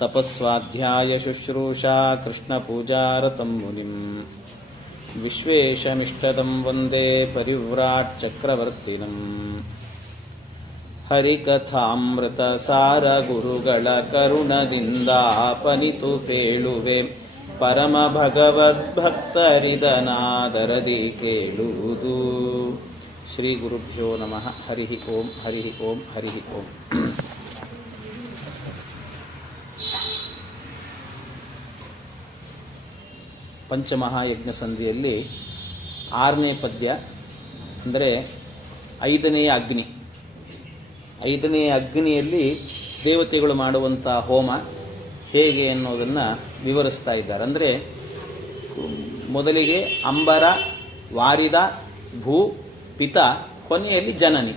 ತಪಸ್ವಾಧ್ಯಾಯ ಶುಶ್ರೂಷಾ ಕೃಷ್ಣಪೂಜಾರತಂ ಮುನಿಂ ವಿಶ್ವೇಶಮಿಷ್ಟದಂ ವಂದೇ ಪರಿವ್ರಾಟ್ ಚಕ್ರವರ್ತಿನಂ. ಹರಿಕಥಾಮೃತ ಸಾರ ಗುರುಗಳ ಕರುಣದಿಂದಾಪನಿತು ಕೇಳುವೆ, ಪರಮ ಭಗವದ್ಭಕ್ತರಿದನಾದರದಿ ಕೇಳುವುದು. ಶ್ರೀ ಗುರುಭ್ಯೋ ನಮಃ. ಹರಿ ಓಂ, ಹರಿ ಓಂ, ಹರಿ ಓಂ. ಪಂಚಮಹಾಯಜ್ಞ ಸಂಧಿಯಲ್ಲಿ 6ನೇ ಪದ್ಯ ಅಂದರೆ 5ನೇ ಅಗ್ನಿ. 5ನೇ ಅಗ್ನಿಯಲ್ಲಿ ದೇವತೆಗಳು ಮಾಡುವಂಥ ಹೋಮ ಹೇಗೆ ಅನ್ನೋದನ್ನು ವಿವರಿಸ್ತಾ ಇದ್ದಾರೆ. ಅಂದರೆ ಮೊದಲಿಗೆ ಅಂಬರ, ವಾರಿದ, ಭೂ, ಪಿತ, ಕೊನೆಯಲ್ಲಿ ಜನನಿ.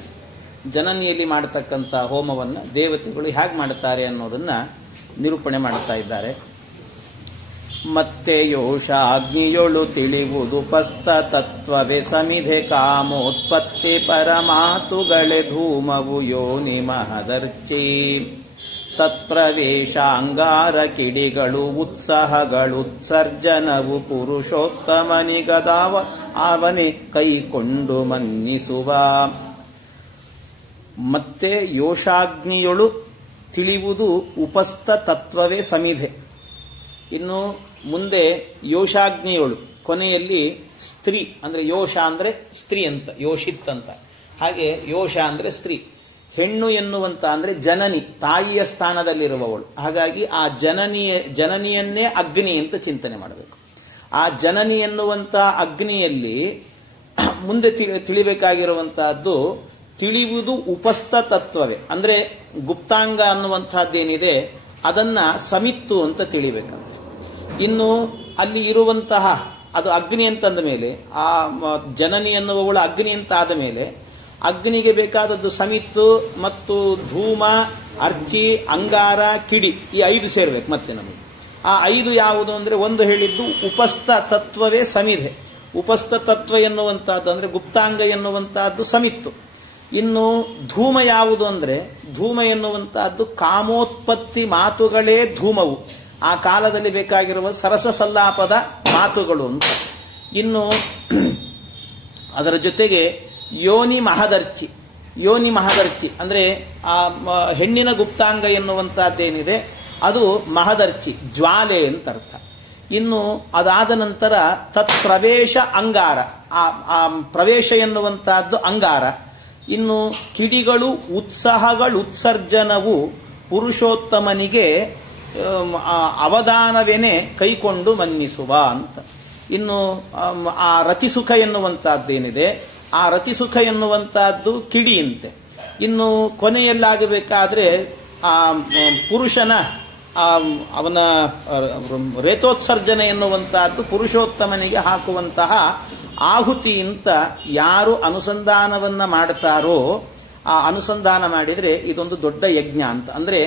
ಜನನಿಯಲ್ಲಿ ಮಾಡತಕ್ಕಂಥ ಹೋಮವನ್ನು ದೇವತೆಗಳು ಹೇಗೆ ಮಾಡುತ್ತಾರೆ ಅನ್ನೋದನ್ನು ನಿರೂಪಣೆ ಮಾಡುತ್ತಾ ಇದ್ದಾರೆ. ಮತ್ತೆ ಯೋಷಾಗ್ನಿಯೊಳು ತಿಳಿಯುವುದು ಪಸ್ತ ತತ್ವವೇ ಸಮಿಧೆ ಕಾಮೋತ್ಪತ್ತಿ ಪರಮಾತುಗಳೇ ಧೂಮವು ಯೋನಿ ಮಹದರ್ಚಿ. ತತ್ಪ್ರವೇಶ ಅಂಗಾರ ಕಿಡಿಗಳು ಉತ್ಸಾಹಗಳುತ್ಸರ್ಜನವು ಪುರುಷೋತ್ತಮನಿಗದಾವ ಅವನೇ ಕೈಕೊಂಡು ಮನ್ನಿಸುವ. ಮತ್ತೆ ಯೋಷಾಗ್ನಿಯೊಳು ತಿಳಿಯುವುದು ಉಪಸ್ಥ ತತ್ವವೇ ಸಮಿಧೆ. ಇನ್ನು ಮುಂದೆ ಯೋಷಾಗ್ನಿಯೊಳು, ಕೊನೆಯಲ್ಲಿ ಸ್ತ್ರೀ ಅಂದರೆ ಯೋಷ ಅಂದರೆ ಸ್ತ್ರೀ ಅಂತ, ಯೋಷಿತ್ ಅಂತ. ಹಾಗೆ ಯೋಷ ಅಂದರೆ ಸ್ತ್ರೀ, ಹೆಣ್ಣು ಎನ್ನುವಂತ ಅಂದರೆ ಜನನಿ, ತಾಯಿಯ ಸ್ಥಾನದಲ್ಲಿರುವವಳು. ಹಾಗಾಗಿ ಆ ಜನನಿಯನ್ನೇ ಅಗ್ನಿ ಅಂತ ಚಿಂತನೆ ಮಾಡಬೇಕು. ಆ ಜನನಿ ಎನ್ನುವಂಥ ಅಗ್ನಿಯಲ್ಲಿ ಮುಂದೆ ತಿಳಿಬೇಕಾಗಿರುವಂತಹದ್ದು ತಿಳಿಯುವುದು ಉಪಸ್ಥ ತತ್ವವೇ. ಅಂದರೆ ಗುಪ್ತಾಂಗ ಅನ್ನುವಂತಹದ್ದೇನಿದೆ ಅದನ್ನ ಸಮಿತ್ತು ಅಂತ ತಿಳಿಬೇಕಂತೆ. ಇನ್ನು ಅಲ್ಲಿ ಇರುವಂತಹ ಅದು ಅಗ್ನಿ ಅಂತಂದ ಮೇಲೆ, ಆ ಜನನಿ ಎನ್ನುವವಳು ಅಗ್ನಿ ಅಂತ ಆದ ಮೇಲೆ ಅಗ್ನಿಗೆ ಬೇಕಾದದ್ದು ಸಮಿತ್ತು ಮತ್ತು ಧೂಮ, ಅರ್ಚಿ, ಅಂಗಾರ, ಕಿಡಿ, ಈ 5 ಸೇರ್ಬೇಕು. ಮತ್ತೆ ನಮಗೆ ಆ 5 ಯಾವುದು ಅಂದರೆ, ಒಂದು ಹೇಳಿದ್ದು ಉಪಸ್ಥ ತತ್ವವೇ ಸಮಿಧೆ. ಉಪಸ್ಥ ತತ್ವ ಎನ್ನುವಂತಹದ್ದು ಅಂದರೆ ಗುಪ್ತಾಂಗ ಎನ್ನುವಂತಹದ್ದು ಸಮಿತ್ತು. ಇನ್ನು ಧೂಮ ಯಾವುದು ಅಂದರೆ, ಧೂಮ ಎನ್ನುವಂತಹದ್ದು ಕಾಮೋತ್ಪತ್ತಿ ಮಾತುಗಳೇ ಧೂಮವು, ಆ ಕಾಲದಲ್ಲಿ ಬೇಕಾಗಿರುವ ಸರಸ ಸಲ್ಲಾಪದ ಮಾತುಗಳು ಅಂತ. ಇನ್ನು ಅದರ ಜೊತೆಗೆ ಯೋನಿ ಮಹದರ್ಚಿ. ಯೋನಿ ಮಹದರ್ಚಿ ಅಂದರೆ ಆ ಹೆಣ್ಣಿನ ಗುಪ್ತಾಂಗ ಎನ್ನುವಂತಹದ್ದೇನಿದೆ ಅದು ಮಹದರ್ಚಿ, ಜ್ವಾಲೆ ಅಂತ ಅರ್ಥ. ಇನ್ನು ಅದಾದ ನಂತರ ತತ್ಪ್ರವೇಶ ಅಂಗಾರ, ಆ ಪ್ರವೇಶ ಎನ್ನುವಂತಹದ್ದು ಅಂಗಾರ. ಇನ್ನು ಕಿಡಿಗಳು ಉತ್ಸಾಹಗಳು ಉತ್ಸರ್ಜನವು ಪುರುಷೋತ್ತಮನಿಗೆ ಅವಧಾನವೇನೆ ಕೈಕೊಂಡು ಮನ್ನಿಸುವ ಅಂತ. ಇನ್ನು ಆ ರತಿಸುಖ ಎನ್ನುವಂತಹದ್ದೇನಿದೆ, ಆ ರತಿಸುಖ ಎನ್ನುವಂತಹದ್ದು ಕಿಡಿಯಂತೆ. ಇನ್ನು ಕೊನೆಯಲ್ಲಾಗಬೇಕಾದ್ರೆ ಆ ಪುರುಷನ ಅವನ ರೇತೋತ್ಸರ್ಜನೆ ಎನ್ನುವಂತಹದ್ದು ಪುರುಷೋತ್ತಮನಿಗೆ ಹಾಕುವಂತಹ ಆಹುತಿ ಅಂತ. ಯಾರು ಅನುಸಂಧಾನವನ್ನ ಮಾಡ್ತಾರೋ ಆ ಅನುಸಂಧಾನ ಮಾಡಿದರೆ ಇದೊಂದು ದೊಡ್ಡ ಯಜ್ಞ ಅಂತ. ಅಂದರೆ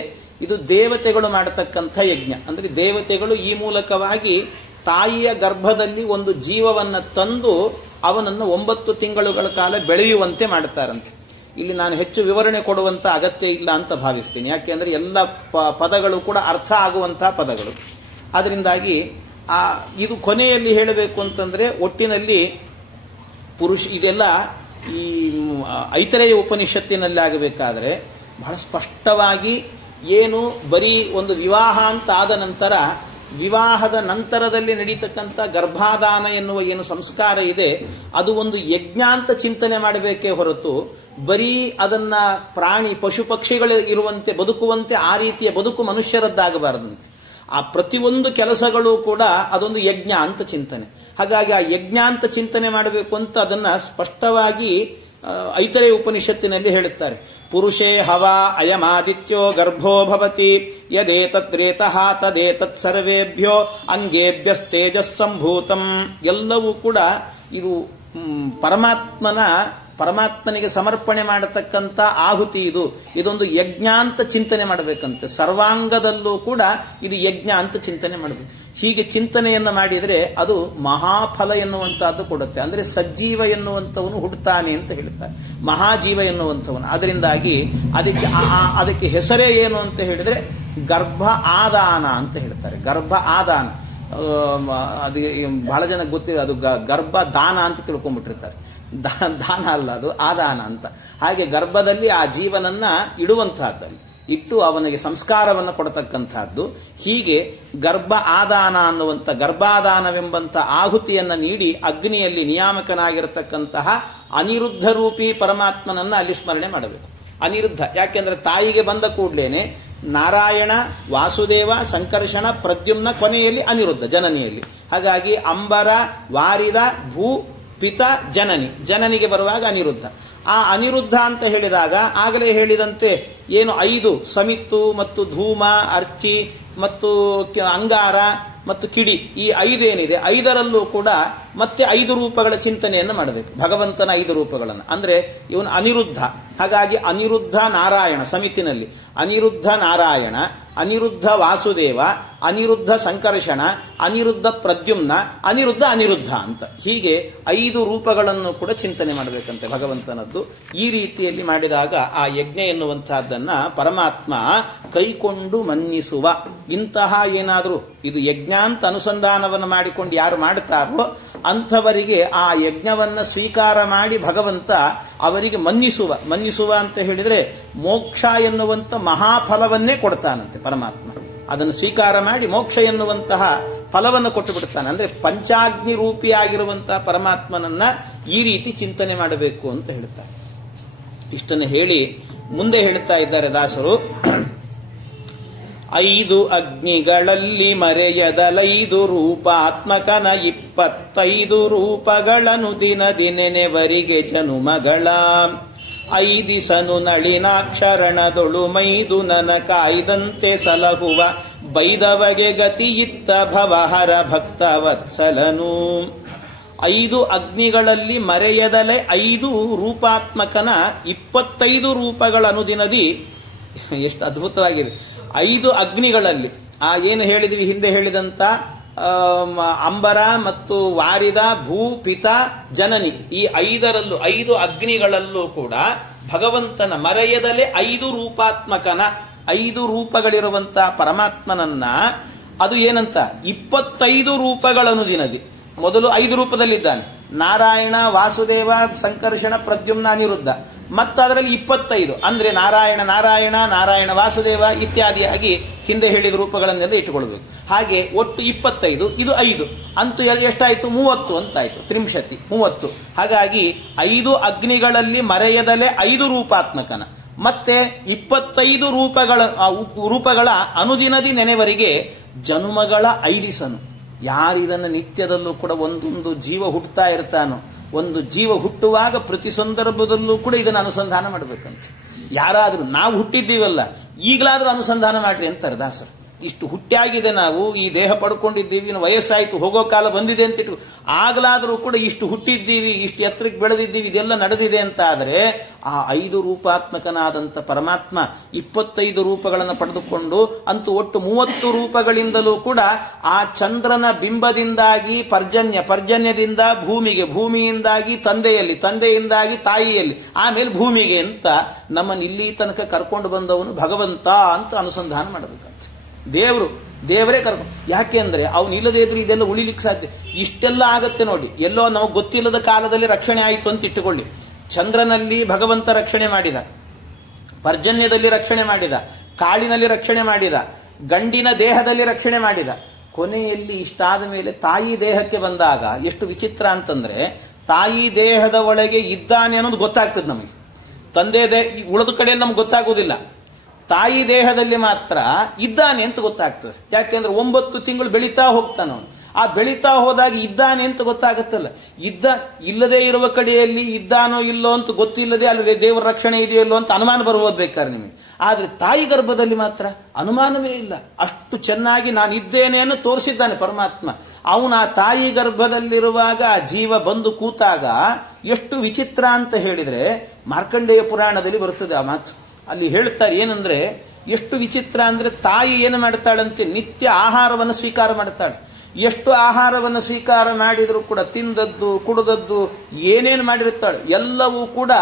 ಇದು ದೇವತೆಗಳು ಮಾಡತಕ್ಕಂಥ ಯಜ್ಞ. ಅಂದರೆ ದೇವತೆಗಳು ಈ ಮೂಲಕವಾಗಿ ತಾಯಿಯ ಗರ್ಭದಲ್ಲಿ ಒಂದು ಜೀವವನ್ನು ತಂದು ಅವನನ್ನು 9 ತಿಂಗಳುಗಳ ಕಾಲ ಬೆಳೆಯುವಂತೆ ಮಾಡ್ತಾರಂತೆ. ಇಲ್ಲಿ ನಾನು ಹೆಚ್ಚು ವಿವರಣೆ ಕೊಡುವಂಥ ಅಗತ್ಯ ಇಲ್ಲ ಅಂತ ಭಾವಿಸ್ತೀನಿ. ಯಾಕೆಂದರೆ ಎಲ್ಲ ಪದಗಳು ಕೂಡ ಅರ್ಥ ಆಗುವಂತಹ ಪದಗಳು. ಅದರಿಂದಾಗಿ ಇದು ಕೊನೆಯಲ್ಲಿ ಹೇಳಬೇಕು ಅಂತಂದರೆ, ಒಟ್ಟಿನಲ್ಲಿ ಇದೆಲ್ಲ ಈ ಐತರೇಯ ಉಪನಿಷತ್ತಿನಲ್ಲಿ ಆಗಬೇಕಾದ್ರೆ ಬಹಳ ಸ್ಪಷ್ಟವಾಗಿ ಏನು, ಬರೀ ಒಂದು ವಿವಾಹ ಅಂತ ಆದ ನಂತರ ವಿವಾಹದ ನಂತರದಲ್ಲಿ ನಡೀತಕ್ಕಂಥ ಗರ್ಭಾಧಾನ ಎನ್ನುವ ಏನು ಸಂಸ್ಕಾರ ಇದೆ ಅದು ಒಂದು ಯಜ್ಞ ಅಂತ ಚಿಂತನೆ ಮಾಡಬೇಕೇ ಹೊರತು ಬರೀ ಅದನ್ನ ಪ್ರಾಣಿ ಪಶು ಪಕ್ಷಿಗಳು ಇರುವಂತೆ ಬದುಕುವಂತೆ ಆ ರೀತಿಯ ಬದುಕು ಮನುಷ್ಯರದ್ದಾಗಬಾರದಂತೆ. ಆ ಪ್ರತಿಯೊಂದು ಕೆಲಸಗಳು ಕೂಡ ಅದೊಂದು ಯಜ್ಞ ಅಂತ ಚಿಂತನೆ. ಹಾಗಾಗಿ ಆ ಯಜ್ಞ ಅಂತ ಚಿಂತನೆ ಮಾಡಬೇಕು ಅಂತ ಅದನ್ನ ಸ್ಪಷ್ಟವಾಗಿ ಐತರೇಯ ಉಪನಿಷತ್ತಿನಲ್ಲಿ ಹೇಳುತ್ತಾರೆ. ಪುರುಷೇ ಹವಾ ಅಯಮಾದಿತ್ಯೋ ಗರ್ಭೋ ಭವತಿ ಯದೇತದ್ರೇತಃ ತದೇತತ್ ಸರ್ವೇಭ್ಯೋ ಅಂಗೇಭ್ಯಸ್ತೇಜಸ್ ಸಂಭೂತಂ. ಎಲ್ಲವೂ ಕೂಡ ಇದು ಪರಮಾತ್ಮನಿಗೆ ಸಮರ್ಪಣೆ ಮಾಡತಕ್ಕಂಥ ಆಹುತಿ. ಇದೊಂದು ಯಜ್ಞ ಅಂತ ಚಿಂತನೆ ಮಾಡಬೇಕಂತೆ. ಸರ್ವಾಂಗದಲ್ಲೂ ಕೂಡ ಇದು ಯಜ್ಞ ಅಂತ ಚಿಂತನೆ ಮಾಡಬೇಕು. ಹೀಗೆ ಚಿಂತನೆಯನ್ನು ಮಾಡಿದರೆ ಅದು ಮಹಾಫಲ ಎನ್ನುವಂತಹದ್ದು ಕೊಡುತ್ತೆ. ಅಂದರೆ ಸಜ್ಜೀವ ಎನ್ನುವಂಥವನು ಹುಡ್ತಾನೆ ಅಂತ ಹೇಳ್ತಾರೆ, ಮಹಾಜೀವ ಎನ್ನುವಂಥವನು. ಅದರಿಂದಾಗಿ ಅದಕ್ಕೆ ಹೆಸರೇ ಏನು ಅಂತ ಹೇಳಿದ್ರೆ ಗರ್ಭ ಆದಾನ ಅಂತ ಹೇಳ್ತಾರೆ. ಗರ್ಭ ಆದಾನ ಅದು ಬಹಳ ಜನ ಗೊತ್ತಿಲ್ಲ, ಅದು ಗರ್ಭ ದಾನ ಅಂತ ತಿಳ್ಕೊಂಡ್ಬಿಟ್ಟಿರ್ತಾರೆ. ದಾನ ಅಲ್ಲ, ಅದು ಆದಾನ ಅಂತ. ಹಾಗೆ ಗರ್ಭದಲ್ಲಿ ಆ ಜೀವನನ್ನ ಇಡುವಂತಹದ್ದಲ್ಲಿ ಇಟ್ಟು ಅವನಿಗೆ ಸಂಸ್ಕಾರವನ್ನು ಕೊಡತಕ್ಕಂಥದ್ದು. ಹೀಗೆ ಗರ್ಭ ಆದಾನ ಅನ್ನುವಂಥ ಗರ್ಭಾದಾನವೆಂಬಂಥ ಆಹುತಿಯನ್ನ ನೀಡಿ ಅಗ್ನಿಯಲ್ಲಿ ನಿಯಾಮಕನಾಗಿರತಕ್ಕಂತಹ ಅನಿರುದ್ಧ ರೂಪಿ ಪರಮಾತ್ಮನನ್ನ ಅಲ್ಲಿ ಸ್ಮರಣೆ ಮಾಡಬೇಕು. ಅನಿರುದ್ಧ ಯಾಕೆಂದ್ರೆ ತಾಯಿಗೆ ಬಂದ ಕೂಡಲೇನೆ ನಾರಾಯಣ, ವಾಸುದೇವ, ಸಂಕರ್ಷಣ, ಪ್ರದ್ಯುಮ್ನ, ಕೊನೆಯಲ್ಲಿ ಅನಿರುದ್ಧ ಜನನಿಯಲ್ಲಿ. ಹಾಗಾಗಿ ಅಂಬರ, ವಾರಿದ, ಭೂ, ಪಿತ, ಜನನಿ. ಜನನಿಗೆ ಬರುವಾಗ ಅನಿರುದ್ಧ. ಆ ಅನಿರುದ್ಧ ಅಂತ ಹೇಳಿದಾಗ ಆಗಲೇ ಹೇಳಿದಂತೆ ಏನು 5 ಸಮಿತ್ತು ಮತ್ತು ಧೂಮ, ಅರ್ಚಿ ಮತ್ತು ಅಂಗಾರ ಮತ್ತು ಕಿಡಿ, ಈ 5 ಏನಿದೆ 5ರಲ್ಲೂ ಕೂಡ ಮತ್ತೆ 5 ರೂಪಗಳ ಚಿಂತನೆಯನ್ನು ಮಾಡಬೇಕು. ಭಗವಂತನ 5 ರೂಪಗಳನ್ನು. ಅಂದ್ರೆ ಇವನು ಅನಿರುದ್ಧ. ಹಾಗಾಗಿ ಅನಿರುದ್ಧ ನಾರಾಯಣ ಸಮಿತಿನಲ್ಲಿ, ಅನಿರುದ್ಧ ನಾರಾಯಣ, ಅನಿರುದ್ಧ ವಾಸುದೇವ, ಅನಿರುದ್ಧ ಸಂಕರ್ಷಣ, ಅನಿರುದ್ಧ ಪ್ರದ್ಯುಮ್ನ, ಅನಿರುದ್ಧ ಅಂತ ಹೀಗೆ 5 ರೂಪಗಳನ್ನು ಕೂಡ ಚಿಂತನೆ ಮಾಡಬೇಕಂತೆ ಭಗವಂತನದ್ದು. ಈ ರೀತಿಯಲ್ಲಿ ಮಾಡಿದಾಗ ಆ ಯಜ್ಞ ಎನ್ನುವಂತಹದ್ದನ್ನ ಪರಮಾತ್ಮ ಕೈಕೊಂಡು ಮನ್ನಿಸುವ. ಇಂತಹ ಏನಾದರೂ ಇದು ಯಜ್ಞ ಅಂತ ಅನುಸಂಧಾನವನ್ನು ಮಾಡಿಕೊಂಡು ಯಾರು ಮಾಡ್ತಾರೋ ಅಂಥವರಿಗೆ ಆ ಯಜ್ಞವನ್ನ ಸ್ವೀಕಾರ ಮಾಡಿ ಭಗವಂತ ಅವರಿಗೆ ಮನ್ನಿಸುವ ಅಂತ ಹೇಳಿದ್ರೆ ಮೋಕ್ಷ ಎನ್ನುವಂತ ಮಹಾಫಲವನ್ನೇ ಕೊಡ್ತಾನಂತೆ ಪರಮಾತ್ಮ. ಅದನ್ನು ಸ್ವೀಕಾರ ಮಾಡಿ ಮೋಕ್ಷ ಎನ್ನುವಂತಹ ಫಲವನ್ನು ಕೊಟ್ಟು ಬಿಡ್ತಾನೆ. ಅಂದ್ರೆ ಪಂಚಾಗ್ನಿ ರೂಪಿಯಾಗಿರುವಂತಹ ಪರಮಾತ್ಮನನ್ನ ಈ ರೀತಿ ಚಿಂತನೆ ಮಾಡಬೇಕು ಅಂತ ಹೇಳ್ತಾರೆ. ಇಷ್ಟನ್ನು ಹೇಳಿ ಮುಂದೆ ಹೇಳ್ತಾ ಇದ್ದಾರೆ ದಾಸರು. 5 ಅಗ್ನಿಗಳಲ್ಲಿ ಮರೆಯದಲೈದು ರೂಪಾತ್ಮಕನ 25 ರೂಪಗಳನ್ನು ದಿನನೆವರಿಗೆ ಜನುಮಗಳ 5 ನಳಿನಾಕ್ಷರಣದೊಳು ಮೈದು ನನ ಕಾಯ್ದಂತೆ ಸಲಹುವ ಬೈದವಗೆ ಗತಿಯಿತ್ತ ಭವಹರ ಭಕ್ತ ವತ್ಸಲನು. 5 ಅಗ್ನಿಗಳಲ್ಲಿ ಮರೆಯದಲೆ 5 ರೂಪಾತ್ಮಕನ 25 ರೂಪಗಳ ಅನುದಿನದಿ. ಎಷ್ಟು ಅದ್ಭುತವಾಗಿದೆ. 5 ಅಗ್ನಿಗಳಲ್ಲಿ ಏನು ಹೇಳಿದ್ವಿ ಹಿಂದೆ ಹೇಳಿದಂತ ಅಂಬರ ಮತ್ತು ವಾರಿದ, ಭೂ, ಪಿತ, ಜನನಿ, ಈ 5ರಲ್ಲೂ 5 ಅಗ್ನಿಗಳಲ್ಲೂ ಕೂಡ ಭಗವಂತನ ಮರೆಯದಲೆ 5 ರೂಪಾತ್ಮಕನ 5 ರೂಪಗಳಿರುವಂತಹ ಪರಮಾತ್ಮನನ್ನ ಅದು ಏನಂತ 25 ರೂಪಗಳನ್ನು ದಿನದಿ. ಮೊದಲು 5 ರೂಪದಲ್ಲಿದ್ದಾನೆ, ನಾರಾಯಣ, ವಾಸುದೇವ, ಸಂಕರ್ಷಣ, ಪ್ರದ್ಯುಮ್ನ, ಅನಿರುದ್ಧ. ಮತ್ತು ಅದರಲ್ಲಿ 25 ಅಂದ್ರೆ ನಾರಾಯಣ ವಾಸುದೇವ ಇತ್ಯಾದಿಯಾಗಿ ಹಿಂದೆ ಹೇಳಿದ ರೂಪಗಳನ್ನೆಲ್ಲ ಇಟ್ಟುಕೊಳ್ಬೇಕು. ಹಾಗೆ ಒಟ್ಟು 25, ಇದು 5 ಅಂತೂ ಎಷ್ಟಾಯ್ತು 30 ಅಂತಾಯ್ತು. 30. ಹಾಗಾಗಿ 5 ಅಗ್ನಿಗಳಲ್ಲಿ ಮರೆಯದಲೆ 5 ರೂಪಾತ್ಮಕನ ಮತ್ತೆ 25 ರೂಪಗಳ ಅನುದಿನದಿ ನೆನೆವರಿಗೆ ಜನುಮಗಳ 5 ಯಾರಿದನ್ನು ನಿತ್ಯದಲ್ಲೂ ಕೂಡ ಒಂದೊಂದು ಜೀವ ಹುಟ್ಟುತ್ತಾ ಇರ್ತಾನೋ, ಒಂದು ಜೀವ ಹುಟ್ಟುವಾಗ ಪ್ರತಿ ಸಂದರ್ಭದಲ್ಲೂ ಕೂಡ ಇದನ್ನು ಅನುಸಂಧಾನ ಮಾಡಬೇಕಂತ. ಯಾರಾದರೂ ನಾವು ಹುಟ್ಟಿದ್ದೀವಲ್ಲ, ಈಗಲಾದರೂ ಅನುಸಂಧಾನ ಮಾಡ್ರಿ ಅಂತಾರೆ ದಾಸರು. ಇಷ್ಟು ಹುಟ್ಟಾಗಿದೆ, ನಾವು ಈ ದೇಹ ಪಡ್ಕೊಂಡಿದ್ದೀವಿ, ವಯಸ್ಸಾಯಿತು, ಹೋಗೋ ಕಾಲ ಬಂದಿದೆ ಅಂತ ಇಟ್ಟು ಆಗ್ಲಾದರೂ ಕೂಡ ಇಷ್ಟು ಹುಟ್ಟಿದ್ದೀವಿ, ಇಷ್ಟು ಎತ್ತರಕ್ಕೆ ಬೆಳೆದಿದ್ದೀವಿ, ಇದೆಲ್ಲ ನಡೆದಿದೆ ಅಂತ ಆದರೆ ಆ 5 ರೂಪಾತ್ಮಕನಾದಂಥ ಪರಮಾತ್ಮ 25 ರೂಪಗಳನ್ನು ಪಡೆದುಕೊಂಡು ಅಂತೂ ಒಟ್ಟು 30 ರೂಪಗಳಿಂದಲೂ ಕೂಡ ಆ ಚಂದ್ರನ ಬಿಂಬದಿಂದಾಗಿ ಪರ್ಜನ್ಯದಿಂದ ಭೂಮಿಯಿಂದಾಗಿ ತಂದೆಯಿಂದಾಗಿ ತಾಯಿಯಲ್ಲಿ, ಆಮೇಲೆ ಭೂಮಿಗೆ ಅಂತ ನಮ್ಮನ್ನು ಇಲ್ಲಿ ತನಕ ಕರ್ಕೊಂಡು ಬಂದವನು ಭಗವಂತ ಅಂತ ಅನುಸಂಧಾನ ಮಾಡಬೇಕಂತ. ದೇವರೇ ಕರ್ಕೊಂಡು. ಯಾಕೆಂದ್ರೆ ಅವನು ಇಲ್ಲದೇ ಇದ್ರೆ ಇದೆಲ್ಲ ಉಳಿಲಿಕ್ಕೆ ಸಾಧ್ಯ. ಇಷ್ಟೆಲ್ಲ ಆಗತ್ತೆ ನೋಡಿ. ಎಲ್ಲೋ ನಮಗೆ ಗೊತ್ತಿಲ್ಲದ ಕಾಲದಲ್ಲಿ ರಕ್ಷಣೆ ಆಯಿತು ಅಂತ ಇಟ್ಟುಕೊಳ್ಳಿ. ಚಂದ್ರನಲ್ಲಿ ಭಗವಂತ ರಕ್ಷಣೆ ಮಾಡಿದ, ಪರ್ಜನ್ಯದಲ್ಲಿ ರಕ್ಷಣೆ ಮಾಡಿದ, ಕಾಳಿನಲ್ಲಿ ರಕ್ಷಣೆ ಮಾಡಿದ, ಗಂಡಿನ ದೇಹದಲ್ಲಿ ರಕ್ಷಣೆ ಮಾಡಿದ. ಕೊನೆಯಲ್ಲಿ ಇಷ್ಟಾದ ಮೇಲೆ ತಾಯಿ ದೇಹಕ್ಕೆ ಬಂದಾಗ ಎಷ್ಟು ವಿಚಿತ್ರ ಅಂತಂದ್ರೆ, ತಾಯಿ ದೇಹದ ಒಳಗೆ ಇದ್ದಾನೆ ಅನ್ನೋದು ಗೊತ್ತಾಗ್ತದೆ ನಮಗೆ. ತಂದೆ ಉಳಿದ ಕಡೆಯಲ್ಲಿ ನಮ್ಗೆ ಗೊತ್ತಾಗುವುದಿಲ್ಲ. ತಾಯಿ ದೇಹದಲ್ಲಿ ಮಾತ್ರ ಇದ್ದಾನೆ ಅಂತ ಗೊತ್ತಾಗ್ತದೆ. ಯಾಕೆಂದ್ರೆ 9 ತಿಂಗಳು ಬೆಳೀತಾ ಹೋಗ್ತಾನೆ ಅವನು. ಆ ಬೆಳೀತಾ ಹೋದಾಗ ಇದ್ದಾನೆ ಅಂತ ಗೊತ್ತಾಗತ್ತಲ್ಲ. ಇಲ್ಲದೆ ಇರುವ ಕಡೆಯಲ್ಲಿ ಇದ್ದಾನೋ ಇಲ್ಲೋ ಅಂತ ಗೊತ್ತಿಲ್ಲದೆ ಅಲ್ಲಿ ದೇವರ ರಕ್ಷಣೆ ಇದೆಯೋ ಇಲ್ಲೋ ಅಂತ ಅನುಮಾನ ಬರ್ಬೋದು ಬೇಕಾದ್ರೆ ನಿಮಗೆ. ಆದ್ರೆ ತಾಯಿ ಗರ್ಭದಲ್ಲಿ ಮಾತ್ರ ಅನುಮಾನವೇ ಇಲ್ಲ. ಅಷ್ಟು ಚೆನ್ನಾಗಿ ನಾನು ಇದ್ದೇನೆ ಅನ್ನೋ ತೋರಿಸಿದ್ದಾನೆ ಪರಮಾತ್ಮ. ಅವನ ಆ ತಾಯಿ ಗರ್ಭದಲ್ಲಿರುವಾಗ ಆ ಜೀವ ಬಂದು ಕೂತಾಗ ಎಷ್ಟು ವಿಚಿತ್ರ ಅಂತ ಹೇಳಿದ್ರೆ, ಮಾರ್ಕಂಡೇಯ ಪುರಾಣದಲ್ಲಿ ಬರುತ್ತದೆ ಆ ಮಾತು. ಅಲ್ಲಿ ಹೇಳ್ತಾರೆ ಏನಂದ್ರೆ, ಎಷ್ಟು ವಿಚಿತ್ರ ಅಂದ್ರೆ, ತಾಯಿ ಏನು ಮಾಡ್ತಾಳಂತೆ, ನಿತ್ಯ ಆಹಾರವನ್ನು ಸ್ವೀಕಾರ ಮಾಡ್ತಾಳೆ. ಎಷ್ಟು ಆಹಾರವನ್ನು ಸ್ವೀಕಾರ ಮಾಡಿದರೂ ಕೂಡ ತಿಂದದ್ದು ಕುಡಿದದ್ದು ಏನೇನು ಮಾಡಿರುತ್ತಾಳೆ ಎಲ್ಲವೂ ಕೂಡ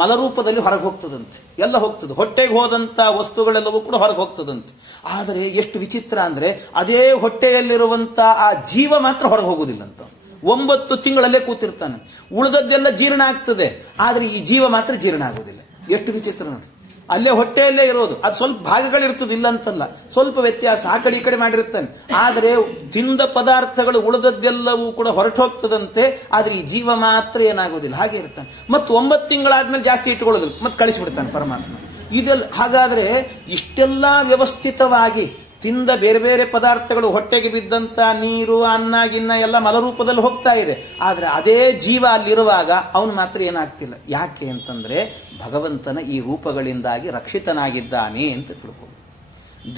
ಮಲರೂಪದಲ್ಲಿ ಹೊರಗೆ ಹೋಗ್ತದಂತೆ. ಎಲ್ಲ ಹೋಗ್ತದೆ, ಹೊಟ್ಟೆಗೆ ಹೋದಂಥ ವಸ್ತುಗಳೆಲ್ಲವೂ ಕೂಡ ಹೊರಗೆ ಹೋಗ್ತದಂತೆ. ಆದರೆ ಎಷ್ಟು ವಿಚಿತ್ರ ಅಂದರೆ ಅದೇ ಹೊಟ್ಟೆಯಲ್ಲಿರುವಂಥ ಆ ಜೀವ ಮಾತ್ರ ಹೊರಗೆ ಹೋಗುವುದಿಲ್ಲಂತ. 9 ತಿಂಗಳಲ್ಲೇ ಕೂತಿರ್ತಾನೆ, ಉಳಿದದ್ದೆಲ್ಲ ಜೀರ್ಣ ಆಗ್ತದೆ, ಆದರೆ ಈ ಜೀವ ಮಾತ್ರ ಜೀರ್ಣ ಆಗುವುದಿಲ್ಲ. ಎಷ್ಟು ವಿಚಿತ್ರ ನೋಡಿ. ಅಲ್ಲೇ ಹೊಟ್ಟೆಯಲ್ಲೇ ಇರೋದು, ಅದು ಸ್ವಲ್ಪ ಭಾಗಗಳಿರ್ತದೆ, ಇಲ್ಲ ಅಂತಲ್ಲ, ಸ್ವಲ್ಪ ವ್ಯತ್ಯಾಸ ಆ ಕಡೆ ಈ ಕಡೆ ಮಾಡಿರ್ತಾನೆ. ಆದರೆ ತಿಂದ ಪದಾರ್ಥಗಳು ಉಳಿದದ್ದೆಲ್ಲವೂ ಕೂಡ ಹೊರಟು ಹೋಗ್ತದಂತೆ, ಆದರೆ ಈ ಜೀವ ಮಾತ್ರ ಏನಾಗೋದಿಲ್ಲ, ಹಾಗೆ ಇರ್ತಾನೆ. ಮತ್ತು 9 ತಿಂಗಳಾದ್ಮೇಲೆ ಜಾಸ್ತಿ ಇಟ್ಕೊಳ್ಳೋದಿಲ್ಲ, ಮತ್ತೆ ಕಳಿಸಿಬಿಡ್ತಾನೆ ಪರಮಾತ್ಮ. ಇದೆಲ್ಲ ಹಾಗಾದ್ರೆ ಇಷ್ಟೆಲ್ಲ ವ್ಯವಸ್ಥಿತವಾಗಿ ತಿಂದ ಬೇರೆ ಬೇರೆ ಪದಾರ್ಥಗಳು ಹೊಟ್ಟೆಗೆ ಬಿದ್ದಂತ ನೀರು ಅನ್ನ ಗಿನ್ನ ಎಲ್ಲ ಮಲರೂಪದಲ್ಲಿ ಹೋಗ್ತಾ ಇದೆ. ಆದರೆ ಅದೇ ಜೀವ ಅಲ್ಲಿರುವಾಗ ಅವನು ಮಾತ್ರ ಏನಾಗ್ತಿಲ್ಲ. ಯಾಕೆ ಅಂತಂದ್ರೆ ಭಗವಂತನ ಈ ರೂಪಗಳಿಂದಾಗಿ ರಕ್ಷಿತನಾಗಿದ್ದಾನೆ ಅಂತ ತಿಳ್ಕೊಂಡು.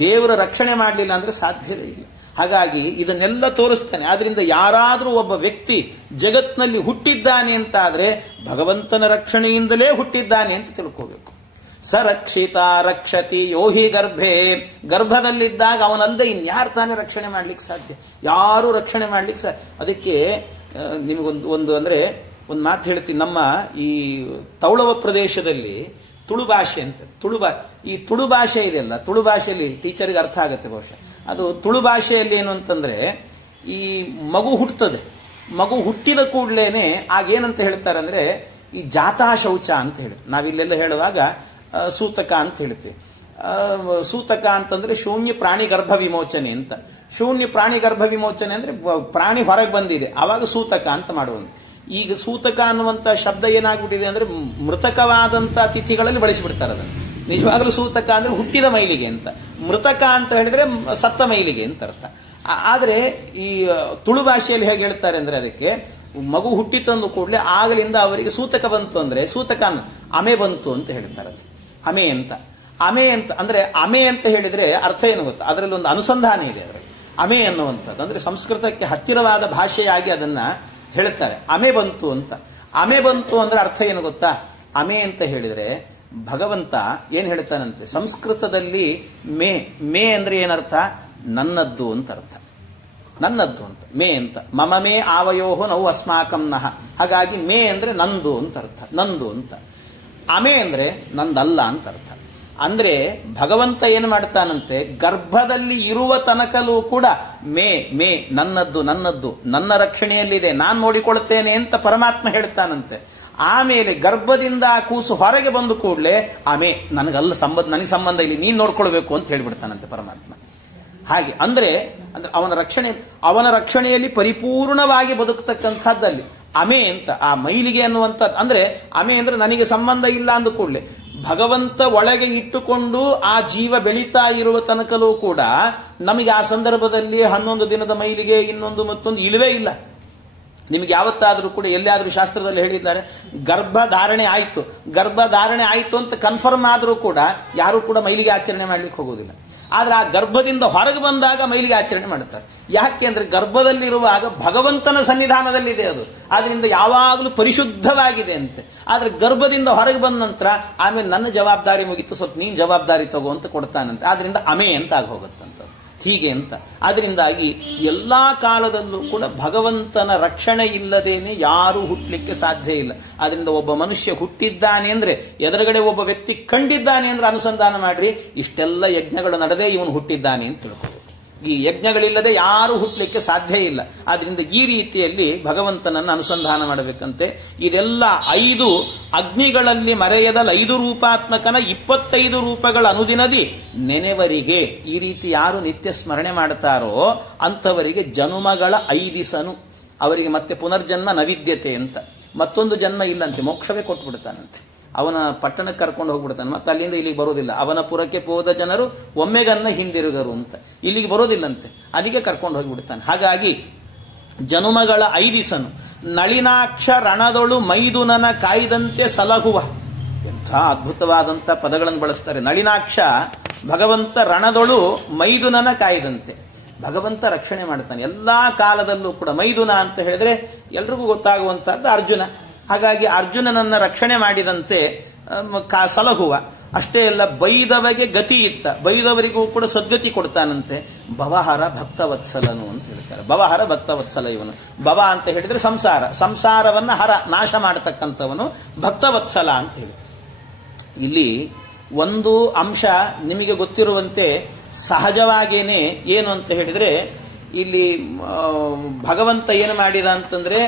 ದೇವರ ರಕ್ಷಣೆ ಮಾಡಲಿಲ್ಲ ಅಂದ್ರೆ ಸಾಧ್ಯವೇ ಇಲ್ಲ. ಹಾಗಾಗಿ ಇದನ್ನೆಲ್ಲ ತೋರಿಸ್ತಾನೆ. ಆದ್ರಿಂದ ಯಾರಾದರೂ ಒಬ್ಬ ವ್ಯಕ್ತಿ ಜಗತ್ನಲ್ಲಿ ಹುಟ್ಟಿದ್ದಾನೆ ಅಂತಾದ್ರೆ ಭಗವಂತನ ರಕ್ಷಣೆಯಿಂದಲೇ ಹುಟ್ಟಿದ್ದಾನೆ ಅಂತ ತಿಳ್ಕೋಬೇಕು. ಸರಕ್ಷಿತ ರಕ್ಷತಿ ಯೋಹಿ ಗರ್ಭೆ, ಗರ್ಭದಲ್ಲಿದ್ದಾಗ ಅವನಲ್ಲದೆ ಇನ್ಯಾರು ತಾನೇ ರಕ್ಷಣೆ ಮಾಡ್ಲಿಕ್ಕೆ ಸಾಧ್ಯ? ಯಾರು ರಕ್ಷಣೆ ಮಾಡ್ಲಿಕ್ಕೆ ಸಾಧ್ಯ? ಅದಕ್ಕೆ ನಿಮಗೊಂದು ಅಂದ್ರೆ ಒಂದು ಮಾತು ಹೇಳ್ತೀನಿ. ನಮ್ಮ ಈ ತೌಳವ ಪ್ರದೇಶದಲ್ಲಿ ತುಳು ಭಾಷೆ ಅಂತ, ಈ ತುಳು ಭಾಷೆ ಇದೆಯಲ್ಲ, ತುಳು ಭಾಷೆಯಲ್ಲಿ ಟೀಚರ್ಗೆ ಅರ್ಥ ಆಗುತ್ತೆ ಬಹುಶಃ. ಅದು ತುಳು ಭಾಷೆಯಲ್ಲಿ ಏನು ಅಂತಂದ್ರೆ, ಈ ಮಗು ಹುಟ್ಟುತ್ತದೆ, ಮಗು ಹುಟ್ಟಿದ ಕೂಡಲೇನೆ ಆಗೇನಂತ ಹೇಳ್ತಾರೆ ಅಂದ್ರೆ ಈ ಜಾತಾ ಶೌಚ ಅಂತ ಹೇಳಿ ನಾವಿಲ್ಲೆಲ್ಲ ಹೇಳುವಾಗ ಸೂತಕ ಅಂತ ಹೇಳ್ತೀವಿ. ಸೂತಕ ಅಂತಂದ್ರೆ ಶೂನ್ಯ ಪ್ರಾಣಿ ಗರ್ಭ ವಿಮೋಚನೆ ಅಂತ. ಶೂನ್ಯ ಪ್ರಾಣಿ ಗರ್ಭ ವಿಮೋಚನೆ ಅಂದ್ರೆ ಪ್ರಾಣಿ ಹೊರಗೆ ಬಂದಿದೆ, ಆವಾಗ ಸೂತಕ ಅಂತ ಮಾಡುವುದು. ಈಗ ಸೂತಕ ಅನ್ನುವಂಥ ಶಬ್ದ ಏನಾಗ್ಬಿಟ್ಟಿದೆ ಅಂದ್ರೆ ಮೃತಕವಾದಂಥ ತಿಥಿಗಳಲ್ಲಿ ಬಳಸಿಬಿಡ್ತಾರೆ ಅದನ್ನು. ನಿಜವಾಗ್ಲೂ ಸೂತಕ ಅಂದ್ರೆ ಹುಟ್ಟಿದ ಮೈಲಿಗೆ ಅಂತ, ಮೃತಕ ಅಂತ ಹೇಳಿದ್ರೆ ಸತ್ತ ಮೈಲಿಗೆ ಅಂತ ಅರ್ಥ. ಆದರೆ ಈ ತುಳು ಭಾಷೆಯಲ್ಲಿ ಹೇಗೆ ಹೇಳ್ತಾರೆ ಅಂದ್ರೆ, ಅದಕ್ಕೆ ಮಗು ಹುಟ್ಟಿತಂದು ಕೂಡಲೇ ಆಗಲಿಂದ ಅವರಿಗೆ ಸೂತಕ ಬಂತು ಅಂದ್ರೆ ಸೂತಕ ಅಮೆ ಬಂತು ಅಂತ ಹೇಳ್ತಾರೆ. ಅದು ಅಮೆ ಅಂತ. ಅಮೆ ಅಂತ ಅಂದ್ರೆ ಅಮೆ ಅಂತ ಹೇಳಿದ್ರೆ ಅರ್ಥ ಏನು ಗೊತ್ತಾ? ಅದರಲ್ಲಿ ಒಂದು ಅನುಸಂಧಾನ ಇದೆ. ಅದರಲ್ಲಿ ಅಮೆ ಅನ್ನುವಂಥದ್ದು ಅಂದ್ರೆ ಸಂಸ್ಕೃತಕ್ಕೆ ಹತ್ತಿರವಾದ ಭಾಷೆಯಾಗಿ ಅದನ್ನ ಹೇಳ್ತಾರೆ. ಅಮೆ ಬಂತು ಅಂತ. ಅಮೆ ಬಂತು ಅಂದ್ರೆ ಅರ್ಥ ಏನು ಗೊತ್ತಾ? ಅಮೆ ಅಂತ ಹೇಳಿದ್ರೆ ಭಗವಂತ ಏನ್ ಹೇಳ್ತಾನಂತೆ ಸಂಸ್ಕೃತದಲ್ಲಿ ಮೇ, ಮೇ ಅಂದ್ರೆ ಏನರ್ಥ? ನನ್ನದ್ದು ಅಂತ ಅರ್ಥ. ನನ್ನದ್ದು ಅಂತ ಮೇ ಅಂತ. ಮಮ ಮೇ ಆವಯೋಹೋ ನೌ ಅಸ್ಮಾಕಂ ನಹ. ಹಾಗಾಗಿ ಮೇ ಅಂದ್ರೆ ನಂದು ಅಂತ ಅರ್ಥ, ನಂದು ಅಂತ. ಅಮೆ ಅಂದ್ರೆ ನಂದಲ್ಲ ಅಂತ ಅರ್ಥ. ಅಂದ್ರೆ ಭಗವಂತ ಏನು ಮಾಡ್ತಾನಂತೆ, ಗರ್ಭದಲ್ಲಿ ಇರುವ ತನಕಲೂ ಕೂಡ ಮೇ ಮೇ ನನ್ನದ್ದು ನನ್ನದ್ದು, ನನ್ನ ರಕ್ಷಣೆಯಲ್ಲಿದೆ, ನಾನು ನೋಡಿಕೊಳ್ತೇನೆ ಅಂತ ಪರಮಾತ್ಮ ಹೇಳ್ತಾನಂತೆ. ಆಮೇಲೆ ಗರ್ಭದಿಂದ ಆ ಕೂಸು ಹೊರಗೆ ಬಂದು ಕೂಡಲೇ ಆಮೆ ನನಗಲ್ಲ ಸಂಬಂಧ, ನನಗೆ ಸಂಬಂಧ ಇಲ್ಲಿ, ನೀನು ನೋಡ್ಕೊಳ್ಬೇಕು ಅಂತ ಹೇಳಿಬಿಡ್ತಾನಂತೆ ಪರಮಾತ್ಮ. ಹಾಗೆ ಅಂದ್ರೆ ಅವನ ರಕ್ಷಣೆಯಲ್ಲಿ ಪರಿಪೂರ್ಣವಾಗಿ ಬದುಕತಕ್ಕಂಥದ್ದಲ್ಲಿ ಅಮೆ ಅಂತ. ಆ ಮೈಲಿಗೆ ಅನ್ನುವಂಥದ್ದು ಅಂದ್ರೆ ಅಮೆ ಅಂದ್ರೆ ನನಗೆ ಸಂಬಂಧ ಇಲ್ಲ ಅಂದ ಕೂಡಲೇ ಭಗವಂತ ಒಳಗೆ ಇಟ್ಟುಕೊಂಡು ಆ ಜೀವ ಬೆಳೀತಾ ಇರುವ ತನಕಲೂ ಕೂಡ ನಮಗೆ ಆ ಸಂದರ್ಭದಲ್ಲಿ 11 ದಿನದ ಮೈಲಿಗೆ ಇನ್ನೊಂದು ಮತ್ತೊಂದು ಇಲ್ಲವೇ ಇಲ್ಲ. ನಿಮಗೆ ಯಾವತ್ತಾದರೂ ಕೂಡ ಎಲ್ಲಿಯಾದರೂ ಶಾಸ್ತ್ರದಲ್ಲಿ ಹೇಳಿದ್ದಾರೆ ಗರ್ಭಧಾರಣೆ ಆಯಿತು ಅಂತ ಕನ್ಫರ್ಮ್ ಆದರೂ ಕೂಡ ಯಾರು ಕೂಡ ಮೈಲಿಗೆ ಆಚರಣೆ ಮಾಡ್ಲಿಕ್ಕೆ ಹೋಗೋದಿಲ್ಲ. ಆದ್ರೆ ಆ ಗರ್ಭದಿಂದ ಹೊರಗೆ ಬಂದಾಗ ಮೈಲಿಗೆ ಆಚರಣೆ ಮಾಡುತ್ತಾರೆ. ಯಾಕೆ ಅಂದ್ರೆ ಗರ್ಭದಲ್ಲಿರುವಾಗ ಭಗವಂತನ ಸನ್ನಿಧಾನದಲ್ಲಿದೆ ಅದು, ಆದ್ರಿಂದ ಯಾವಾಗಲೂ ಪರಿಶುದ್ಧವಾಗಿದೆ ಅಂತೆ. ಆದ್ರೆ ಗರ್ಭದಿಂದ ಹೊರಗೆ ಬಂದ ನಂತರ ಆಮೇಲೆ ನನ್ನ ಜವಾಬ್ದಾರಿ ಮುಗಿತು, ಸ್ವಲ್ಪ ನೀನ್ ಜವಾಬ್ದಾರಿ ತಗೋ ಅಂತ ಕೊಡ್ತಾನಂತೆ. ಆದ್ರಿಂದ ಅಮೆ ಅಂತ ಆಗಿ ಹೋಗುತ್ತಂತ, ಹೀಗೆ ಅಂತ. ಆದ್ರಿಂದಾಗಿ ಎಲ್ಲಾ ಕಾಲದಲ್ಲೂ ಕೂಡ ಭಗವಂತನ ರಕ್ಷಣೆ ಇಲ್ಲದೇನೆ ಯಾರೂ ಹುಟ್ಟಲಿಕ್ಕೆ ಸಾಧ್ಯ ಇಲ್ಲ. ಆದ್ರಿಂದ ಒಬ್ಬ ಮನುಷ್ಯ ಹುಟ್ಟಿದ್ದಾನೆ ಅಂದ್ರೆ, ಎದುರುಗಡೆ ಒಬ್ಬ ವ್ಯಕ್ತಿ ಕಂಡಿದ್ದಾನೆ ಅಂದ್ರೆ ಅನುಸಂಧಾನ ಮಾಡ್ರಿ, ಇಷ್ಟೆಲ್ಲ ಯಜ್ಞಗಳು ನಡೆದೇ ಇವನು ಹುಟ್ಟಿದ್ದಾನೆ ಅಂತ ತಿಳ್ಕೋಬೇಕು. ಈ ಯಜ್ಞಗಳಿಲ್ಲದೆ ಯಾರು ಹುಟ್ಟಲಿಕ್ಕೆ ಸಾಧ್ಯ ಇಲ್ಲ. ಆದ್ರಿಂದ ಈ ರೀತಿಯಲ್ಲಿ ಭಗವಂತನನ್ನು ಅನುಸಂಧಾನ ಮಾಡಬೇಕಂತೆ. ಇದೆಲ್ಲ 5 ಅಗ್ನಿಗಳಲ್ಲಿ ಮರೆಯದಲ್ಲ 5 ರೂಪಾತ್ಮಕನ 25 ರೂಪಗಳ ಅನುದಿನದಿ ನೆನೆವರಿಗೆ. ಈ ರೀತಿ ಯಾರು ನಿತ್ಯ ಸ್ಮರಣೆ ಮಾಡ್ತಾರೋ ಅಂಥವರಿಗೆ ಜನುಮಗಳ 5 ಅವರಿಗೆ ಮತ್ತೆ ಪುನರ್ಜನ್ಮ ನವಿದ್ಯತೆ ಅಂತ. ಮತ್ತೊಂದು ಜನ್ಮ ಇಲ್ಲಂತೆ, ಮೋಕ್ಷವೇ ಕೊಟ್ಬಿಡ್ತಾನಂತೆ. ಅವನ ಪಟ್ಟಣಕ್ಕೆ ಕರ್ಕೊಂಡು ಹೋಗ್ಬಿಡ್ತಾನೆ, ಮತ್ತೆ ಅಲ್ಲಿಂದ ಇಲ್ಲಿಗೆ ಬರೋದಿಲ್ಲ. ಅವನ ಪುರಕ್ಕೆ ಹೋದ ಜನರು ಒಮ್ಮೆಗನ್ನ ಹಿಂದಿರುಗರು ಅಂತ, ಇಲ್ಲಿಗೆ ಬರೋದಿಲ್ಲಂತೆ, ಅಲ್ಲಿಗೆ ಕರ್ಕೊಂಡು ಹೋಗಿಬಿಡ್ತಾನೆ. ಹಾಗಾಗಿ ಜನುಮಗಳ 5 ನಳಿನಾಕ್ಷ ರಣದೊಳು ಮೈದುನನ ಕಾಯ್ದಂತೆ ಸಲಹುವ. ಎಂಥ ಅದ್ಭುತವಾದಂಥ ಪದಗಳನ್ನು ಬಳಸ್ತಾರೆ. ನಳಿನಾಕ್ಷ ಭಗವಂತ, ರಣದೊಳು ಮೈದುನನ ಕಾಯ್ದಂತೆ. ಭಗವಂತ ರಕ್ಷಣೆ ಮಾಡ್ತಾನೆ ಎಲ್ಲಾ ಕಾಲದಲ್ಲೂ ಕೂಡ. ಮೈದುನ ಅಂತ ಹೇಳಿದ್ರೆ ಎಲ್ರಿಗೂ ಗೊತ್ತಾಗುವಂತಹದ್ದು ಅರ್ಜುನ. ಹಾಗಾಗಿ ಅರ್ಜುನನನ್ನ ರಕ್ಷಣೆ ಮಾಡಿದಂತೆ ಸಲಹುವ. ಅಷ್ಟೇ ಅಲ್ಲ, ಬೈದವಗೆ ಗತಿ ಇತ್ತ, ಬೈದವರಿಗೂ ಕೂಡ ಸದ್ಗತಿ ಕೊಡ್ತಾನಂತೆ. ಭವಹರ ಭಕ್ತವತ್ಸಲನು ಅಂತ ಹೇಳ್ತಾರೆ. ಭವಹರ ಭಕ್ತವತ್ಸಲ ಇವನು. ಭವ ಅಂತ ಹೇಳಿದ್ರೆ ಸಂಸಾರ, ಸಂಸಾರವನ್ನ ಹರ ನಾಶ ಮಾಡತಕ್ಕಂಥವನು ಭಕ್ತವತ್ಸಲ ಅಂತ ಹೇಳಿ. ಇಲ್ಲಿ ಒಂದು ಅಂಶ ನಿಮಗೆ ಗೊತ್ತಿರುವಂತೆ ಸಹಜವಾಗೇನೆ ಏನು ಅಂತ ಹೇಳಿದ್ರೆ, ಇಲ್ಲಿ ಭಗವಂತ ಏನು ಮಾಡಿದ ಅಂತಂದ್ರೆ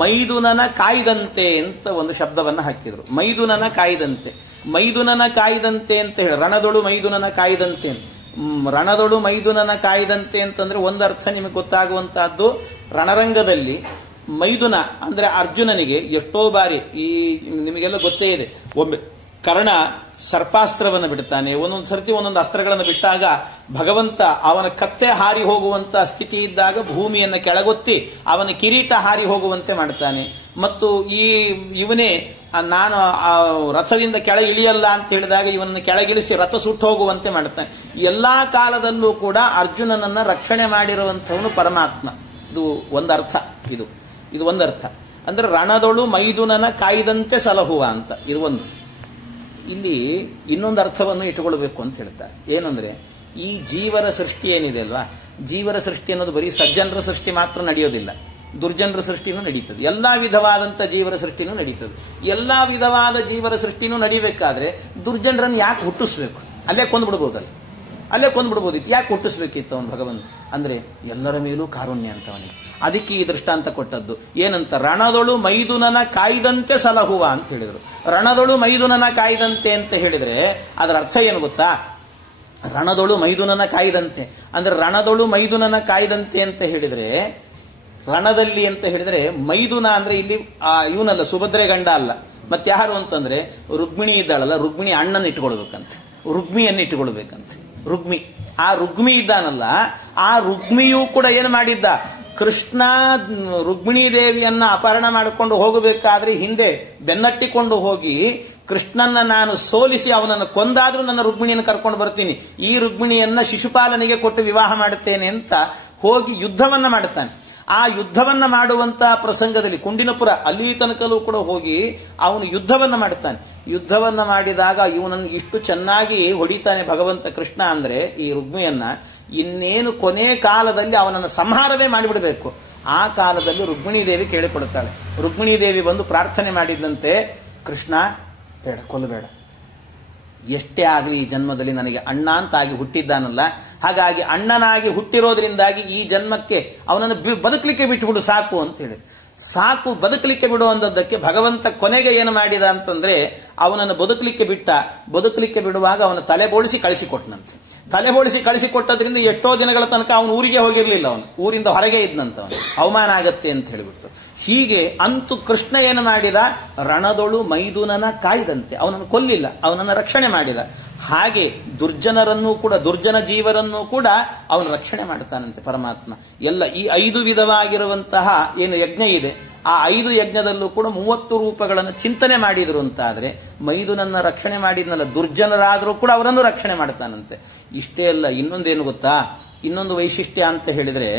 ಮೈದುನನ ಕಾಯ್ದಂತೆ ಅಂತ ಒಂದು ಶಬ್ದವನ್ನು ಹಾಕಿದ್ರು. ಮೈದುನನ ಕಾಯ್ದಂತೆ, ಮೈದುನನ ಕಾಯ್ದಂತೆ ಅಂತ ಹೇಳಿ, ರಣದೊಳು ಮೈದುನನ ಕಾಯ್ದಂತೆ. ರಣದೊಳು ಮೈದುನನ ಕಾಯ್ದಂತೆ ಅಂತಂದ್ರೆ ಒಂದರ್ಥ ನಿಮಗೆ ಗೊತ್ತಾಗುವಂತಹದ್ದು, ರಣರಂಗದಲ್ಲಿ ಮೈದುನ ಅಂದ್ರೆ ಅರ್ಜುನನಿಗೆ ಎಷ್ಟೋ ಬಾರಿ, ಈ ನಿಮಗೆಲ್ಲ ಗೊತ್ತೇ ಇದೆ, ಒಮ್ಮೆ ಕರ್ಣ ಸರ್ಪಾಸ್ತ್ರವನ್ನು ಬಿಡ್ತಾನೆ, ಒಂದೊಂದು ಸರ್ತಿ ಒಂದೊಂದು ಅಸ್ತ್ರಗಳನ್ನು ಬಿಟ್ಟಾಗ ಭಗವಂತ ಅವನ ಕತ್ತೆ ಹಾರಿ ಹೋಗುವಂತ ಸ್ಥಿತಿ ಇದ್ದಾಗ ಭೂಮಿಯನ್ನು ಕೆಳಗೊತ್ತಿ ಅವನ ಕಿರೀಟ ಹಾರಿ ಹೋಗುವಂತೆ ಮಾಡ್ತಾನೆ. ಮತ್ತು ಇವನೇ ನಾನು ರಥದಿಂದ ಕೆಳ ಇಳಿಯಲ್ಲ ಅಂತ ಹೇಳಿದಾಗ ಇವನನ್ನು ಕೆಳಗಿಳಿಸಿ ರಥ ಸುಟ್ಟು ಹೋಗುವಂತೆ ಮಾಡ್ತಾನೆ. ಎಲ್ಲಾ ಕಾಲದಲ್ಲೂ ಕೂಡ ಅರ್ಜುನನನ್ನ ರಕ್ಷಣೆ ಮಾಡಿರುವಂಥವನು ಪರಮಾತ್ಮ. ಇದು ಒಂದರ್ಥ. ಇದು ಒಂದರ್ಥ ಅಂದ್ರೆ ರಣದೊಳು ಮೈದುನನ ಕಾಯ್ದಂತೆ ಸಲಹುವ ಅಂತ ಇದು ಒಂದು. ಇಲ್ಲಿ ಇನ್ನೊಂದು ಅರ್ಥವನ್ನು ಇಟ್ಟುಕೊಳ್ಬೇಕು ಅಂತ ಹೇಳ್ತಾರೆ. ಏನಂದ್ರೆ ಈ ಜೀವರ ಸೃಷ್ಟಿ ಏನಿದೆ ಅಲ್ವಾ, ಜೀವರ ಸೃಷ್ಟಿ ಅನ್ನೋದು ಬರೀ ಸಜ್ಜನರ ಸೃಷ್ಟಿ ಮಾತ್ರ ನಡೆಯೋದಿಲ್ಲ, ದುರ್ಜನರ ಸೃಷ್ಟಿನೂ ನಡೀತದೆ. ಎಲ್ಲಾ ವಿಧವಾದಂಥ ಜೀವರ ಸೃಷ್ಟಿನೂ ನಡೀತದೆ. ಎಲ್ಲಾ ವಿಧವಾದ ಜೀವರ ಸೃಷ್ಟಿನೂ ನಡಿಬೇಕಾದ್ರೆ ದುರ್ಜನರನ್ನು ಯಾಕೆ ಹುಟ್ಟಿಸ್ಬೇಕು? ಅಲ್ಲೇ ಕೊಂದ್ಬಿಡ್ಬೋದಲ್ಲ, ಅಲ್ಲೇ ಕೊಂದ್ಬಿಡ್ಬೋದಿತ್ತು. ಯಾಕೆ ಹುಟ್ಟಿಸ್ಬೇಕಿತ್ತು ಅವನು ಭಗವಂತ? ಅಂದ್ರೆ ಎಲ್ಲರ ಮೇಲೂ ಕಾರುಣ್ಯ ಅಂತವನಿಗೆ. ಅದಕ್ಕೆ ಈ ದೃಷ್ಟಾಂತ ಕೊಟ್ಟದ್ದು. ಏನಂತ? ರಣದೊಳು ಮೈದುನನ ಕಾಯ್ದಂತೆ ಸಲಹುವ ಅಂತ ಹೇಳಿದ್ರು. ರಣದೊಳು ಮೈದುನನ ಕಾಯ್ದಂತೆ ಅಂತ ಹೇಳಿದ್ರೆ ಅದರ ಅರ್ಥ ಏನು ಗೊತ್ತಾ? ರಣದೊಳು ಮೈದುನನ ಕಾಯ್ದಂತೆ ಅಂದ್ರೆ ರಣದೊಳು ಮೈದುನನ ಕಾಯ್ದಂತೆ ಅಂತ ಹೇಳಿದ್ರೆ, ರಣದಲ್ಲಿ ಅಂತ ಹೇಳಿದ್ರೆ ಮೈದುನ ಅಂದ್ರೆ ಇಲ್ಲಿ ಇವನಲ್ಲ, ಸುಭದ್ರೆ ಗಂಡ ಅಲ್ಲ, ಮತ್ತೆ ಯಾರು ಅಂತಂದ್ರೆ ರುಕ್ಮಿಣಿ ಇದ್ದಾಳಲ್ಲ, ರುಕ್ಮಿಣಿ ಅಣ್ಣನ ಇಟ್ಕೊಳ್ಬೇಕಂತೆ, ರುಕ್ಮಿಯನ್ನು ಇಟ್ಟುಕೊಳ್ಬೇಕಂತೆ. ರುಕ್ಮಿ, ಆ ರುಕ್ಮಿ ಇದ್ದಾನಲ್ಲ, ಆ ರುಕ್ಮಿಯೂ ಕೂಡ ಏನು ಮಾಡಿದ್ದ? ಕೃಷ್ಣ ರುಕ್ಮಿಣೀ ದೇವಿಯನ್ನ ಅಪಹರಣ ಮಾಡಿಕೊಂಡು ಹೋಗಬೇಕಾದ್ರೆ ಹಿಂದೆ ಬೆನ್ನಟ್ಟಿಕೊಂಡು ಹೋಗಿ ಕೃಷ್ಣನ್ನ ನಾನು ಸೋಲಿಸಿ ಅವನನ್ನು ಕೊಂದಾದ್ರೂ ನನ್ನ ರುಕ್ಮಿಣಿಯನ್ನು ಕರ್ಕೊಂಡು ಬರ್ತೀನಿ, ಈ ರುಕ್ಮಿಣಿಯನ್ನ ಶಿಶುಪಾಲನಿಗೆ ಕೊಟ್ಟು ವಿವಾಹ ಮಾಡುತ್ತೇನೆ ಅಂತ ಹೋಗಿ ಯುದ್ಧವನ್ನ ಮಾಡುತ್ತಾನೆ. ಆ ಯುದ್ಧವನ್ನ ಮಾಡುವಂತ ಪ್ರಸಂಗದಲ್ಲಿ ಕುಂಡಿನಪುರ ಅಲ್ಲಿ ತನಕಲೂ ಕೂಡ ಹೋಗಿ ಅವನು ಯುದ್ಧವನ್ನ ಮಾಡುತ್ತಾನೆ. ಯುದ್ಧವನ್ನ ಮಾಡಿದಾಗ ಇವನನ್ನು ಇಷ್ಟು ಚೆನ್ನಾಗಿ ಹೊಡಿತಾನೆ ಭಗವಂತ ಕೃಷ್ಣ ಅಂದ್ರೆ ಈ ರುಕ್ಮಿಯನ್ನ, ಇನ್ನೇನು ಕೊನೆ ಕಾಲದಲ್ಲಿ ಅವನನ್ನು ಸಂಹಾರವೇ ಮಾಡಿಬಿಡಬೇಕು. ಆ ಕಾಲದಲ್ಲಿ ರುಕ್ಮಿಣೀ ದೇವಿ ಕೇಳಿಕೊಡುತ್ತಾಳೆ. ರುಕ್ಮಿಣೀ ದೇವಿ ಬಂದು ಪ್ರಾರ್ಥನೆ ಮಾಡಿದಂತೆ, ಕೃಷ್ಣ ಬೇಡ, ಕೊಲ್ಲಬೇಡ, ಎಷ್ಟೇ ಆಗಲಿ ಈ ಜನ್ಮದಲ್ಲಿ ನನಗೆ ಅಣ್ಣ ಅಂತಾಗಿ ಹುಟ್ಟಿದ್ದಾನಲ್ಲ, ಹಾಗಾಗಿ ಅಣ್ಣನಾಗಿ ಹುಟ್ಟಿರೋದ್ರಿಂದಾಗಿ ಈ ಜನ್ಮಕ್ಕೆ ಅವನನ್ನು ಬದುಕಲಿಕ್ಕೆ ಬಿಟ್ಟುಬಿಡು ಸಾಕು ಅಂತ ಹೇಳಿ. ಸಾಕು, ಬದುಕಲಿಕ್ಕೆ ಬಿಡುವಂಥದ್ದಕ್ಕೆ ಭಗವಂತ ಕೊನೆಗೆ ಏನು ಮಾಡಿದ ಅಂತಂದ್ರೆ ಅವನನ್ನು ಬದುಕಲಿಕ್ಕೆ ಬಿಟ್ಟ. ಬದುಕಲಿಕ್ಕೆ ಬಿಡುವಾಗ ಅವನ ತಲೆ ಬೋಳಿಸಿ ಕಳಿಸಿಕೊಟ್ಟನಂತೆ. ತಲೆ ಬೋಳಿಸಿ ಕಳಿಸಿಕೊಟ್ಟದ್ರಿಂದ ಎಷ್ಟೋ ದಿನಗಳ ತನಕ ಅವನು ಊರಿಗೆ ಹೋಗಿರ್ಲಿಲ್ಲ, ಅವನು ಊರಿಂದ ಹೊರಗೆ ಇದ್ನಂತವನು, ಅವಮಾನ ಆಗತ್ತೆ ಅಂತ ಹೇಳಿಬಿಟ್ಟು. ಹೀಗೆ ಅಂತೂ ಕೃಷ್ಣ ಏನು ಮಾಡಿದ? ರಣದೊಳು ಮೈದುನನ ಕಾಯ್ದಂತೆ, ಅವನನ್ನು ಕೊಲ್ಲಿಲ್ಲ, ಅವನನ್ನು ರಕ್ಷಣೆ ಮಾಡಿದ. ಹಾಗೆ ದುರ್ಜನರನ್ನೂ ಕೂಡ, ದುರ್ಜನ ಜೀವರನ್ನೂ ಕೂಡ ಅವನು ರಕ್ಷಣೆ ಮಾಡ್ತಾನಂತೆ ಪರಮಾತ್ಮ. ಎಲ್ಲ ಈ 5 ವಿಧವಾಗಿರುವಂತಹ ಏನು ಯಜ್ಞ ಇದೆ, ಆ 5 ಯಜ್ಞದಲ್ಲೂ ಕೂಡ 30 ರೂಪಗಳನ್ನು ಚಿಂತನೆ ಮಾಡಿದ್ರು ಅಂತಾದ್ರೆ ಮೈದುನನ್ನ ರಕ್ಷಣೆ ಮಾಡಿದ್ನಲ್ಲ, ದುರ್ಜನರಾದರೂ ಕೂಡ ಅವರನ್ನು ರಕ್ಷಣೆ ಮಾಡ್ತಾನಂತೆ. ಇಷ್ಟೇ ಅಲ್ಲ, ಇನ್ನೊಂದೇನು ಗೊತ್ತಾ? ಇನ್ನೊಂದು ವೈಶಿಷ್ಟ್ಯ ಅಂತ ಹೇಳಿದ್ರೆ,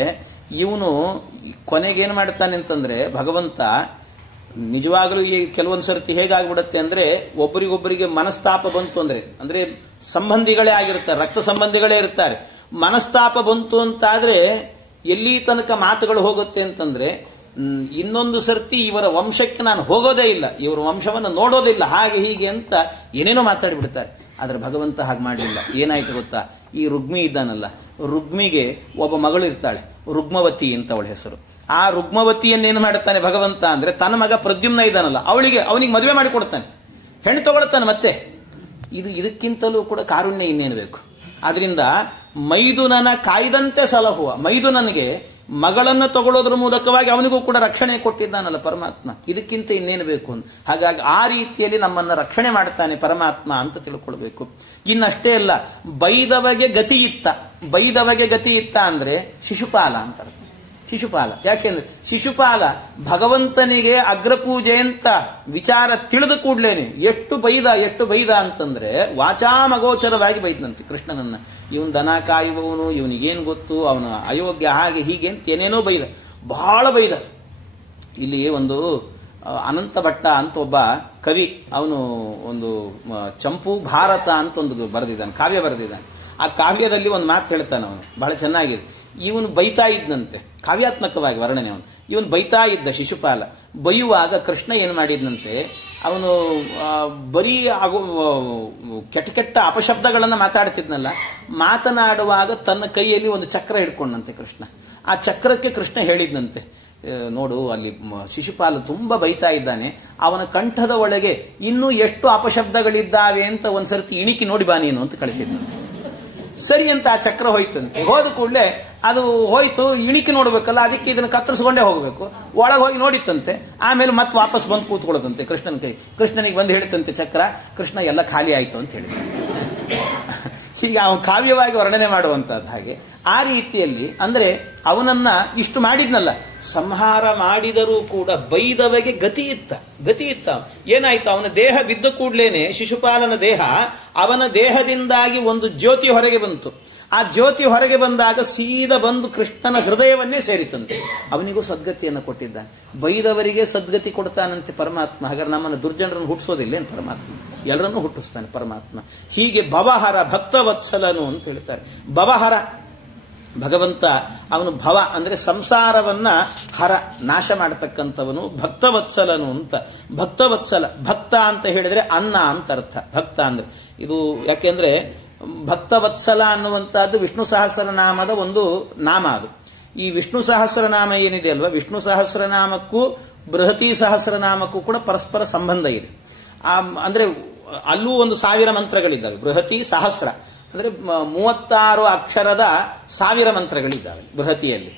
ಇವನು ಕೊನೆಗೇನು ಮಾಡ್ತಾನೆ ಅಂತಂದ್ರೆ ಭಗವಂತ ನಿಜವಾಗಲೂ ಈ ಕೆಲವೊಂದು ಸರ್ತಿ ಹೇಗಾಗ್ಬಿಡುತ್ತೆ ಅಂದ್ರೆ ಒಬ್ಬರಿಗೊಬ್ಬರಿಗೆ ಮನಸ್ತಾಪ ಬಂತು ಅಂದ್ರೆ ಸಂಬಂಧಿಗಳೇ ಆಗಿರ್ತಾರೆ, ರಕ್ತ ಸಂಬಂಧಿಗಳೇ ಇರ್ತಾರೆ. ಮನಸ್ತಾಪ ಬಂತು ಅಂತಾದ್ರೆ ಎಲ್ಲಿ ತನಕ ಮಾತುಗಳು ಹೋಗುತ್ತೆ ಅಂತಂದ್ರೆ, ಇನ್ನೊಂದು ಸರ್ತಿ ಇವರ ವಂಶಕ್ಕೆ ನಾನು ಹೋಗೋದೇ ಇಲ್ಲ, ಇವರ ವಂಶವನ್ನು ನೋಡೋದಿಲ್ಲ, ಹಾಗೆ ಹೀಗೆ ಅಂತ ಏನೇನೋ ಮಾತಾಡಿಬಿಡ್ತಾರೆ. ಆದ್ರೆ ಭಗವಂತ ಹಾಗೆ ಮಾಡಲಿಲ್ಲ. ಏನಾಯ್ತು ಗೊತ್ತಾ? ಈ ರುಗ್ಮಿ ಇದ್ದಾನಲ್ಲ, ರುಗ್ಮಿಗೆ ಒಬ್ಬ ಮಗಳು ಇರ್ತಾಳೆ, ರುಗ್ಮವತಿ ಅಂತ ಅವಳ ಹೆಸರು. ಆ ರುಗ್ಮವತಿಯನ್ನೇನು ಮಾಡ್ತಾನೆ ಭಗವಂತ ಅಂದ್ರೆ, ತನ್ನ ಮಗ ಪ್ರದ್ಯುಮ್ನ ಇದ್ದಾನಲ್ಲ ಅವನಿಗೆ ಮದುವೆ ಮಾಡಿ ಕೊಡ್ತಾನೆ, ಹೆಣ್ಣು ತಗೊಳ್ತಾನೆ. ಮತ್ತೆ ಇದಕ್ಕಿಂತಲೂ ಕೂಡ ಕಾರುಣ್ಯ ಇನ್ನೇನು ಬೇಕು? ಆದ್ರಿಂದ ಮೈದುನನ ಕಾಯ್ದಂತೆ ಸಲಹುವ, ಮೈದುನನಿಗೆ ಮಗಳನ್ನು ತಗೊಳ್ಳೋದ್ರ ಮೂಲಕವಾಗಿ ಅವನಿಗೂ ಕೂಡ ರಕ್ಷಣೆ ಕೊಟ್ಟಿದ್ದಾನಲ್ಲ ಪರಮಾತ್ಮ, ಇದಕ್ಕಿಂತ ಇನ್ನೇನು ಬೇಕು ಅಂತ. ಹಾಗಾಗಿ ಆ ರೀತಿಯಲ್ಲಿ ನಮ್ಮನ್ನ ರಕ್ಷಣೆ ಮಾಡ್ತಾನೆ ಪರಮಾತ್ಮ ಅಂತ ತಿಳ್ಕೊಳ್ಬೇಕು. ಇನ್ನಷ್ಟೇ ಅಲ್ಲ, ಬೈದವಗೆ ಗತಿ ಇತ್ತ, ಬೈದವಗೆ ಗತಿ ಇತ್ತ ಅಂದ್ರೆ ಶಿಶುಪಾಲ ಅಂತ. ಶಿಶುಪಾಲ ಯಾಕೆಂದ್ರೆ ಶಿಶುಪಾಲ ಭಗವಂತನಿಗೆ ಅಗ್ರಪೂಜೆ ಅಂತ ವಿಚಾರ ತಿಳಿದು ಕೂಡ್ಲೇನೆ ಎಷ್ಟು ಬೈದ ಅಂತಂದ್ರೆ ವಾಚಾಮಗೋಚರವಾಗಿ ಬೈದನಂತೆ ಕೃಷ್ಣನನ್ನ. ಇವನು ದನ ಕಾಯುವವನು, ಇವನಿಗೇನು ಗೊತ್ತು, ಅವನ ಅಯೋಗ್ಯ, ಹಾಗೆ ಹೀಗೆ ಅಂತ ಏನೇನೋ ಬೈದ, ಬಹಳ ಬೈದ. ಇಲ್ಲಿ ಒಂದು ಅನಂತ ಭಟ್ಟ ಅಂತ ಒಬ್ಬ ಕವಿ, ಅವನು ಒಂದು ಚಂಪು ಭಾರತ ಅಂತ ಒಂದು ಬರೆದಿದ್ದಾನೆ, ಕಾವ್ಯ ಬರೆದಿದ್ದಾನೆ. ಆ ಕಾವ್ಯದಲ್ಲಿ ಒಂದು ಮಾತು ಹೇಳ್ತಾನೆ ಅವನು, ಬಹಳ ಚೆನ್ನಾಗಿದೆ. ಇವನು ಬೈತಾ ಇದ್ದಂತೆ, ಕಾವ್ಯಾತ್ಮಕವಾಗಿ ವರ್ಣನೆ ಅವನು. ಇವನು ಬೈತಾ ಇದ್ದ ಶಿಶುಪಾಲ. ಬೈಯುವಾಗ ಕೃಷ್ಣ ಏನು ಮಾಡಿದ್ನಂತೆ, ಅವನು ಬರೀ ಕೆಟ್ಟ ಕೆಟ್ಟ ಅಪಶಬ್ದಗಳನ್ನು ಮಾತಾಡ್ತಿದ್ನಲ್ಲ, ಮಾತನಾಡುವಾಗ ತನ್ನ ಕೈಯಲ್ಲಿ ಒಂದು ಚಕ್ರ ಹಿಡ್ಕೊಂಡಂತೆ ಕೃಷ್ಣ. ಆ ಚಕ್ರಕ್ಕೆ ಕೃಷ್ಣ ಹೇಳಿದ್ನಂತೆ, ನೋಡು ಅಲ್ಲಿ ಶಿಶುಪಾಲ ತುಂಬಾ ಬೈತಾ ಇದ್ದಾನೆ, ಅವನ ಕಂಠದ ಒಳಗೆ ಇನ್ನೂ ಎಷ್ಟು ಅಪಶಬ್ದಗಳಿದ್ದಾವೆ ಅಂತ ಒಂದ್ಸರ್ತಿ ಇಣಿಕಿ ನೋಡಿ ಬಾ ನೀನು ಅಂತ ಕಳಿಸಿದ್ನಂತೆ. ಸರಿ ಅಂತ ಆ ಚಕ್ರ ಹೋಯ್ತಂತೆ. ಹೋದ ಕೂಡಲೇ ಅದು ಹೋಯ್ತು, ಇಣಿಕಿ ನೋಡ್ಬೇಕಲ್ಲ, ಅದಕ್ಕೆ ಇದನ್ನು ಕತ್ತರಿಸ್ಕೊಂಡೇ ಹೋಗ್ಬೇಕು. ಒಳಗೆ ಹೋಗಿ ನೋಡಿತ್ತಂತೆ, ಆಮೇಲೆ ಮತ್ತೆ ವಾಪಸ್ ಬಂದು ಕೂತ್ಕೊಳ್ಳೋದಂತೆ ಕೃಷ್ಣನ ಕೈ. ಕೃಷ್ಣನಿಗೆ ಬಂದು ಹೇಳ್ತಂತೆ ಚಕ್ರ, ಕೃಷ್ಣ ಎಲ್ಲ ಖಾಲಿ ಆಯ್ತು ಅಂತ ಹೇಳಿ. ಹೀಗೆ ಅವನು ಕಾವ್ಯವಾಗಿ ವರ್ಣನೆ ಮಾಡುವಂತಹದ್ದು. ಹಾಗೆ ಆ ರೀತಿಯಲ್ಲಿ ಅಂದ್ರೆ ಅವನನ್ನ ಇಷ್ಟು ಮಾಡಿದ್ನಲ್ಲ, ಸಂಹಾರ ಮಾಡಿದರೂ ಕೂಡ ಬೈದವಗೆ ಗತಿ ಇತ್ತ. ಏನಾಯ್ತು, ಅವನ ದೇಹ ಬಿದ್ದ ಕೂಡ್ಲೇನೆ ಶಿಶುಪಾಲನ ದೇಹ, ಅವನ ದೇಹದಿಂದಾಗಿ ಒಂದು ಜ್ಯೋತಿ ಹೊರಗೆ ಬಂತು. ಆ ಜ್ಯೋತಿ ಹೊರಗೆ ಬಂದಾಗ ಸೀದಾ ಬಂದು ಕೃಷ್ಣನ ಹೃದಯವನ್ನೇ ಸೇರಿತಂತೆ. ಅವನಿಗೂ ಸದ್ಗತಿಯನ್ನು ಕೊಟ್ಟಿದ್ದಾನೆ. ಬೈದವರಿಗೆ ಸದ್ಗತಿ ಕೊಡ್ತಾನಂತೆ ಪರಮಾತ್ಮ. ಹಾಗಾದ್ರೆ ನಮ್ಮನ್ನು ದುರ್ಜನರನ್ನು ಹುಟ್ಟಿಸೋದಿಲ್ಲ ಏನು ಪರಮಾತ್ಮ? ಎಲ್ಲರನ್ನೂ ಹುಟ್ಟಿಸ್ತಾನೆ ಪರಮಾತ್ಮ. ಹೀಗೆ ಭವಹರ ಭಕ್ತವತ್ಸಲನು ಅಂತ ಹೇಳ್ತಾರೆ. ಭವಹರ ಭಗವಂತ, ಅವನು ಭವ ಅಂದ್ರೆ ಸಂಸಾರವನ್ನ ಹರ ನಾಶ ಮಾಡತಕ್ಕಂಥವನು, ಭಕ್ತವತ್ಸಲನು ಅಂತ. ಭಕ್ತವತ್ಸಲ, ಭಕ್ತ ಅಂತ ಹೇಳಿದ್ರೆ ಅನ್ನ ಅಂತ ಅರ್ಥ. ಭಕ್ತ ಅಂದ್ರೆ ಇದು ಯಾಕೆಂದ್ರೆ ಭಕ್ತವತ್ಸಲ ಅನ್ನುವಂತಹದ್ದು ವಿಷ್ಣು ಸಹಸ್ರನಾಮದ ಒಂದು ನಾಮ. ಅದು ಈ ವಿಷ್ಣು ಸಹಸ್ರನಾಮ ಏನಿದೆ ಅಲ್ವಾ, ವಿಷ್ಣು ಸಹಸ್ರನಾಮಕ್ಕೂ ಬೃಹತಿ ಸಹಸ್ರನಾಮಕ್ಕೂ ಕೂಡ ಪರಸ್ಪರ ಸಂಬಂಧ ಇದೆ. ಅಂದ್ರೆ ಅಲ್ಲೂ ಒಂದು 1000 ಮಂತ್ರಗಳಿದ್ದಾವೆ. ಬೃಹತಿ ಸಹಸ್ರ ಅಂದ್ರೆ 36 ಅಕ್ಷರದ 1000 ಮಂತ್ರಗಳಿದ್ದಾವೆ ಬೃಹತಿಯಲ್ಲಿ.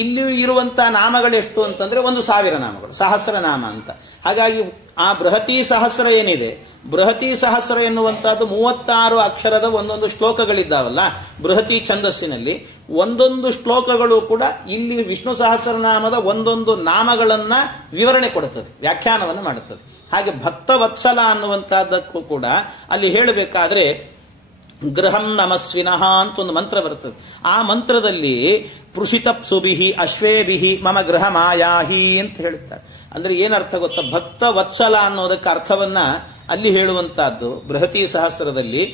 ಇಲ್ಲಿ ಇರುವಂತಹ ನಾಮಗಳೆಷ್ಟು ಅಂತಂದ್ರೆ 1000 ನಾಮಗಳು, ಸಹಸ್ರನಾಮ ಅಂತ. ಹಾಗಾಗಿ ಆ ಬೃಹತಿ ಸಹಸ್ರ ಏನಿದೆ, ಬೃಹತಿ ಸಹಸ್ರ ಎನ್ನುವಂತಹದ್ದು 36 ಅಕ್ಷರದ ಒಂದೊಂದು ಶ್ಲೋಕಗಳಿದ್ದಾವಲ್ಲ ಬೃಹತಿ ಛಂದಸ್ಸಿನಲ್ಲಿ. ಒಂದೊಂದು ಶ್ಲೋಕಗಳು ಕೂಡ ಇಲ್ಲಿ ವಿಷ್ಣು ಸಹಸ್ರನಾಮದ ಒಂದೊಂದು ನಾಮಗಳನ್ನ ವಿವರಣೆ ಕೊಡುತ್ತದೆ, ವ್ಯಾಖ್ಯಾನವನ್ನು ಮಾಡುತ್ತದೆ. ಹಾಗೆ ಭಕ್ತವತ್ಸಲ ಅನ್ನುವಂತಹದ್ದಕ್ಕೂ ಕೂಡ ಅಲ್ಲಿ ಹೇಳಬೇಕಾದ್ರೆ ಗೃಹಂ ನಮಸ್ವಿನಃ ಅಂತ ಒಂದು ಮಂತ್ರ ಬರ್ತದೆ. ಆ ಮಂತ್ರದಲ್ಲಿ ಪೃಷಿತಪ್ಸುಭಿಹಿ ಅಶ್ವೇಭಿಹಿ ಮಮ ಗೃಹ ಮಾಯಾಹಿ ಅಂತ ಹೇಳುತ್ತಾರೆ. ಅಂದ್ರೆ ಏನರ್ಥ ಗೊತ್ತಾ, ಭಕ್ತ ವತ್ಸಲ ಅನ್ನೋದಕ್ಕೆ ಅರ್ಥವನ್ನ ಅಲ್ಲಿ ಹೇಳುವಂತಹದ್ದು ಬೃಹತಿ ಸಹಸ್ರದಲ್ಲಿ.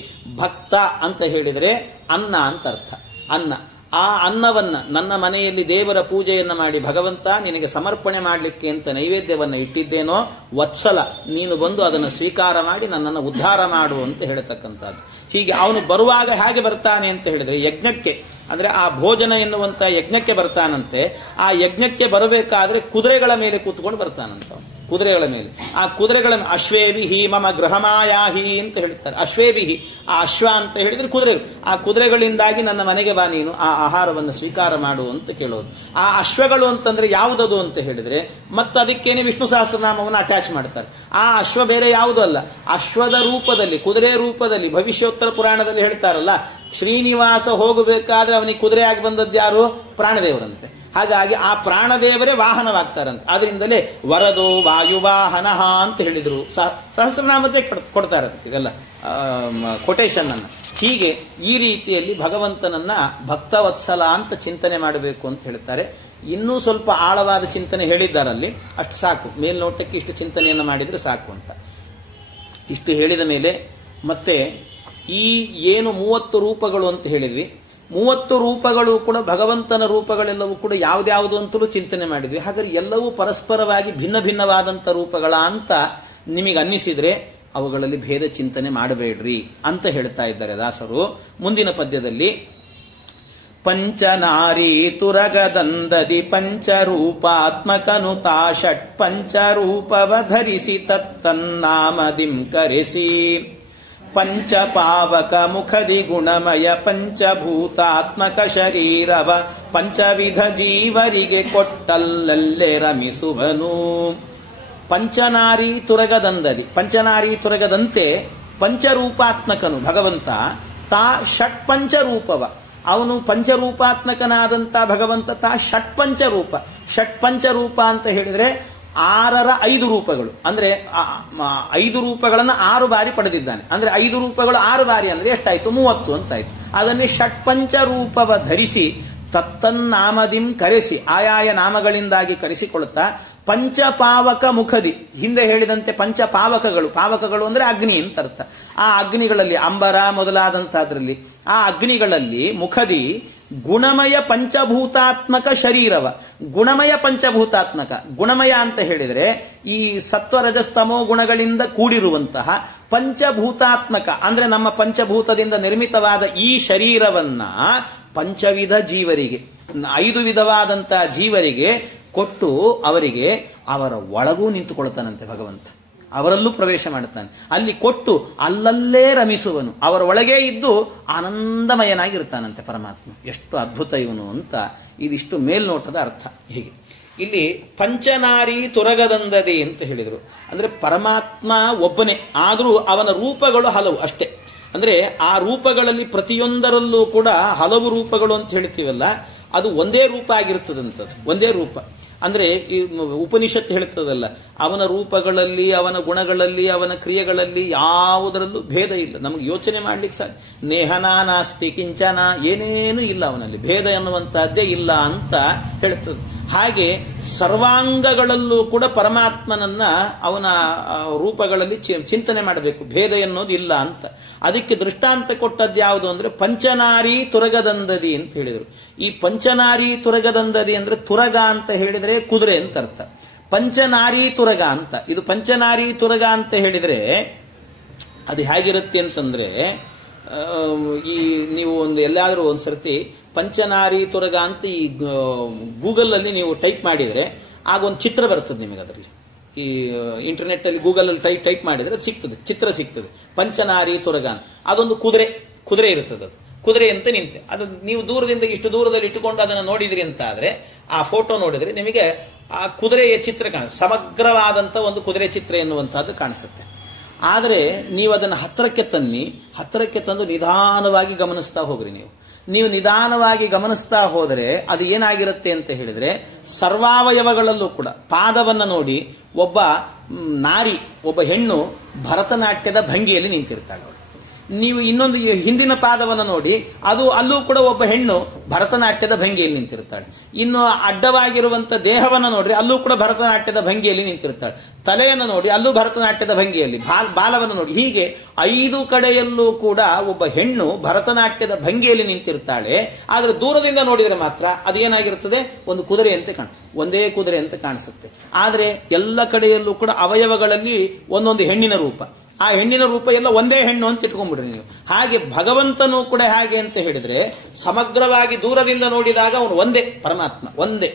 ಭಕ್ತ ಅಂತ ಹೇಳಿದರೆ ಅನ್ನ ಅಂತ ಅರ್ಥ. ಅನ್ನ, ಆ ಅನ್ನವನ್ನ ನನ್ನ ಮನೆಯಲ್ಲಿ ದೇವರ ಪೂಜೆಯನ್ನ ಮಾಡಿ ಭಗವಂತ ನಿನಗೆ ಸಮರ್ಪಣೆ ಮಾಡಲಿಕ್ಕೆ ಅಂತ ನೈವೇದ್ಯವನ್ನ ಇಟ್ಟಿದ್ದೇನೋ, ವತ್ಸಲ ನೀನು ಬಂದು ಅದನ್ನು ಸ್ವೀಕಾರ ಮಾಡಿ ನನ್ನನ್ನು ಉದ್ಧಾರ ಮಾಡು ಅಂತ ಹೇಳತಕ್ಕಂಥದ್ದು. ಹೀಗೆ ಅವನು ಬರುವಾಗ ಹೇಗೆ ಬರ್ತಾನೆ ಅಂತ ಹೇಳಿದ್ರೆ ಯಜ್ಞಕ್ಕೆ, ಅಂದ್ರೆ ಆ ಭೋಜನ ಎನ್ನುವಂತ ಯಜ್ಞಕ್ಕೆ ಬರ್ತಾನಂತೆ. ಆ ಯಜ್ಞಕ್ಕೆ ಬರಬೇಕಾದ್ರೆ ಕುದುರೆಗಳ ಮೇಲೆ ಕೂತ್ಕೊಂಡು ಬರ್ತಾನಂತ. ಕುದುರೆಗಳ ಮೇಲೆ, ಆ ಕುದುರೆಗಳ ಅಶ್ವೇಭಿಹಿ ಮಮ ಗೃಹಮಾಯಾಹಿ ಅಂತ ಹೇಳ್ತಾರೆ. ಅಶ್ವೇಭಿಹಿ, ಆ ಅಶ್ವ ಅಂತ ಹೇಳಿದ್ರೆ ಕುದುರೆ. ಆ ಕುದುರೆಗಳಿಂದಾಗಿ ನನ್ನ ಮನೆಗೆ ಬಾ ನೀನು, ಆ ಆಹಾರವನ್ನು ಸ್ವೀಕಾರ ಮಾಡು ಅಂತ ಕೇಳೋದು. ಆ ಅಶ್ವಗಳು ಅಂತಂದ್ರೆ ಯಾವುದದು ಅಂತ ಹೇಳಿದ್ರೆ ಮತ್ತೆ ಅದಕ್ಕೇನೆ ವಿಷ್ಣು ಸಹಸ್ರನಾಮವನ್ನು ಅಟ್ಯಾಚ್ ಮಾಡ್ತಾರೆ. ಆ ಅಶ್ವ ಬೇರೆ ಯಾವುದೂ ಅಲ್ಲ, ಅಶ್ವದ ರೂಪದಲ್ಲಿ, ಕುದುರೆ ರೂಪದಲ್ಲಿ ಭವಿಷ್ಯೋತ್ತರ ಪುರಾಣದಲ್ಲಿ ಹೇಳ್ತಾರಲ್ಲ, ಶ್ರೀನಿವಾಸ ಹೋಗಬೇಕಾದ್ರೆ ಅವನಿಗೆ ಕುದುರೆ ಆಗಿ ಬಂದದ್ದು ಯಾರು? ಪ್ರಾಣದೇವರಂತೆ. ಹಾಗಾಗಿ ಆ ಪ್ರಾಣದೇವರೇ ವಾಹನವಾಗ್ತಾರಂತೆ. ಆದ್ರಿಂದಲೇ ವರದೋ ವಾಯುವಾಹನ ಅಂತ ಹೇಳಿದ್ರು. ಸಹಸ್ರನಾಮದೇ ಕೊಡ್ತಾರೆ ಇದೆಲ್ಲ ಕೊಟೇಶನ್ ಅನ್ನ. ಹೀಗೆ ಈ ರೀತಿಯಲ್ಲಿ ಭಗವಂತನನ್ನ ಭಕ್ತವತ್ಸಲ ಅಂತ ಚಿಂತನೆ ಮಾಡಬೇಕು ಅಂತ ಹೇಳ್ತಾರೆ. ಇನ್ನೂ ಸ್ವಲ್ಪ ಆಳವಾದ ಚಿಂತನೆ ಹೇಳಿದ್ದಾರಲ್ಲಿ, ಅಷ್ಟು ಸಾಕು. ಮೇಲ್ನೋಟಕ್ಕೆ ಇಷ್ಟು ಚಿಂತನೆಯನ್ನು ಮಾಡಿದ್ರೆ ಸಾಕು ಅಂತ. ಇಷ್ಟು ಹೇಳಿದ ಮೇಲೆ ಮತ್ತೆ ಈ ಏನು 30 ರೂಪಗಳು ಅಂತ ಹೇಳಿದ್ವಿ, 30 ರೂಪಗಳು ಕೂಡ ಭಗವಂತನ ರೂಪಗಳೆಲ್ಲವೂ ಕೂಡ ಯಾವ್ದ್ಯಾವುದು ಅಂತಲೂ ಚಿಂತನೆ ಮಾಡಿದ್ವಿ. ಹಾಗಾದ್ರೆ ಎಲ್ಲವೂ ಪರಸ್ಪರವಾಗಿ ಭಿನ್ನ ಭಿನ್ನವಾದಂಥ ರೂಪಗಳ ಅಂತ ನಿಮಗೆ ಅನ್ನಿಸಿದ್ರೆ ಅವುಗಳಲ್ಲಿ ಭೇದ ಚಿಂತನೆ ಮಾಡಬೇಡ್ರಿ ಅಂತ ಹೇಳ್ತಾ ಇದ್ದಾರೆ ದಾಸರು. ಮುಂದಿನ ಪದ್ಯದಲ್ಲಿ ಪಂಚನಾರೀ ತುರಗದಂದದಿ ಪಂಚರೂಪಾತ್ಮಕನು ತಾ ಷಟ್ ಪಂಚರೂಪವ ಧರಿಸಿ ತತ್ತನ್ನಾಮದಿಂ ಕರೆಸಿ ಪಂಚಪಾವಕ ಮುಖದಿ ಗುಣಮಯ ಪಂಚಭೂತಾತ್ಮಕ ಶರೀರವ ಪಂಚವಿಧ ಜೀವರಿಗೆ ಕೊಟ್ಟಲ್ಲೇ ರಮಿಸುವನು. ಪಂಚನಾರಿ ತುರಗದಂದದಿ, ಪಂಚನಾರಿ ತುರಗದಂತೆ ಪಂಚರೂಪಾತ್ಮಕನು ಭಗವಂತ. ತಾ ಷಟ್ಪಂಚರೂಪವ, ಅವನು ಪಂಚರೂಪಾತ್ಮಕನಾದಂಥ ಭಗವಂತ. ತಾ ಷಟ್ಪಂಚರೂಪ, ಷಟ್ಪಂಚರೂಪ ಅಂತ ಹೇಳಿದ್ರೆ 6ರ 5 ರೂಪಗಳು. ಅಂದ್ರೆ 5 ರೂಪಗಳನ್ನು 6 ಬಾರಿ ಪಡೆದಿದ್ದಾನೆ. ಅಂದ್ರೆ 5 ರೂಪಗಳು 6 ಬಾರಿ ಅಂದ್ರೆ ಎಷ್ಟಾಯ್ತು? 30 ಅಂತಾಯ್ತು. ಅದನ್ನೇ ಷಟ್ಪಂಚ ರೂಪವ ಧರಿಸಿ ತತ್ತನ್ನಾಮದಿಂ ಕರೆಸಿ, ಆಯಾಯ ನಾಮಗಳಿಂದಾಗಿ ಕರೆಸಿಕೊಳ್ಳುತ್ತಾ ಪಂಚಪಾವಕ ಮುಖದಿ, ಹಿಂದೆ ಹೇಳಿದಂತೆ ಪಂಚಪಾವಕಗಳು, ಪಾವಕಗಳು ಅಂದ್ರೆ ಅಗ್ನಿ ಅಂತ ಅರ್ಥ. ಆ ಅಗ್ನಿಗಳಲ್ಲಿ ಅಂಬರ ಮೊದಲಾದಂತಹದ್ರಲ್ಲಿ ಆ ಅಗ್ನಿಗಳಲ್ಲಿ ಮುಖದಿ ಗುಣಮಯ ಪಂಚಭೂತಾತ್ಮಕ ಶರೀರವ. ಗುಣಮಯ ಪಂಚಭೂತಾತ್ಮಕ, ಗುಣಮಯ ಅಂತ ಹೇಳಿದರೆ ಈ ಸತ್ವರಜಸ್ತಮೋ ಗುಣಗಳಿಂದ ಕೂಡಿರುವಂತಹ ಪಂಚಭೂತಾತ್ಮಕ ಅಂದ್ರೆ ನಮ್ಮ ಪಂಚಭೂತದಿಂದ ನಿರ್ಮಿತವಾದ ಈ ಶರೀರವನ್ನ ಪಂಚವಿಧ ಜೀವರಿಗೆ, 5 ವಿಧವಾದಂತಹ ಜೀವರಿಗೆ ಕೊಟ್ಟು ಅವರಿಗೆ ಅವರ ಒಳಗೂ ನಿಂತುಕೊಳ್ತಾನಂತೆ ಭಗವಂತ. ಅವರಲ್ಲೂ ಪ್ರವೇಶ ಮಾಡುತ್ತಾನೆ. ಅಲ್ಲಿ ಕೊಟ್ಟು ಅಲ್ಲಲ್ಲೇ ರಮಿಸುವನು, ಅವರ ಒಳಗೇ ಇದ್ದು ಆನಂದಮಯನಾಗಿರ್ತಾನಂತೆ ಪರಮಾತ್ಮ. ಎಷ್ಟು ಅದ್ಭುತ ಇವನು ಅಂತ ಇದಿಷ್ಟು ಮೇಲ್ನೋಟದ ಅರ್ಥ. ಹೀಗೆ ಇಲ್ಲಿ ಪಂಚನಾರಿ ತುರಗದಂದದಿ ಅಂತ ಹೇಳಿದರು. ಅಂದ್ರೆ ಪರಮಾತ್ಮ ಒಬ್ಬನೇ, ಆದರೂ ಅವನ ರೂಪಗಳು ಹಲವು ಅಷ್ಟೇ. ಅಂದ್ರೆ ಆ ರೂಪಗಳಲ್ಲಿ ಪ್ರತಿಯೊಂದರಲ್ಲೂ ಕೂಡ ಹಲವು ರೂಪಗಳು ಅಂತ ಹೇಳ್ತೀವಲ್ಲ, ಅದು ಒಂದೇ ರೂಪ ಆಗಿರ್ತದಂಥದ್ದು, ಒಂದೇ ರೂಪ. ಅಂದ್ರೆ ಈ ಉಪನಿಷತ್ತು ಹೇಳ್ತದಲ್ಲ, ಅವನ ರೂಪಗಳಲ್ಲಿ, ಅವನ ಗುಣಗಳಲ್ಲಿ, ಅವನ ಕ್ರಿಯೆಗಳಲ್ಲಿ ಯಾವುದರಲ್ಲೂ ಭೇದ ಇಲ್ಲ. ನಮ್ಗೆ ಯೋಚನೆ ಮಾಡ್ಲಿಕ್ಕೆ ಸಾಧ್ಯ. ನೇಹನ ನಾಸ್ತಿ ಕಿಂಚನ, ಏನೇನು ಇಲ್ಲ ಅವನಲ್ಲಿ, ಭೇದ ಎನ್ನುವಂತಹದ್ದೇ ಇಲ್ಲ ಅಂತ ಹೇಳ್ತದೆ. ಹಾಗೆ ಸರ್ವಾಂಗಗಳಲ್ಲೂ ಕೂಡ ಪರಮಾತ್ಮನನ್ನ ಅವನ ರೂಪಗಳಲ್ಲಿ ಚಿಂತನೆ ಮಾಡಬೇಕು, ಭೇದ ಎನ್ನುವುದು ಇಲ್ಲ ಅಂತ. ಅದಕ್ಕೆ ದೃಷ್ಟಾಂತ ಕೊಟ್ಟದ್ದು ಯಾವುದು ಅಂದ್ರೆ ಪಂಚನಾರಿ ತುರಗದಂದದಿ ಅಂತ ಹೇಳಿದರು. ಈ ಪಂಚನಾರಿ ತುರಗದಂದದಿ ಅಂದ್ರೆ ತುರಗ ಅಂತ ಹೇಳಿದ್ರೆ ಕುದುರೆ ಅಂತ ಅರ್ಥ. ಪಂಚನಾರಿ ತುರಗ ಅಂತ, ಇದು ಪಂಚನಾರಿ ತುರಗ ಅಂತ ಹೇಳಿದ್ರೆ ಅದು ಹೇಗಿರುತ್ತೆ ಅಂತಂದ್ರೆ, ಈ ನೀವು ಎಲ್ಲಾದ್ರೂ ಒಂದು ಸರ್ತಿ ಪಂಚನಾರಿ ತುರಗ ಅಂತ ಈ ಗೂಗಲ್ ಅಲ್ಲಿ ನೀವು ಟೈಪ್ ಮಾಡಿದ್ರೆ ಆಗ ಒಂದು ಚಿತ್ರ ಬರ್ತದೆ ನಿಮಗೆ. ಅದರಲ್ಲಿ ಈ ಇಂಟರ್ನೆಟ್ ಅಲ್ಲಿ ಗೂಗಲ್ ಅಲ್ಲಿ ಟೈಪ್ ಮಾಡಿದ್ರೆ ಅದು ಸಿಗ್ತದೆ, ಚಿತ್ರ ಸಿಗ್ತದೆ. ಪಂಚನಾರಿ ತುರಗ ಅಂತ, ಅದೊಂದು ಕುದುರೆ ಇರ್ತದೆ. ಅದು ಕುದುರೆ ಅಂತ ನಿಂತೆ, ಅದು ನೀವು ದೂರದಿಂದ ಇಷ್ಟು ದೂರದಲ್ಲಿ ಇಟ್ಟುಕೊಂಡು ಅದನ್ನು ನೋಡಿದ್ರಿ ಅಂತ ಆದ್ರೆ, ಆ ಫೋಟೋ ನೋಡಿದ್ರೆ ನಿಮಗೆ ಆ ಕುದುರೆಯ ಚಿತ್ರ ಕಾಣಿಸುತ್ತೆ, ಸಮಗ್ರವಾದಂಥ ಒಂದು ಕುದುರೆ ಚಿತ್ರ ಎನ್ನುವಂತಹದ್ದು ಕಾಣಿಸುತ್ತೆ. ಆದರೆ ನೀವು ಅದನ್ನು ಹತ್ತಿರಕ್ಕೆ ತಂದು ನಿಧಾನವಾಗಿ ಗಮನಿಸ್ತಾ ಹೋಗ್ರಿ. ನೀವು ನಿಧಾನವಾಗಿ ಗಮನಿಸ್ತಾ ಹೋದರೆ ಅದು ಏನಾಗಿರುತ್ತೆ ಅಂತ ಹೇಳಿದ್ರೆ, ಸರ್ವಾವಯವಗಳಲ್ಲೂ ಕೂಡ ಪಾದವನ್ನು ನೋಡಿ ಒಬ್ಬ ನಾರಿ, ಒಬ್ಬ ಹೆಣ್ಣು ಭರತನಾಟ್ಯದ ಭಂಗಿಯಲ್ಲಿ ನಿಂತಿರ್ತಾಳೆ. ನೀವು ಇನ್ನೊಂದು ಹಿಂದಿನ ಪಾದವನ್ನು ನೋಡಿ, ಅಲ್ಲೂ ಕೂಡ ಒಬ್ಬ ಹೆಣ್ಣು ಭರತನಾಟ್ಯದ ಭಂಗಿಯಲ್ಲಿ ನಿಂತಿರ್ತಾಳೆ. ಇನ್ನು ಅಡ್ಡವಾಗಿರುವಂತ ದೇಹವನ್ನು ನೋಡ್ರಿ, ಅಲ್ಲೂ ಕೂಡ ಭರತನಾಟ್ಯದ ಭಂಗಿಯಲ್ಲಿ ನಿಂತಿರ್ತಾಳೆ. ತಲೆಯನ್ನು ನೋಡಿ, ಅಲ್ಲೂ ಭರತನಾಟ್ಯದ ಭಂಗಿಯಲ್ಲಿ, ಬಾಲವನ್ನು ನೋಡಿ, ಹೀಗೆ 5 ಕಡೆಯಲ್ಲೂ ಕೂಡ ಒಬ್ಬ ಹೆಣ್ಣು ಭರತನಾಟ್ಯದ ಭಂಗಿಯಲ್ಲಿ ನಿಂತಿರ್ತಾಳೆ. ಆದ್ರೆ ದೂರದಿಂದ ನೋಡಿದರೆ ಮಾತ್ರ ಅದು ಏನಾಗಿರುತ್ತದೆ, ಒಂದು ಕುದುರೆಯಂತೆ ಒಂದೇ ಕುದುರೆ ಅಂತ ಕಾಣಿಸುತ್ತೆ. ಆದ್ರೆ ಎಲ್ಲ ಕಡೆಯಲ್ಲೂ ಕೂಡ ಅವಯವಗಳಲ್ಲಿ ಒಂದೊಂದು ಹೆಣ್ಣಿನ ರೂಪ, ಆ ಹೆಣ್ಣಿನ ರೂಪ ಎಲ್ಲ ಒಂದೇ ಹೆಣ್ಣು ಅಂತ ಇಟ್ಕೊಂಡ್ಬಿಡ್ರಿ ನೀವು. ಹಾಗೆ ಭಗವಂತನೂ ಕೂಡ ಹೇಗೆ ಅಂತ ಹೇಳಿದ್ರೆ, ಸಮಗ್ರವಾಗಿ ದೂರದಿಂದ ನೋಡಿದಾಗ ಅವನು ಒಂದೇ, ಪರಮಾತ್ಮ ಒಂದೇ.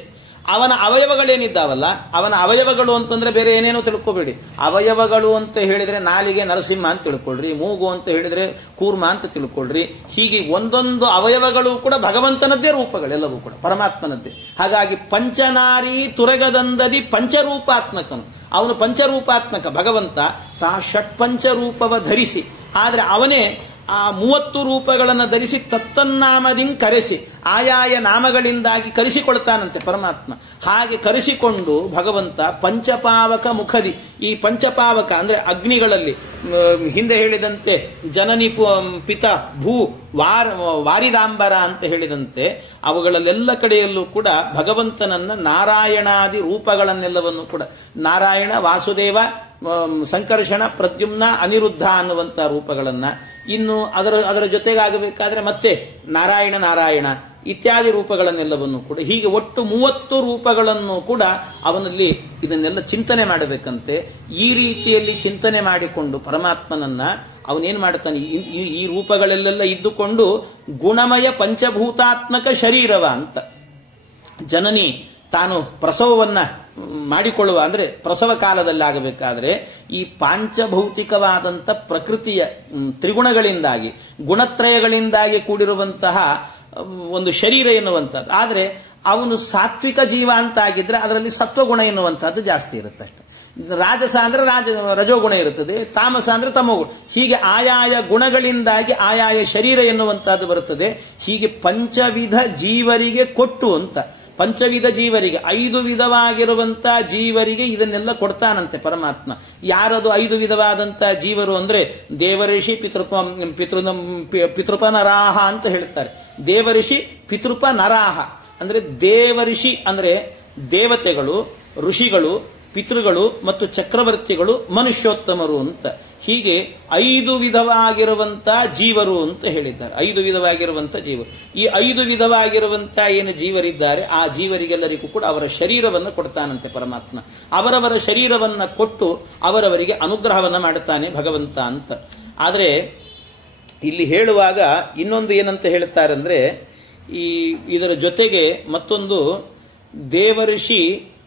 ಅವನ ಅವಯವಗಳೇನಿದ್ದಾವಲ್ಲ, ಅವನ ಅವಯವಗಳು ಅಂತಂದ್ರೆ ಬೇರೆ ಏನೇನೋ ತಿಳ್ಕೊಬೇಡಿ. ಅವಯವಗಳು ಅಂತ ಹೇಳಿದ್ರೆ ನಾಲಿಗೆ ನರಸಿಂಹ ಅಂತ ತಿಳ್ಕೊಳ್ರಿ, ಮೂಗು ಅಂತ ಹೇಳಿದ್ರೆ ಕೂರ್ಮ ಅಂತ ತಿಳ್ಕೊಳ್ರಿ. ಹೀಗೆ ಒಂದೊಂದು ಅವಯವಗಳು ಕೂಡ ಭಗವಂತನದ್ದೇ ರೂಪಗಳೆಲ್ಲವೂ ಕೂಡ ಪರಮಾತ್ಮನದ್ದೇ. ಹಾಗಾಗಿ ಪಂಚನಾರಿ ತುರಗದಂದದಿ ಪಂಚರೂಪಾತ್ಮಕನು, ಅವನು ಪಂಚರೂಪಾತ್ಮಕ ಭಗವಂತ. ತಾ ಷಟ್ಪಂಚರೂಪವ ಧರಿಸಿ, ಆದ್ರೆ ಅವನೇ ಆ 30 ರೂಪಗಳನ್ನು ಧರಿಸಿ ತತ್ತನ್ನಾಮದಿಂ ಕರೆಸಿ, ಆಯಾಯ ನಾಮಗಳಿಂದಾಗಿ ಕರೆಸಿಕೊಳ್ತಾನಂತೆ ಪರಮಾತ್ಮ. ಹಾಗೆ ಕರೆಸಿಕೊಂಡು ಭಗವಂತ ಪಂಚಪಾವಕ ಮುಖದಿ, ಈ ಪಂಚಪಾವಕ ಅಂದ್ರೆ ಅಗ್ನಿಗಳಲ್ಲಿ ಹಿಂದೆ ಹೇಳಿದಂತೆ ಜನನಿ ಪಿತ ಭೂ ವಾರಿದಾಂಬರ ಅಂತ ಹೇಳಿದಂತೆ ಅವುಗಳಲ್ಲೆಲ್ಲ ಕಡೆಯಲ್ಲೂ ಕೂಡ ಭಗವಂತನನ್ನ ನಾರಾಯಣಾದಿ ರೂಪಗಳನ್ನೆಲ್ಲವನ್ನು ಕೂಡ, ನಾರಾಯಣ, ವಾಸುದೇವ, ಸಂಕರ್ಷಣ, ಪ್ರದ್ಯುಮ್ನ, ಅನಿರುದ್ಧ ಅನ್ನುವಂಥ ರೂಪಗಳನ್ನ, ಇನ್ನು ಅದರ ಜೊತೆಗಾಗಬೇಕಾದ್ರೆ ಮತ್ತೆ ನಾರಾಯಣ ಇತ್ಯಾದಿ ರೂಪಗಳನ್ನೆಲ್ಲವನ್ನು ಕೂಡ, ಹೀಗೆ ಒಟ್ಟು 30 ರೂಪಗಳನ್ನು ಕೂಡ ಅವನಲ್ಲಿ ಇದನ್ನೆಲ್ಲ ಚಿಂತನೆ ಮಾಡಬೇಕಂತೆ. ಈ ರೀತಿಯಲ್ಲಿ ಚಿಂತನೆ ಮಾಡಿಕೊಂಡು ಪರಮಾತ್ಮನನ್ನ ಅವನೇನ್ ಮಾಡ್ತಾನೆ, ಈ ರೂಪಗಳೆಲ್ಲ ಇದ್ದುಕೊಂಡು ಗುಣಮಯ ಪಂಚಭೂತಾತ್ಮಕ ಶರೀರವ ಅಂತ. ಜನನಿ ತಾನು ಪ್ರಸವವನ್ನ ಮಾಡಿಕೊಳ್ಳುವ ಅಂದ್ರೆ ಪ್ರಸವ ಕಾಲದಲ್ಲಿ ಆಗಬೇಕಾದ್ರೆ ಈ ಪಾಂಚಭೌತಿಕವಾದಂಥ ಪ್ರಕೃತಿಯ ತ್ರಿಗುಣಗಳಿಂದಾಗಿ, ಗುಣತ್ರಯಗಳಿಂದಾಗಿ ಕೂಡಿರುವಂತಹ ಒಂದು ಶರೀರ ಎನ್ನುವಂಥದ್ದು. ಆದರೆ ಅವನು ಸಾತ್ವಿಕ ಜೀವ ಅಂತ ಆಗಿದ್ರೆ ಅದರಲ್ಲಿ ಸತ್ವಗುಣ ಎನ್ನುವಂಥದ್ದು ಜಾಸ್ತಿ ಇರುತ್ತೆ ಅಷ್ಟೆ. ರಾಜಸ ಅಂದ್ರೆ ರಜೋಗುಣ ಇರುತ್ತದೆ, ತಾಮಸ ಅಂದ್ರೆ ತಮೋಗುಣ. ಹೀಗೆ ಆಯಾಯ ಗುಣಗಳಿಂದಾಗಿ ಆಯಾಯ ಶರೀರ ಎನ್ನುವಂಥದ್ದು ಬರುತ್ತದೆ. ಹೀಗೆ ಪಂಚವಿಧ ಜೀವರಿಗೆ ಕೊಟ್ಟು ಅಂತ, ಪಂಚವಿಧ ಜೀವರಿಗೆ 5 ವಿಧವಾಗಿರುವಂತ ಜೀವರಿಗೆ ಇದನ್ನೆಲ್ಲ ಕೊಡ್ತಾನಂತೆ ಪರಮಾತ್ಮ. ಯಾರದು 5 ವಿಧವಾದಂತ ಜೀವರು ಅಂದ್ರೆ ದೇವಋಷಿ ಪಿತೃಪ ನರಾಹ ಅಂತ ಹೇಳ್ತಾರೆ. ದೇವಋಷಿ ಪಿತೃಪ ನರಾಹ ಅಂದ್ರೆ ದೇವಋಷಿ ಅಂದ್ರೆ ದೇವತೆಗಳು, ಋಷಿಗಳು, ಪಿತೃಗಳು ಮತ್ತು ಚಕ್ರವರ್ತಿಗಳು, ಮನುಷ್ಯೋತ್ತಮರು ಅಂತ. ಹೀಗೆ 5 ವಿಧವಾಗಿರುವಂತ ಜೀವರು ಅಂತ ಹೇಳಿದ್ದಾರೆ. 5 ವಿಧವಾಗಿರುವಂತ ಜೀವರು. ಈ 5 ವಿಧವಾಗಿರುವಂತ ಏನು ಜೀವರಿದ್ದಾರೆ ಆ ಜೀವರಿಗೆಲ್ಲರಿಗೂ ಕೂಡ ಅವರ ಶರೀರವನ್ನು ಕೊಡ್ತಾನಂತೆ ಪರಮಾತ್ಮ. ಅವರವರ ಶರೀರವನ್ನ ಕೊಟ್ಟು ಅವರವರಿಗೆ ಅನುಗ್ರಹವನ್ನ ಮಾಡುತ್ತಾನೆ ಭಗವಂತ ಅಂತ. ಆದರೆ ಇಲ್ಲಿ ಹೇಳುವಾಗ ಇನ್ನೊಂದು ಏನಂತ ಹೇಳ್ತಾರಂದ್ರೆ, ಇದರ ಜೊತೆಗೆ ಮತ್ತೊಂದು ದೇವಋಷಿ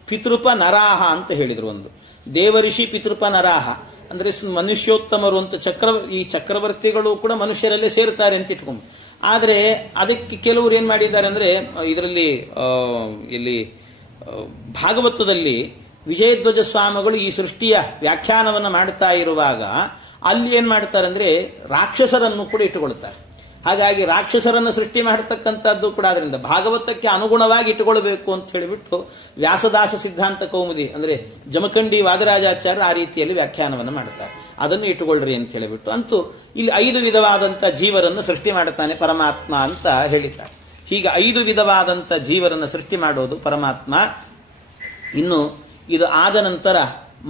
ಪಿತೃಪ ನರಾಹ ಅಂತ ಹೇಳಿದ್ರು. ಒಂದು ದೇವಋಷಿ ಪಿತೃಪ ನರಾಹ ಅಂದ್ರೆ ಮನುಷ್ಯೋತ್ತಮರು ಅಂತ. ಈ ಚಕ್ರವರ್ತಿಗಳು ಕೂಡ ಮನುಷ್ಯರಲ್ಲೇ ಸೇರ್ತಾರೆ ಅಂತ ಇಟ್ಕೊಂಡು. ಆದರೆ ಅದಕ್ಕೆ ಕೆಲವರು ಏನ್ ಮಾಡಿದ್ದಾರೆ ಅಂದ್ರೆ, ಇದರಲ್ಲಿ ಇಲ್ಲಿ ಭಾಗವತದಲ್ಲಿ ವಿಜಯಧ್ವಜ ಸ್ವಾಮಿಗಳು ಈ ಸೃಷ್ಟಿಯ ವ್ಯಾಖ್ಯಾನವನ್ನು ಮಾಡ್ತಾ ಇರುವಾಗ ಅಲ್ಲಿ ಏನ್ ಮಾಡ್ತಾರೆ ಅಂದ್ರೆ ರಾಕ್ಷಸರನ್ನು ಕೂಡ ಇಟ್ಟುಕೊಳ್ತಾರೆ. ಹಾಗಾಗಿ ರಾಕ್ಷಸರನ್ನು ಸೃಷ್ಟಿ ಮಾಡತಕ್ಕಂಥದ್ದು ಕೂಡ ಅದರಿಂದ ಭಾಗವತಕ್ಕೆ ಅನುಗುಣವಾಗಿ ಇಟ್ಟುಕೊಳ್ಬೇಕು ಅಂತ ಹೇಳಿಬಿಟ್ಟು ವ್ಯಾಸದಾಸ ಸಿದ್ಧಾಂತ ಕೌಮುದಿ ಅಂದ್ರೆ ಜಮಖಂಡಿ ವಾದರಾಜಾಚಾರ್ಯ ಆ ರೀತಿಯಲ್ಲಿ ವ್ಯಾಖ್ಯಾನವನ್ನು ಮಾಡ್ತಾರೆ. ಅದನ್ನು ಇಟ್ಟುಕೊಳ್ಳ್ರಿ ಅಂತ ಹೇಳಿಬಿಟ್ಟು ಅಂತೂ ಇಲ್ಲಿ 5 ವಿಧವಾದಂಥ ಜೀವರನ್ನು ಸೃಷ್ಟಿ ಮಾಡುತ್ತಾನೆ ಪರಮಾತ್ಮ ಅಂತ ಹೇಳಿದ್ದಾರೆ. ಹೀಗೆ 5 ವಿಧವಾದಂಥ ಜೀವರನ್ನು ಸೃಷ್ಟಿ ಮಾಡೋದು ಪರಮಾತ್ಮ. ಇನ್ನು ಇದು ಆದ ನಂತರ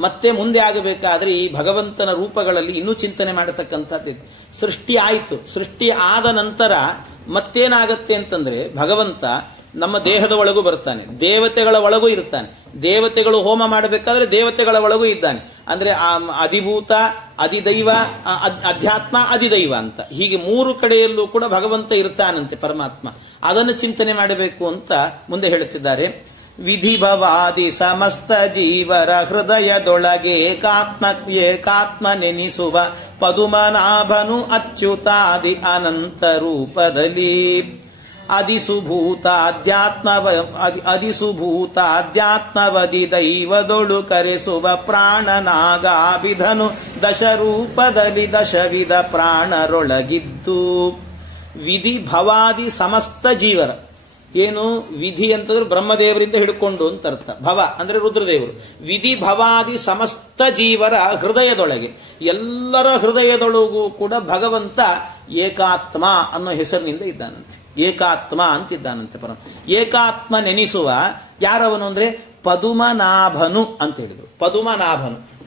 ಮತ್ತೆ ಮುಂದೆ ಆಗಬೇಕಾದ್ರೆ ಈ ಭಗವಂತನ ರೂಪಗಳಲ್ಲಿ ಇನ್ನೂ ಚಿಂತನೆ ಮಾಡತಕ್ಕಂಥದ್ದು. ಸೃಷ್ಟಿ ಆಯಿತು, ಸೃಷ್ಟಿ ಆದ ನಂತರ ಮತ್ತೇನಾಗತ್ತೆ ಅಂತಂದ್ರೆ ಭಗವಂತ ನಮ್ಮ ದೇಹದ ಒಳಗೂ ಬರ್ತಾನೆ, ದೇವತೆಗಳ ಒಳಗೂ ಇರ್ತಾನೆ. ದೇವತೆಗಳು ಹೋಮ ಮಾಡಬೇಕಾದ್ರೆ ದೇವತೆಗಳ ಒಳಗೂ ಇದ್ದಾನೆ. ಅಂದ್ರೆ ಆ ಅಧಿಭೂತ, ಅಧಿದೈವ, ಅಧ್ಯಾತ್ಮ, ಅಧಿದೈವ ಅಂತ ಹೀಗೆ 3 ಕಡೆಯಲ್ಲೂ ಕೂಡ ಭಗವಂತ ಇರ್ತಾನಂತೆ ಪರಮಾತ್ಮ. ಅದನ್ನು ಚಿಂತನೆ ಮಾಡಬೇಕು ಅಂತ ಮುಂದೆ ಹೇಳುತ್ತಿದ್ದಾರೆ. ವಿಧಿಭವಾದಿ ಸಮಸ್ತ ಜೀವರ ಹೃದಯದೊಳಗೆ ಏಕಾತ್ಮ ನೆನಿಸುವ ಪದುಮನಾಭನು ಅಚ್ಯುತಾದಿ ಅನಂತ ರೂಪದಲ್ಲಿ ಅಧಿಸುಭೂತಾಧ್ಯಾತ್ಮವದಿ ದೈವದೊಳು ಕರೆಸುವ ಪ್ರಾಣನಾಗಾಭಿಧನು ದಶರೂಪದಲ್ಲಿ ದಶವಿಧ ಪ್ರಾಣರೊಳಗಿದ್ದು. ವಿಧಿ ಭವಾದಿ ಸಮಸ್ತ ಜೀವರ ಏನು ವಿಧಿ ಅಂತಂದ್ರೆ ಬ್ರಹ್ಮದೇವರಿಂದ ಹಿಡ್ಕೊಂಡು ಅಂತ ಅರ್ಥ. ಭವ ಅಂದ್ರೆ ರುದ್ರದೇವರು. ವಿಧಿ ಭವಾದಿ ಸಮಸ್ತ ಜೀವರ ಹೃದಯದೊಳಗೆ, ಎಲ್ಲರ ಹೃದಯದೊಳಗೂ ಕೂಡ ಭಗವಂತ ಏಕಾತ್ಮ ಅನ್ನೋ ಹೆಸರಿನಿಂದ ಇದ್ದಾನಂತೆ. ಏಕಾತ್ಮ ಅಂತಿದ್ದಾನಂತೆ ಪರಮ. ಏಕಾತ್ಮ ನೆನಿಸುವ ಯಾರವನು ಅಂದ್ರೆ ಪದುಮನಾಭನು ಅಂತ ಹೇಳಿದ್ರು.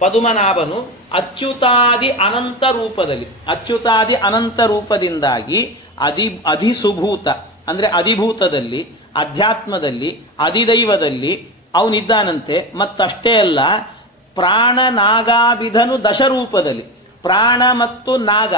ಪದುಮನಾಭನು ಅಚ್ಯುತಾದಿ ಅನಂತ ರೂಪದಲ್ಲಿ, ಅಚ್ಯುತಾದಿ ಅನಂತ ರೂಪದಿಂದಾಗಿ ಅಧಿಸುಭೂತ ಅಂದ್ರೆ ಅಧಿಭೂತದಲ್ಲಿ, ಅಧ್ಯಾತ್ಮದಲ್ಲಿ, ಅಧಿದೈವದಲ್ಲಿ ಅವನಿದ್ದಾನಂತೆ. ಮತ್ತಷ್ಟೇ ಅಲ್ಲ, ಪ್ರಾಣ ನಾಗಾಭಿಧನು ದಶರೂಪದಲ್ಲಿ. ಪ್ರಾಣ ಮತ್ತು ನಾಗ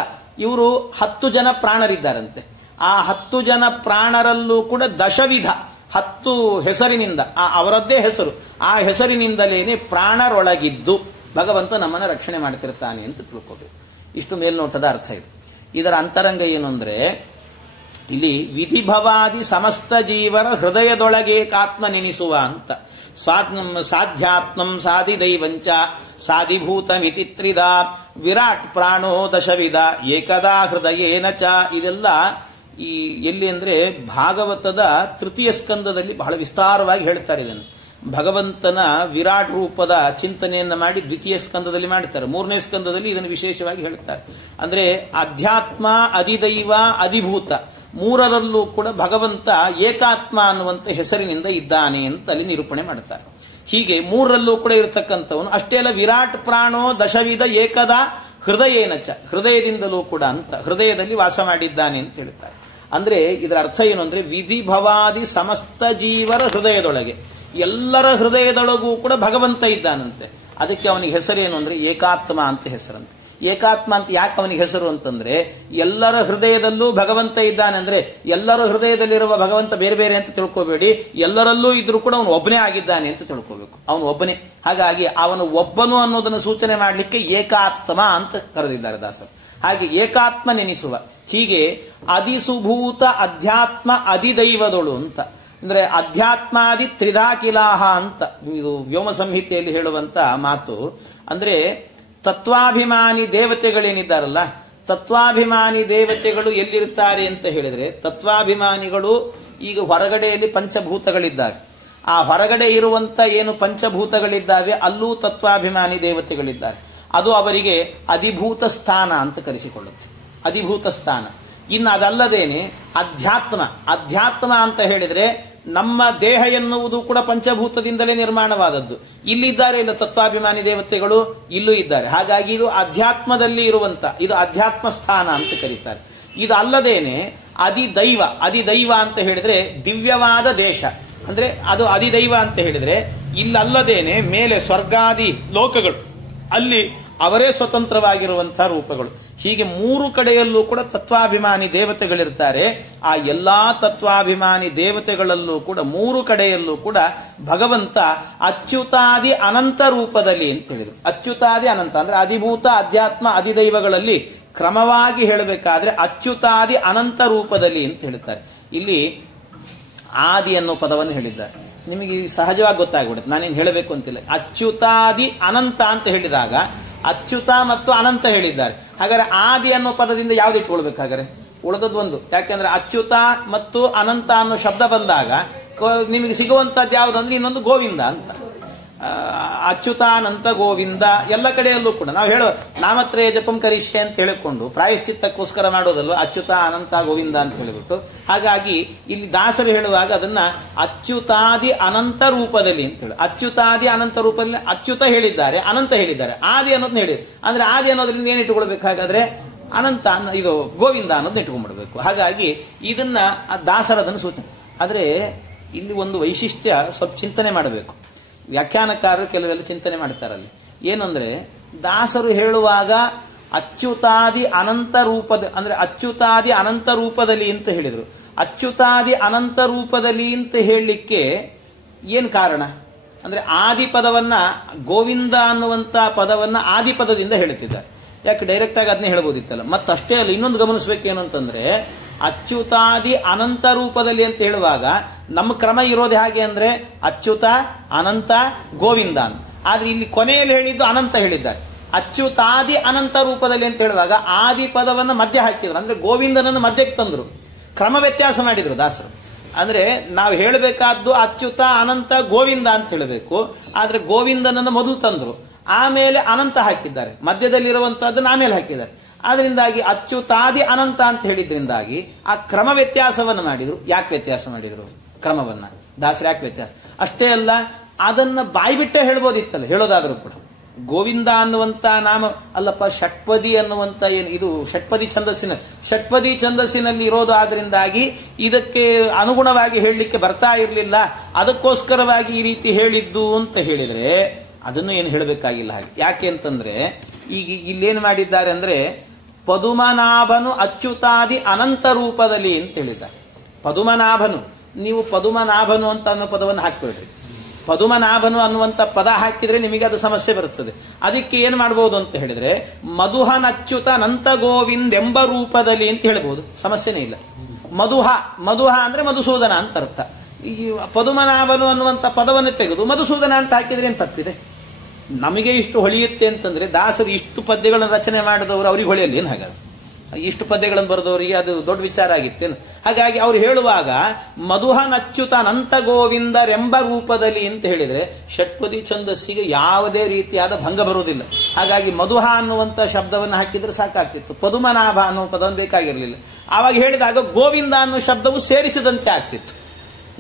ಇವರು 10 ಜನ ಪ್ರಾಣರಿದ್ದಾರಂತೆ. ಆ 10 ಜನ ಪ್ರಾಣರಲ್ಲೂ ಕೂಡ ದಶವಿಧ 10 ಹೆಸರಿನಿಂದ, ಅವರದ್ದೇ ಹೆಸರು, ಆ ಹೆಸರಿನಿಂದಲೇನೆ ಪ್ರಾಣರೊಳಗಿದ್ದು ಭಗವಂತ ನಮ್ಮನ್ನು ರಕ್ಷಣೆ ಮಾಡ್ತಿರ್ತಾನೆ ಅಂತ ತಿಳ್ಕೋಬೇಕು. ಇಷ್ಟು ಮೇಲ್ನೋಟದ ಅರ್ಥ ಇದು. ಇದರ ಅಂತರಂಗ ಏನು ಅಂದ್ರೆ, ಇಲ್ಲಿ ವಿಧಿಭವಾದಿ ಸಮಸ್ತ ಜೀವರ ಹೃದಯದೊಳಗೆ ಏಕಾತ್ಮ ನೆನಿಸುವ ಅಂತ. ಸಾಧ್ಯಾತ್ಮಂ ಸಾಧಿದೈವಂಚ ಸಾಧಿಭೂತಮಿತಿ ತ್ರಿಧ ವಿರಾಟ್ ಪ್ರಾಣೋ ದಶವಿಧ ಏಕದಾ ಹೃದಯೇನ ಚ. ಇದೆಲ್ಲ ಎಲ್ಲಿ ಅಂದ್ರೆ ಭಾಗವತದ ತೃತೀಯ ಸ್ಕಂದದಲ್ಲಿ ಬಹಳ ವಿಸ್ತಾರವಾಗಿ ಹೇಳ್ತಾರೆ ಇದನ್ನು. ಭಗವಂತನ ವಿರಾಟ್ ರೂಪದ ಚಿಂತನೆಯನ್ನು ಮಾಡಿ ದ್ವಿತೀಯ ಸ್ಕಂದದಲ್ಲಿ ಮಾಡ್ತಾರೆ. 3ನೇ ಸ್ಕಂದದಲ್ಲಿ ಇದನ್ನು ವಿಶೇಷವಾಗಿ ಹೇಳ್ತಾರೆ. ಅಂದ್ರೆ ಅಧ್ಯಾತ್ಮ, ಅಧಿದೈವ, ಅಧಿಭೂತ 3ರಲ್ಲೂ ಕೂಡ ಭಗವಂತ ಏಕಾತ್ಮ ಅನ್ನುವಂಥ ಹೆಸರಿನಿಂದ ಇದ್ದಾನೆ ಅಂತ ಅಲ್ಲಿ ನಿರೂಪಣೆ ಮಾಡ್ತಾರೆ. ಹೀಗೆ 3ರಲ್ಲೂ ಕೂಡ ಇರತಕ್ಕಂಥವನು. ಅಷ್ಟೇ ಅಲ್ಲ, ವಿರಾಟ್ ಪ್ರಾಣೋ ದಶವಿಧ ಏಕದ ಹೃದಯೇನಚ, ಹೃದಯದಿಂದಲೂ ಕೂಡ ಅಂತ ಹೃದಯದಲ್ಲಿ ವಾಸ ಮಾಡಿದ್ದಾನೆ ಅಂತ ಹೇಳ್ತಾರೆ. ಅಂದ್ರೆ ಇದರ ಅರ್ಥ ಏನು ಅಂದ್ರೆ, ವಿಧಿ ಭವಾದಿ ಸಮಸ್ತ ಜೀವರ ಹೃದಯದೊಳಗೆ, ಎಲ್ಲರ ಹೃದಯದೊಳಗೂ ಕೂಡ ಭಗವಂತ ಇದ್ದಾನಂತೆ. ಅದಕ್ಕೆ ಅವನಿಗೆ ಹೆಸರೇನು ಅಂದ್ರೆ ಏಕಾತ್ಮ ಅಂತ ಹೆಸರಂತೆ. ಏಕಾತ್ಮ ಅಂತ ಯಾಕೆ ಅವನಿಗೆ ಹೆಸರು ಅಂತಂದ್ರೆ, ಎಲ್ಲರ ಹೃದಯದಲ್ಲೂ ಭಗವಂತ ಇದ್ದಾನೆ ಅಂದ್ರೆ ಎಲ್ಲರ ಹೃದಯದಲ್ಲಿರುವ ಭಗವಂತ ಬೇರೆ ಬೇರೆ ಅಂತ ತಿಳ್ಕೋಬೇಡಿ, ಎಲ್ಲರಲ್ಲೂ ಇದ್ರೂ ಕೂಡ ಅವನು ಒಬ್ಬನೇ ಆಗಿದ್ದಾನೆ ಅಂತ ತಿಳ್ಕೋಬೇಕು. ಅವನು ಒಬ್ಬನೇ. ಹಾಗಾಗಿ ಅವನು ಒಬ್ಬನು ಅನ್ನೋದನ್ನು ಸೂಚನೆ ಮಾಡಲಿಕ್ಕೆ ಏಕಾತ್ಮ ಅಂತ ಕರೆದಿದ್ದಾರೆ ದಾಸರು. ಹಾಗೆ ಏಕಾತ್ಮ ನೆನಿಸುವ. ಹೀಗೆ ಅಧಿಸುಭೂತ ಅಧ್ಯಾತ್ಮ ಅಧಿದೈವದೊಳು ಅಂತ ಅಂದ್ರೆ ಅಧ್ಯಾತ್ಮಾದಿ ತ್ರಿಧಾಕಿಲಾಹ ಅಂತ ಇದು ವ್ಯೋಮ ಸಂಹಿತೆಯಲ್ಲಿ ಹೇಳುವಂತ ಮಾತು. ಅಂದ್ರೆ ತತ್ವಾಭಿಮಾನಿ ದೇವತೆಗಳೇನಿದ್ದಾರಲ್ಲ, ತತ್ವಾಭಿಮಾನಿ ದೇವತೆಗಳು ಎಲ್ಲಿರ್ತಾರೆ ಅಂತ ಹೇಳಿದ್ರೆ, ತತ್ವಾಭಿಮಾನಿಗಳು ಈಗ ಹೊರಗಡೆಯಲ್ಲಿ ಪಂಚಭೂತಗಳಿದ್ದಾರೆ. ಆ ಹೊರಗಡೆ ಇರುವಂತ ಏನು ಪಂಚಭೂತಗಳಿದ್ದಾವೆ ಅಲ್ಲೂ ತತ್ವಾಭಿಮಾನಿ ದೇವತೆಗಳಿದ್ದಾರೆ. ಅದು ಅವರಿಗೆ ಅಧಿಭೂತ ಸ್ಥಾನ ಅಂತ ಕರೆಸಿಕೊಳ್ಳುತ್ತೆ. ಅಧಿಭೂತ ಸ್ಥಾನ. ಇನ್ನು ಅದಲ್ಲದೇನೆ ಅಧ್ಯಾತ್ಮ ಅಂತ ಹೇಳಿದ್ರೆ ನಮ್ಮ ದೇಹ ಎನ್ನುವುದು ಕೂಡ ಪಂಚಭೂತದಿಂದಲೇ ನಿರ್ಮಾಣವಾದದ್ದು. ಇಲ್ಲಿದ್ದಾರೆ ಇಲ್ಲ ತತ್ವಾಭಿಮಾನಿ ದೇವತೆಗಳು, ಇಲ್ಲೂ ಇದ್ದಾರೆ. ಹಾಗಾಗಿ ಇದು ಅಧ್ಯಾತ್ಮದಲ್ಲಿ ಇರುವಂತ, ಇದು ಅಧ್ಯಾತ್ಮ ಸ್ಥಾನ ಅಂತ ಕರೀತಾರೆ. ಇದು ಅಲ್ಲದೇನೆ ಅಧಿದೈವ ಅಂತ ಹೇಳಿದ್ರೆ ದಿವ್ಯವಾದ ದೇಶ, ಅಂದ್ರೆ ಅದು ಅಧಿದೈವ ಅಂತ ಹೇಳಿದ್ರೆ ಇಲ್ಲಲ್ಲದೇನೆ ಮೇಲೆ ಸ್ವರ್ಗಾದಿ ಲೋಕಗಳು, ಅಲ್ಲಿ ಅವರೇ ಸ್ವತಂತ್ರವಾಗಿರುವಂತಹ ರೂಪಗಳು. ಹೀಗೆ ಮೂರು ಕಡೆಯಲ್ಲೂ ಕೂಡ ತತ್ವಾಭಿಮಾನಿ ದೇವತೆಗಳಿರ್ತಾರೆ. ಆ ಎಲ್ಲಾ ತತ್ವಾಭಿಮಾನಿ ದೇವತೆಗಳಲ್ಲೂ ಕೂಡ ಮೂರು ಕಡೆಯಲ್ಲೂ ಕೂಡ ಭಗವಂತ ಅಚ್ಯುತಾದಿ ಅನಂತ ರೂಪದಲ್ಲಿ ಅಂತ ಹೇಳಿದರು. ಅಚ್ಯುತಾದಿ ಅನಂತ ಅಂದ್ರೆ ಅಧಿಭೂತ ಅಧ್ಯಾತ್ಮ ಅಧಿದೈವಗಳಲ್ಲಿ ಕ್ರಮವಾಗಿ ಹೇಳಬೇಕಾದ್ರೆ ಅಚ್ಯುತಾದಿ ಅನಂತ ರೂಪದಲ್ಲಿ ಅಂತ ಹೇಳ್ತಾರೆ. ಇಲ್ಲಿ ಆದಿ ಅನ್ನೋ ಪದವನ್ನು ಹೇಳಿದ್ದಾರೆ. ನಿಮಗೆ ಸಹಜವಾಗಿ ಗೊತ್ತಾಗ್ಬಿಡುತ್ತೆ, ನಾನೇನು ಹೇಳಬೇಕು ಅಂತಿಲ್ಲ. ಅಚ್ಯುತಾದಿ ಅನಂತ ಅಂತ ಹೇಳಿದಾಗ ಅಚ್ಯುತ ಮತ್ತು ಅನಂತ ಹೇಳಿದ್ದಾರೆ. ಹಾಗಾದ್ರೆ ಆದಿ ಅನ್ನೋ ಪದದಿಂದ ಯಾವ್ದು ಇಟ್ಕೊಳ್ಬೇಕು? ಹಾಗಾದ್ರೆ ಉಳಿದದ್ದು ಒಂದು. ಯಾಕೆಂದ್ರೆ ಅಚ್ಯುತ ಮತ್ತು ಅನಂತ ಅನ್ನೋ ಶಬ್ದ ಬಂದಾಗ ನಿಮಗೆ ಸಿಗುವಂತದ್ದು ಯಾವುದು ಅಂದ್ರೆ ಇನ್ನೊಂದು ಗೋವಿಂದ ಅಂತ. ಅಚ್ಯುತಾನಂತ ಗೋವಿಂದ ಎಲ್ಲ ಕಡೆಯಲ್ಲೂ ಕೂಡ ನಾವು ಹೇಳೋ ನಾಮತ್ರಯ ಜಪಂ ಕರಿಷ್ಯೆ ಅಂತ ಹೇಳಿಕೊಂಡು ಪ್ರಾಯಶ್ಚಿತ್ತಕ್ಕೋಸ್ಕರ ಮಾಡೋದಲ್ವ ಅಚ್ಯುತ ಅನಂತ ಗೋವಿಂದ ಅಂತ ಹೇಳಿಬಿಟ್ಟು. ಹಾಗಾಗಿ ಇಲ್ಲಿ ದಾಸರು ಹೇಳುವಾಗ ಅದನ್ನ ಅಚ್ಯುತಾದಿ ಅನಂತ ರೂಪದಲ್ಲಿ ಅಂತ ಹೇಳಿ, ಅಚ್ಯುತಾದಿ ಅನಂತ ರೂಪದಲ್ಲಿ ಅಚ್ಯುತ ಹೇಳಿದ್ದಾರೆ, ಅನಂತ ಹೇಳಿದ್ದಾರೆ, ಆದಿ ಅನ್ನೋದನ್ನ ಹೇಳಿದ್ರು. ಅಂದ್ರೆ ಆದಿ ಅನ್ನೋದ್ರಿಂದ ಏನ್ ಇಟ್ಕೊಳ್ಬೇಕು? ಹಾಗಾದ್ರೆ ಅನಂತ ಇದು ಗೋವಿಂದ ಅನ್ನೋದನ್ನ ಇಟ್ಕೊಂಡ್ಬಿಡ್ಬೇಕು. ಹಾಗಾಗಿ ಇದನ್ನ ದಾಸರದನ್ನು ಸೂಚನೆ. ಆದ್ರೆ ಇಲ್ಲಿ ಒಂದು ವೈಶಿಷ್ಟ್ಯ ಸ್ವಲ್ಪ ಚಿಂತನೆ ಮಾಡಬೇಕು. ವ್ಯಾಖ್ಯಾನಕಾರರು ಕೆಲವೆಲ್ಲ ಚಿಂತನೆ ಮಾಡ್ತಾರಲ್ಲಿ. ಏನಂದ್ರೆ ದಾಸರು ಹೇಳುವಾಗ ಅಚ್ಯುತಾದಿ ಅನಂತ ರೂಪದ ಅಂದ್ರೆ ಅಚ್ಯುತಾದಿ ಅನಂತ ರೂಪದಲ್ಲಿ ಅಂತ ಹೇಳಿದ್ರು. ಅಚ್ಯುತಾದಿ ಅನಂತ ರೂಪದಲ್ಲಿ ಅಂತ ಹೇಳಲಿಕ್ಕೆ ಏನ್ ಕಾರಣ ಅಂದ್ರೆ ಆದಿ ಪದವನ್ನ ಗೋವಿಂದ ಅನ್ನುವಂತ ಪದವನ್ನ ಆದಿ ಪದದಿಂದ ಹೇಳ್ತಿದ್ದಾರೆ. ಯಾಕೆ ಡೈರೆಕ್ಟ್ ಆಗಿ ಅದನ್ನೇ ಹೇಳ್ಬೋದಿತ್ತಲ್ಲ. ಮತ್ತಷ್ಟೇ ಅಲ್ಲ, ಇನ್ನೊಂದು ಗಮನಿಸ್ಬೇಕೇನು ಅಂತಂದ್ರೆ ಅಚ್ಯುತಾದಿ ಅನಂತ ರೂಪದಲ್ಲಿ ಅಂತ ಹೇಳುವಾಗ ನಮ್ಮ ಕ್ರಮ ಇರೋದು ಹಾಗೆ ಅಂದ್ರೆ ಅಚ್ಯುತ ಅನಂತ ಗೋವಿಂದ ಅಂತ. ಆದ್ರೆ ಇಲ್ಲಿ ಕೊನೆಯಲ್ಲಿ ಹೇಳಿದ್ದು ಅನಂತ ಹೇಳಿದ್ದಾರೆ. ಅಚ್ಯುತಾದಿ ಅನಂತ ರೂಪದಲ್ಲಿ ಅಂತ ಹೇಳುವಾಗ ಆದಿ ಪದವನ್ನು ಮಧ್ಯ ಹಾಕಿದ್ರು, ಅಂದ್ರೆ ಗೋವಿಂದನನ್ನು ಮಧ್ಯಕ್ಕೆ ತಂದ್ರು, ಕ್ರಮ ವ್ಯತ್ಯಾಸ ಮಾಡಿದ್ರು ದಾಸರು. ಅಂದ್ರೆ ನಾವು ಹೇಳಬೇಕಾದ್ದು ಅಚ್ಯುತ ಅನಂತ ಗೋವಿಂದ ಅಂತ ಹೇಳಬೇಕು. ಆದ್ರೆ ಗೋವಿಂದನನ್ನು ಮೊದಲು ತಂದ್ರು, ಆಮೇಲೆ ಅನಂತ ಹಾಕಿದ್ದಾರೆ, ಮಧ್ಯದಲ್ಲಿರುವಂತಹದ್ದನ್ನು ಆಮೇಲೆ ಹಾಕಿದ್ದಾರೆ. ಆದ್ರಿಂದಾಗಿ ಅಚ್ಯುತಾದಿ ಅನಂತ ಅಂತ ಹೇಳಿದ್ರಿಂದಾಗಿ ಆ ಕ್ರಮ ವ್ಯತ್ಯಾಸವನ್ನು ಮಾಡಿದ್ರು. ಯಾಕೆ ವ್ಯತ್ಯಾಸ ಮಾಡಿದ್ರು ಕ್ರಮವನ್ನ ದಾಸರು? ಯಾಕೆ ವ್ಯತ್ಯಾಸ? ಅಷ್ಟೇ ಅಲ್ಲ, ಅದನ್ನ ಬಾಯ್ಬಿಟ್ಟೆ ಹೇಳ್ಬೋದಿತ್ತಲ್ಲ, ಹೇಳೋದಾದ್ರೂ ಕೂಡ ಗೋವಿಂದ ಅನ್ನುವಂತ ನಾಮ ಅಲ್ಲಪ್ಪ ಷಟ್ಪದಿ ಅನ್ನುವಂತ ಏನು ಇದು ಷಟ್ಪದಿ ಛಂದಸ್ಸಿನಲ್ಲಿ ಇರೋದು. ಆದ್ರಿಂದಾಗಿ ಇದಕ್ಕೆ ಅನುಗುಣವಾಗಿ ಹೇಳಲಿಕ್ಕೆ ಬರ್ತಾ ಇರಲಿಲ್ಲ, ಅದಕ್ಕೋಸ್ಕರವಾಗಿ ಈ ರೀತಿ ಹೇಳಿದ್ದು ಅಂತ ಹೇಳಿದ್ರೆ ಅದನ್ನು ಏನು ಹೇಳಬೇಕಾಗಿಲ್ಲ. ಹಾಗೆ ಯಾಕೆ ಅಂತಂದ್ರೆ ಈಗ ಇಲ್ಲೇನು ಮಾಡಿದ್ದಾರೆ ಅಂದ್ರೆ ಪದುಮನಾಭನು ಅಚ್ಯುತಾದಿ ಅನಂತ ರೂಪದಲ್ಲಿ ಅಂತ ಹೇಳಿದ್ದಾರೆ. ಪದುಮನಾಭನು, ನೀವು ಪದುಮನಾಭನು ಅಂತ ಅನ್ನೋ ಪದವನ್ನು ಹಾಕ್ಬೇಡ್ರಿ. ಪದುಮನಾಭನು ಅನ್ನುವಂಥ ಪದ ಹಾಕಿದ್ರೆ ನಿಮಗೆ ಅದು ಸಮಸ್ಯೆ ಬರುತ್ತದೆ. ಅದಕ್ಕೆ ಏನು ಮಾಡಬಹುದು ಅಂತ ಹೇಳಿದ್ರೆ ಮಧುಹನಚ್ಯುತ ನಂತ ಗೋವಿಂದ್ ಎಂಬ ರೂಪದಲ್ಲಿ ಅಂತ ಹೇಳ್ಬೋದು, ಸಮಸ್ಯೆನೇ ಇಲ್ಲ. ಮಧುಹ ಅಂದ್ರೆ ಮಧುಸೂದನ ಅಂತ ಅರ್ಥ. ಈ ಪದುಮನಾಭನು ಅನ್ನುವಂಥ ಪದವನ್ನು ತೆಗೆದು ಮಧುಸೂದನ ಅಂತ ಹಾಕಿದ್ರೆ ಏನು ತಪ್ಪಿದೆ? ನಮಗೆ ಇಷ್ಟು ಹೊಳೆಯುತ್ತೆ ಅಂತಂದ್ರೆ ದಾಸರು ಇಷ್ಟು ಪದ್ಯಗಳನ್ನು ರಚನೆ ಮಾಡಿದವರು ಅವ್ರಿಗೆ ಹೊಳೆಯಲ್ಲಿ ಏನು? ಹಾಗಾದ್ರೆ ಇಷ್ಟು ಪದ್ಯಗಳನ್ನು ಬರೆದವರಿಗೆ ಅದು ದೊಡ್ಡ ವಿಚಾರ ಆಗಿತ್ತೇನು? ಹಾಗಾಗಿ ಅವ್ರು ಹೇಳುವಾಗ ಮಧುಹನಚ್ಯುತ ಅನಂತ ಗೋವಿಂದರೆಂಬ ರೂಪದಲ್ಲಿ ಅಂತ ಹೇಳಿದ್ರೆ ಷಟ್ಪದಿ ಛಂದಸ್ಸಿಗೆ ಯಾವುದೇ ರೀತಿಯಾದ ಭಂಗ ಬರುವುದಿಲ್ಲ. ಹಾಗಾಗಿ ಮಧುಹ ಅನ್ನುವಂಥ ಶಬ್ದವನ್ನು ಹಾಕಿದ್ರೆ ಸಾಕಾಗ್ತಿತ್ತು, ಪದುಮನಾಭ ಅನ್ನೋ ಪದವನ್ನು ಬೇಕಾಗಿರಲಿಲ್ಲ. ಆವಾಗ ಹೇಳಿದಾಗ ಗೋವಿಂದ ಅನ್ನೋ ಶಬ್ದವು ಸೇರಿಸಿದಂತೆ ಆಗ್ತಿತ್ತು.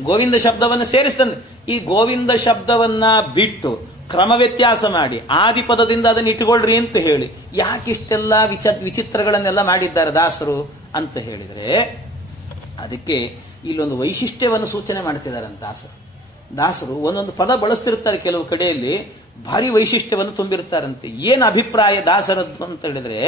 ಗೋವಿಂದ ಶಬ್ದವನ್ನು ಸೇರಿಸಿದಂತೆ, ಈ ಗೋವಿಂದ ಶಬ್ದವನ್ನ ಬಿಟ್ಟು ಕ್ರಮ ವ್ಯತ್ಯಾಸ ಮಾಡಿ ಆದಿ ಪದದಿಂದ ಅದನ್ನು ಇಟ್ಟುಕೊಳ್ರಿ ಅಂತ ಹೇಳಿ ಯಾಕಿಷ್ಟೆಲ್ಲ ವಿಚಿತ್ರಗಳನ್ನೆಲ್ಲ ಮಾಡಿದ್ದಾರೆ ದಾಸರು ಅಂತ ಹೇಳಿದ್ರೆ ಅದಕ್ಕೆ ಇಲ್ಲೊಂದು ವೈಶಿಷ್ಟ್ಯವನ್ನು ಸೂಚನೆ ಮಾಡ್ತಿದ್ದಾರೆ ಅಂತ ದಾಸರು ಒಂದೊಂದು ಪದ ಬಳಸ್ತಿರ್ತಾರೆ. ಕೆಲವು ಕಡೆಯಲ್ಲಿ ಭಾರಿ ವೈಶಿಷ್ಟ್ಯವನ್ನು ತುಂಬಿರ್ತಾರಂತೆ. ಏನು ಅಭಿಪ್ರಾಯ ದಾಸರದ್ದು ಅಂತ ಹೇಳಿದ್ರೆ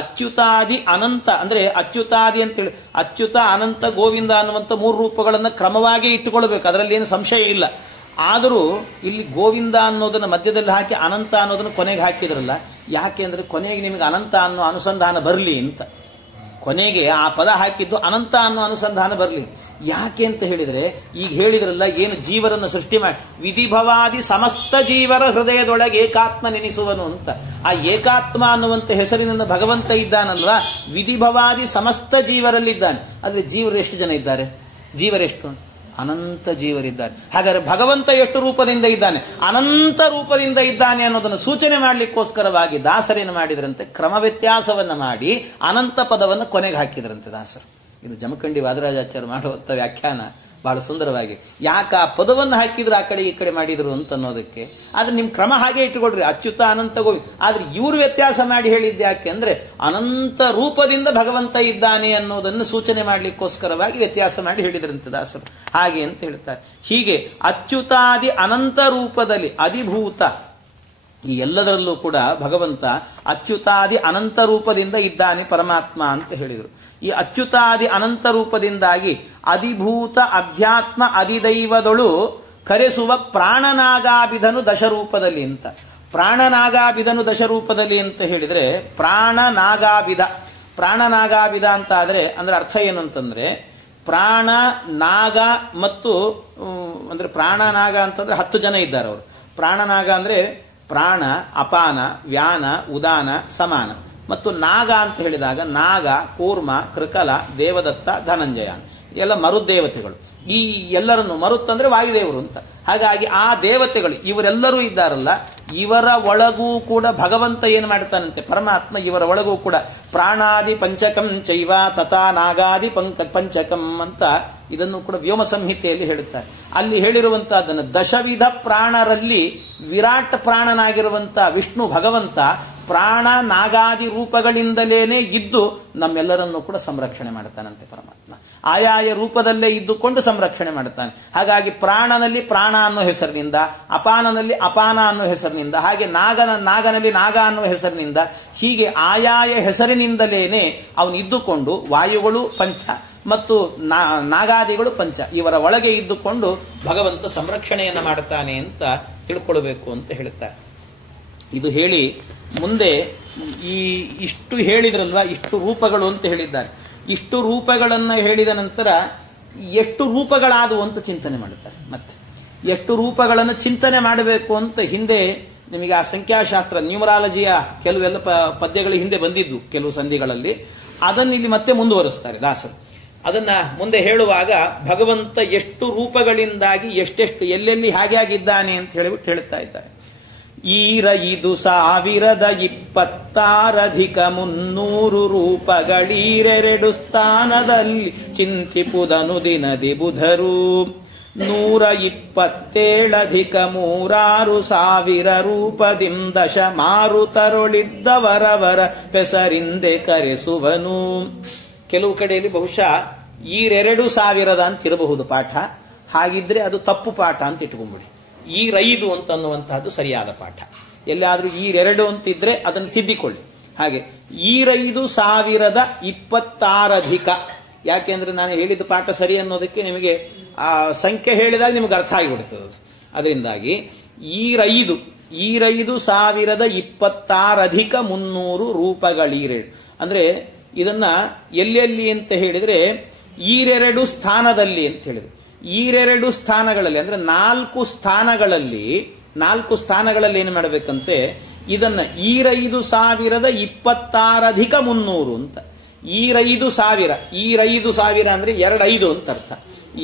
ಅಚ್ಯುತಾದಿ ಅನಂತ ಅಂದ್ರೆ ಅಚ್ಯುತಾದಿ ಅಂತೇಳಿ ಅಚ್ಯುತ ಅನಂತ ಗೋವಿಂದ ಅನ್ನುವಂಥ ಮೂರು ರೂಪಗಳನ್ನು ಕ್ರಮವಾಗಿ ಇಟ್ಟುಕೊಳ್ಬೇಕು, ಅದರಲ್ಲಿ ಏನು ಸಂಶಯ ಇಲ್ಲ. ಆದರೂ ಇಲ್ಲಿ ಗೋವಿಂದ ಅನ್ನೋದನ್ನ ಮಧ್ಯದಲ್ಲಿ ಹಾಕಿ ಅನಂತ ಅನ್ನೋದನ್ನು ಕೊನೆಗೆ ಹಾಕಿದ್ರಲ್ಲ, ಯಾಕೆ ಅಂದ್ರೆ ಕೊನೆಗೆ ನಿಮಗೆ ಅನಂತ ಅನ್ನೋ ಅನುಸಂಧಾನ ಬರಲಿ ಅಂತ. ಕೊನೆಗೆ ಆ ಪದ ಹಾಕಿದ್ದು ಅನಂತ ಅನ್ನೋ ಅನುಸಂಧಾನ ಬರಲಿ. ಯಾಕೆ ಅಂತ ಹೇಳಿದ್ರೆ ಈಗ ಹೇಳಿದ್ರಲ್ಲ, ಏನು ಜೀವರನ್ನು ಸೃಷ್ಟಿ ಮಾಡಿ ವಿಧಿಭವಾದಿ ಸಮಸ್ತ ಜೀವರ ಹೃದಯದೊಳಗೆ ಏಕಾತ್ಮ ನೆನೆಸುವನು ಅಂತ. ಆ ಏಕಾತ್ಮ ಅನ್ನುವಂಥ ಹೆಸರಿನಿಂದ ಭಗವಂತ ಇದ್ದಾನಲ್ವಾ, ವಿಧಿಭವಾದಿ ಸಮಸ್ತ ಜೀವರಲ್ಲಿದ್ದಾನೆ. ಆದ್ರೆ ಜೀವರು ಎಷ್ಟು ಜನ ಇದ್ದಾರೆ? ಜೀವರೆಷ್ಟು? ಅನಂತ ಜೀವರಿದ್ದಾರೆ. ಹಾಗಾದ್ರೆ ಭಗವಂತ ಎಷ್ಟು ರೂಪದಿಂದ ಇದ್ದಾನೆ? ಅನಂತ ರೂಪದಿಂದ ಇದ್ದಾನೆ ಅನ್ನೋದನ್ನು ಸೂಚನೆ ಮಾಡಲಿಕ್ಕೋಸ್ಕರವಾಗಿ ದಾಸರೇನು ಮಾಡಿದ್ರಂತೆ, ಕ್ರಮ ವ್ಯತ್ಯಾಸವನ್ನ ಮಾಡಿ ಅನಂತ ಪದವನ್ನು ಕೊನೆಗೆ ಹಾಕಿದ್ರಂತೆ ದಾಸರು. ಇದು ಜಮಖಂಡಿ ವಾದರಾಜಾಚಾರ್ಯ ಮಾಡುವಂಥ ವ್ಯಾಖ್ಯಾನ ಬಹಳ ಸುಂದರವಾಗಿ. ಯಾಕೆ ಆ ಪದವನ್ನು ಹಾಕಿದ್ರು ಆ ಕಡೆ ಈ ಕಡೆ ಮಾಡಿದ್ರು ಅಂತ ಅನ್ನೋದಕ್ಕೆ. ಆದ್ರೆ ನಿಮ್ ಕ್ರಮ ಹಾಗೆ ಇಟ್ಕೊಳ್ರಿ, ಅಚ್ಯುತ ಅನಂತ ಗೋವಿಂದ. ಆದ್ರೆ ಇವರು ವ್ಯತ್ಯಾಸ ಮಾಡಿ ಹೇಳಿದ್ದು ಯಾಕೆ ಅಂದ್ರೆ ಅನಂತ ರೂಪದಿಂದ ಭಗವಂತ ಇದ್ದಾನೆ ಅನ್ನೋದನ್ನು ಸೂಚನೆ ಮಾಡ್ಲಿಕ್ಕೋಸ್ಕರವಾಗಿ ವ್ಯತ್ಯಾಸ ಮಾಡಿ ಹೇಳಿದ್ರಂತೆ ದಾಸರು. ಹಾಗೆ ಅಂತ ಹೇಳ್ತಾರೆ. ಹೀಗೆ ಅಚ್ಯುತಾದಿ ಅನಂತ ರೂಪದಲ್ಲಿ ಅಧಿಭೂತ, ಈ ಎಲ್ಲದರಲ್ಲೂ ಕೂಡ ಭಗವಂತ ಅಚ್ಯುತಾದಿ ಅನಂತ ರೂಪದಿಂದ ಇದ್ದಾನೆ ಪರಮಾತ್ಮ ಅಂತ ಹೇಳಿದರು. ಈ ಅಚ್ಯುತಾದಿ ಅನಂತ ರೂಪದಿಂದಾಗಿ ಅಧಿಭೂತ ಅಧ್ಯಾತ್ಮ ಅಧಿದೈವದೊಳು ಕರೆಸುವ ಪ್ರಾಣನಾಗಾಭಿಧನು ದಶರೂಪದಲ್ಲಿ ಅಂತ. ಪ್ರಾಣನಾಗಾಭಿಧನು ದಶರೂಪದಲ್ಲಿ ಅಂತ ಹೇಳಿದ್ರೆ ಪ್ರಾಣನಾಗಾಭಿಧ ಅಂತ ಆದ್ರೆ ಅಂದ್ರೆ ಅರ್ಥ ಏನು ಅಂತಂದ್ರೆ ಪ್ರಾಣ ನಾಗ ಮತ್ತು ಅಂದ್ರೆ ಪ್ರಾಣನಾಗ ಅಂತಂದ್ರೆ 10 ಜನ ಇದ್ದಾರೆ ಅವರು. ಪ್ರಾಣನಾಗ ಅಂದ್ರೆ ಪ್ರಾಣ, ಅಪಾನ, ವ್ಯಾನ, ಉದಾನ, ಸಮಾನ. ಮತ್ತು ನಾಗ ಅಂತ ಹೇಳಿದಾಗ ನಾಗ, ಕೂರ್ಮ, ಕೃಕಲ, ದೇವದತ್ತ, ಧನಂಜಯ ಎಲ್ಲ ಮರುದೇವತೆಗಳು. ಈ ಎಲ್ಲರನ್ನು ಮರುತ್ತಂದ್ರೆ ವಾಯುದೇವರು ಅಂತ. ಹಾಗಾಗಿ ಆ ದೇವತೆಗಳು ಇವರೆಲ್ಲರೂ ಇದ್ದಾರಲ್ಲ, ಇವರ ಒಳಗೂ ಕೂಡ ಭಗವಂತ ಏನು ಮಾಡ್ತಾನಂತೆ ಪರಮಾತ್ಮ, ಇವರ ಒಳಗೂ ಕೂಡ ಪ್ರಾಣಾದಿ ಪಂಚಕಂ ಚೈವ ತಥಾ ನಾಗಾದಿ ಪಂಚಕಂ ಅಂತ ಇದನ್ನು ಕೂಡ ವ್ಯೋಮ ಸಂಹಿತೆಯಲ್ಲಿ ಹೇಳುತ್ತಾರೆ. ಅಲ್ಲಿ ಹೇಳಿರುವಂತಹದನ್ನು ದಶವಿಧ ಪ್ರಾಣರಲ್ಲಿ ವಿರಾಟ್ ಪ್ರಾಣನಾಗಿರುವಂತ ವಿಷ್ಣು ಭಗವಂತ ಪ್ರಾಣ ನಾಗಾದಿ ರೂಪಗಳಿಂದಲೇನೆ ಇದ್ದು ನಮ್ಮೆಲ್ಲರನ್ನೂ ಕೂಡ ಸಂರಕ್ಷಣೆ ಮಾಡ್ತಾನಂತೆ ಪರಮಾತ್ಮ. ಆಯಾಯ ರೂಪದಲ್ಲೇ ಇದ್ದುಕೊಂಡು ಸಂರಕ್ಷಣೆ ಮಾಡ್ತಾನೆ. ಹಾಗಾಗಿ ಪ್ರಾಣನಲ್ಲಿ ಪ್ರಾಣ ಅನ್ನೋ ಹೆಸರಿನಿಂದ, ಅಪಾನನಲ್ಲಿ ಅಪಾನ ಅನ್ನೋ ಹೆಸರಿನಿಂದ, ಹಾಗೆ ನಾಗನಲ್ಲಿ ನಾಗ ಅನ್ನೋ ಹೆಸರಿನಿಂದ, ಹೀಗೆ ಆಯಾಯ ಹೆಸರಿನಿಂದಲೇನೆ ಅವನು ಇದ್ದುಕೊಂಡು ವಾಯುಗಳು ಪಂಚ ಮತ್ತು ನಾಗಾದಿಗಳು ಪಂಚ ಇವರ ಒಳಗೆ ಇದ್ದುಕೊಂಡು ಭಗವಂತ ಸಂರಕ್ಷಣೆಯನ್ನು ಮಾಡುತ್ತಾನೆ ಅಂತ ತಿಳ್ಕೊಳ್ಬೇಕು ಅಂತ ಹೇಳುತ್ತಾರೆ. ಇದು ಹೇಳಿ ಮುಂದೆ ಇಷ್ಟು ಹೇಳಿದ್ರಲ್ವಾ, ಇಷ್ಟು ರೂಪಗಳು ಅಂತ ಹೇಳಿದ್ದಾರೆ. ಇಷ್ಟು ರೂಪಗಳನ್ನು ಹೇಳಿದ ನಂತರ ಎಷ್ಟು ರೂಪಗಳಾದವು ಅಂತ ಚಿಂತನೆ ಮಾಡುತ್ತಾರೆ. ಮತ್ತೆ ಎಷ್ಟು ರೂಪಗಳನ್ನು ಚಿಂತನೆ ಮಾಡಬೇಕು ಅಂತ ಹಿಂದೆ ನಿಮಗೆ ಆ ಸಂಖ್ಯಾಶಾಸ್ತ್ರ ನ್ಯೂಮರಾಲಜಿಯ ಕೆಲವೆಲ್ಲ ಪದ್ಯಗಳು ಹಿಂದೆ ಬಂದಿದ್ದು ಕೆಲವು ಸಂಧಿಗಳಲ್ಲಿ, ಅದನ್ನು ಇಲ್ಲಿ ಮತ್ತೆ ಮುಂದುವರಿಸ್ತಾರೆ ದಾಸರು. ಅದನ್ನ ಮುಂದೆ ಹೇಳುವಾಗ ಭಗವಂತ ಎಷ್ಟು ರೂಪಗಳಿಂದಾಗಿ ಎಷ್ಟೆಷ್ಟು ಎಲ್ಲೆಲ್ಲಿ ಹಾಗೆ ಆಗಿದ್ದಾನೆ ಅಂತ ಹೇಳಿಬಿಟ್ಟು ಹೇಳುತ್ತಾ ಇದ್ದಾರೆ. 5,20,300 ರೂಪಗಳೀರೆರಡು ಸ್ಥಾನದಲ್ಲಿ ಚಿಂತಿಪುದನು ದಿನದಿ ಬುಧರು 127,3,6,000 ರೂಪದಿಂ ದಶ ಮಾರುತರೊಳಿದ್ದವರವರ ಪೆಸರಿಂದೆ ಕರೆಸುವನು. ಕೆಲವು ಕಡೆಯಲ್ಲಿ ಬಹುಶಃ 2,000 ಅಂತಿರಬಹುದು ಪಾಠ. ಹಾಗಿದ್ರೆ ಅದು ತಪ್ಪು ಪಾಠ ಅಂತ ಇಟ್ಕೊಂಡ್ಬಿಡಿ. 5 ಅಂತ ಅನ್ನುವಂತಹದ್ದು ಸರಿಯಾದ ಪಾಠ. ಎಲ್ಲಾದ್ರೂ 2 ಅಂತಿದ್ರೆ ಅದನ್ನು ತಿದ್ದಿಕೊಳ್ಳಿ. ಹಾಗೆ 5,026 ಯಾಕೆಂದ್ರೆ ನಾನು ಹೇಳಿದ ಪಾಠ ಸರಿ ಅನ್ನೋದಕ್ಕೆ ನಿಮಗೆ ಆ ಸಂಖ್ಯೆ ಹೇಳಿದಾಗ ನಿಮಗೆ ಅರ್ಥ ಆಗಿಬಿಡ್ತದೆ ಅದು. ಅದರಿಂದಾಗಿ 5,026 ರೂಪಗಳೀರೆರಡು ಅಂದ್ರೆ ಇದನ್ನ ಎಲ್ಲೆಲ್ಲಿ ಅಂತ ಹೇಳಿದ್ರೆ 2 ಸ್ಥಾನದಲ್ಲಿ ಅಂತ ಹೇಳಿದ್ರು. 2 ಸ್ಥಾನಗಳಲ್ಲಿ ಅಂದ್ರೆ 4 ಸ್ಥಾನಗಳಲ್ಲಿ ಏನು ಮಾಡಬೇಕಂತೆ ಇದನ್ನ 5,026 ಅಂತ. 5,000 ಅಂದ್ರೆ 25 ಅಂತ ಅರ್ಥ.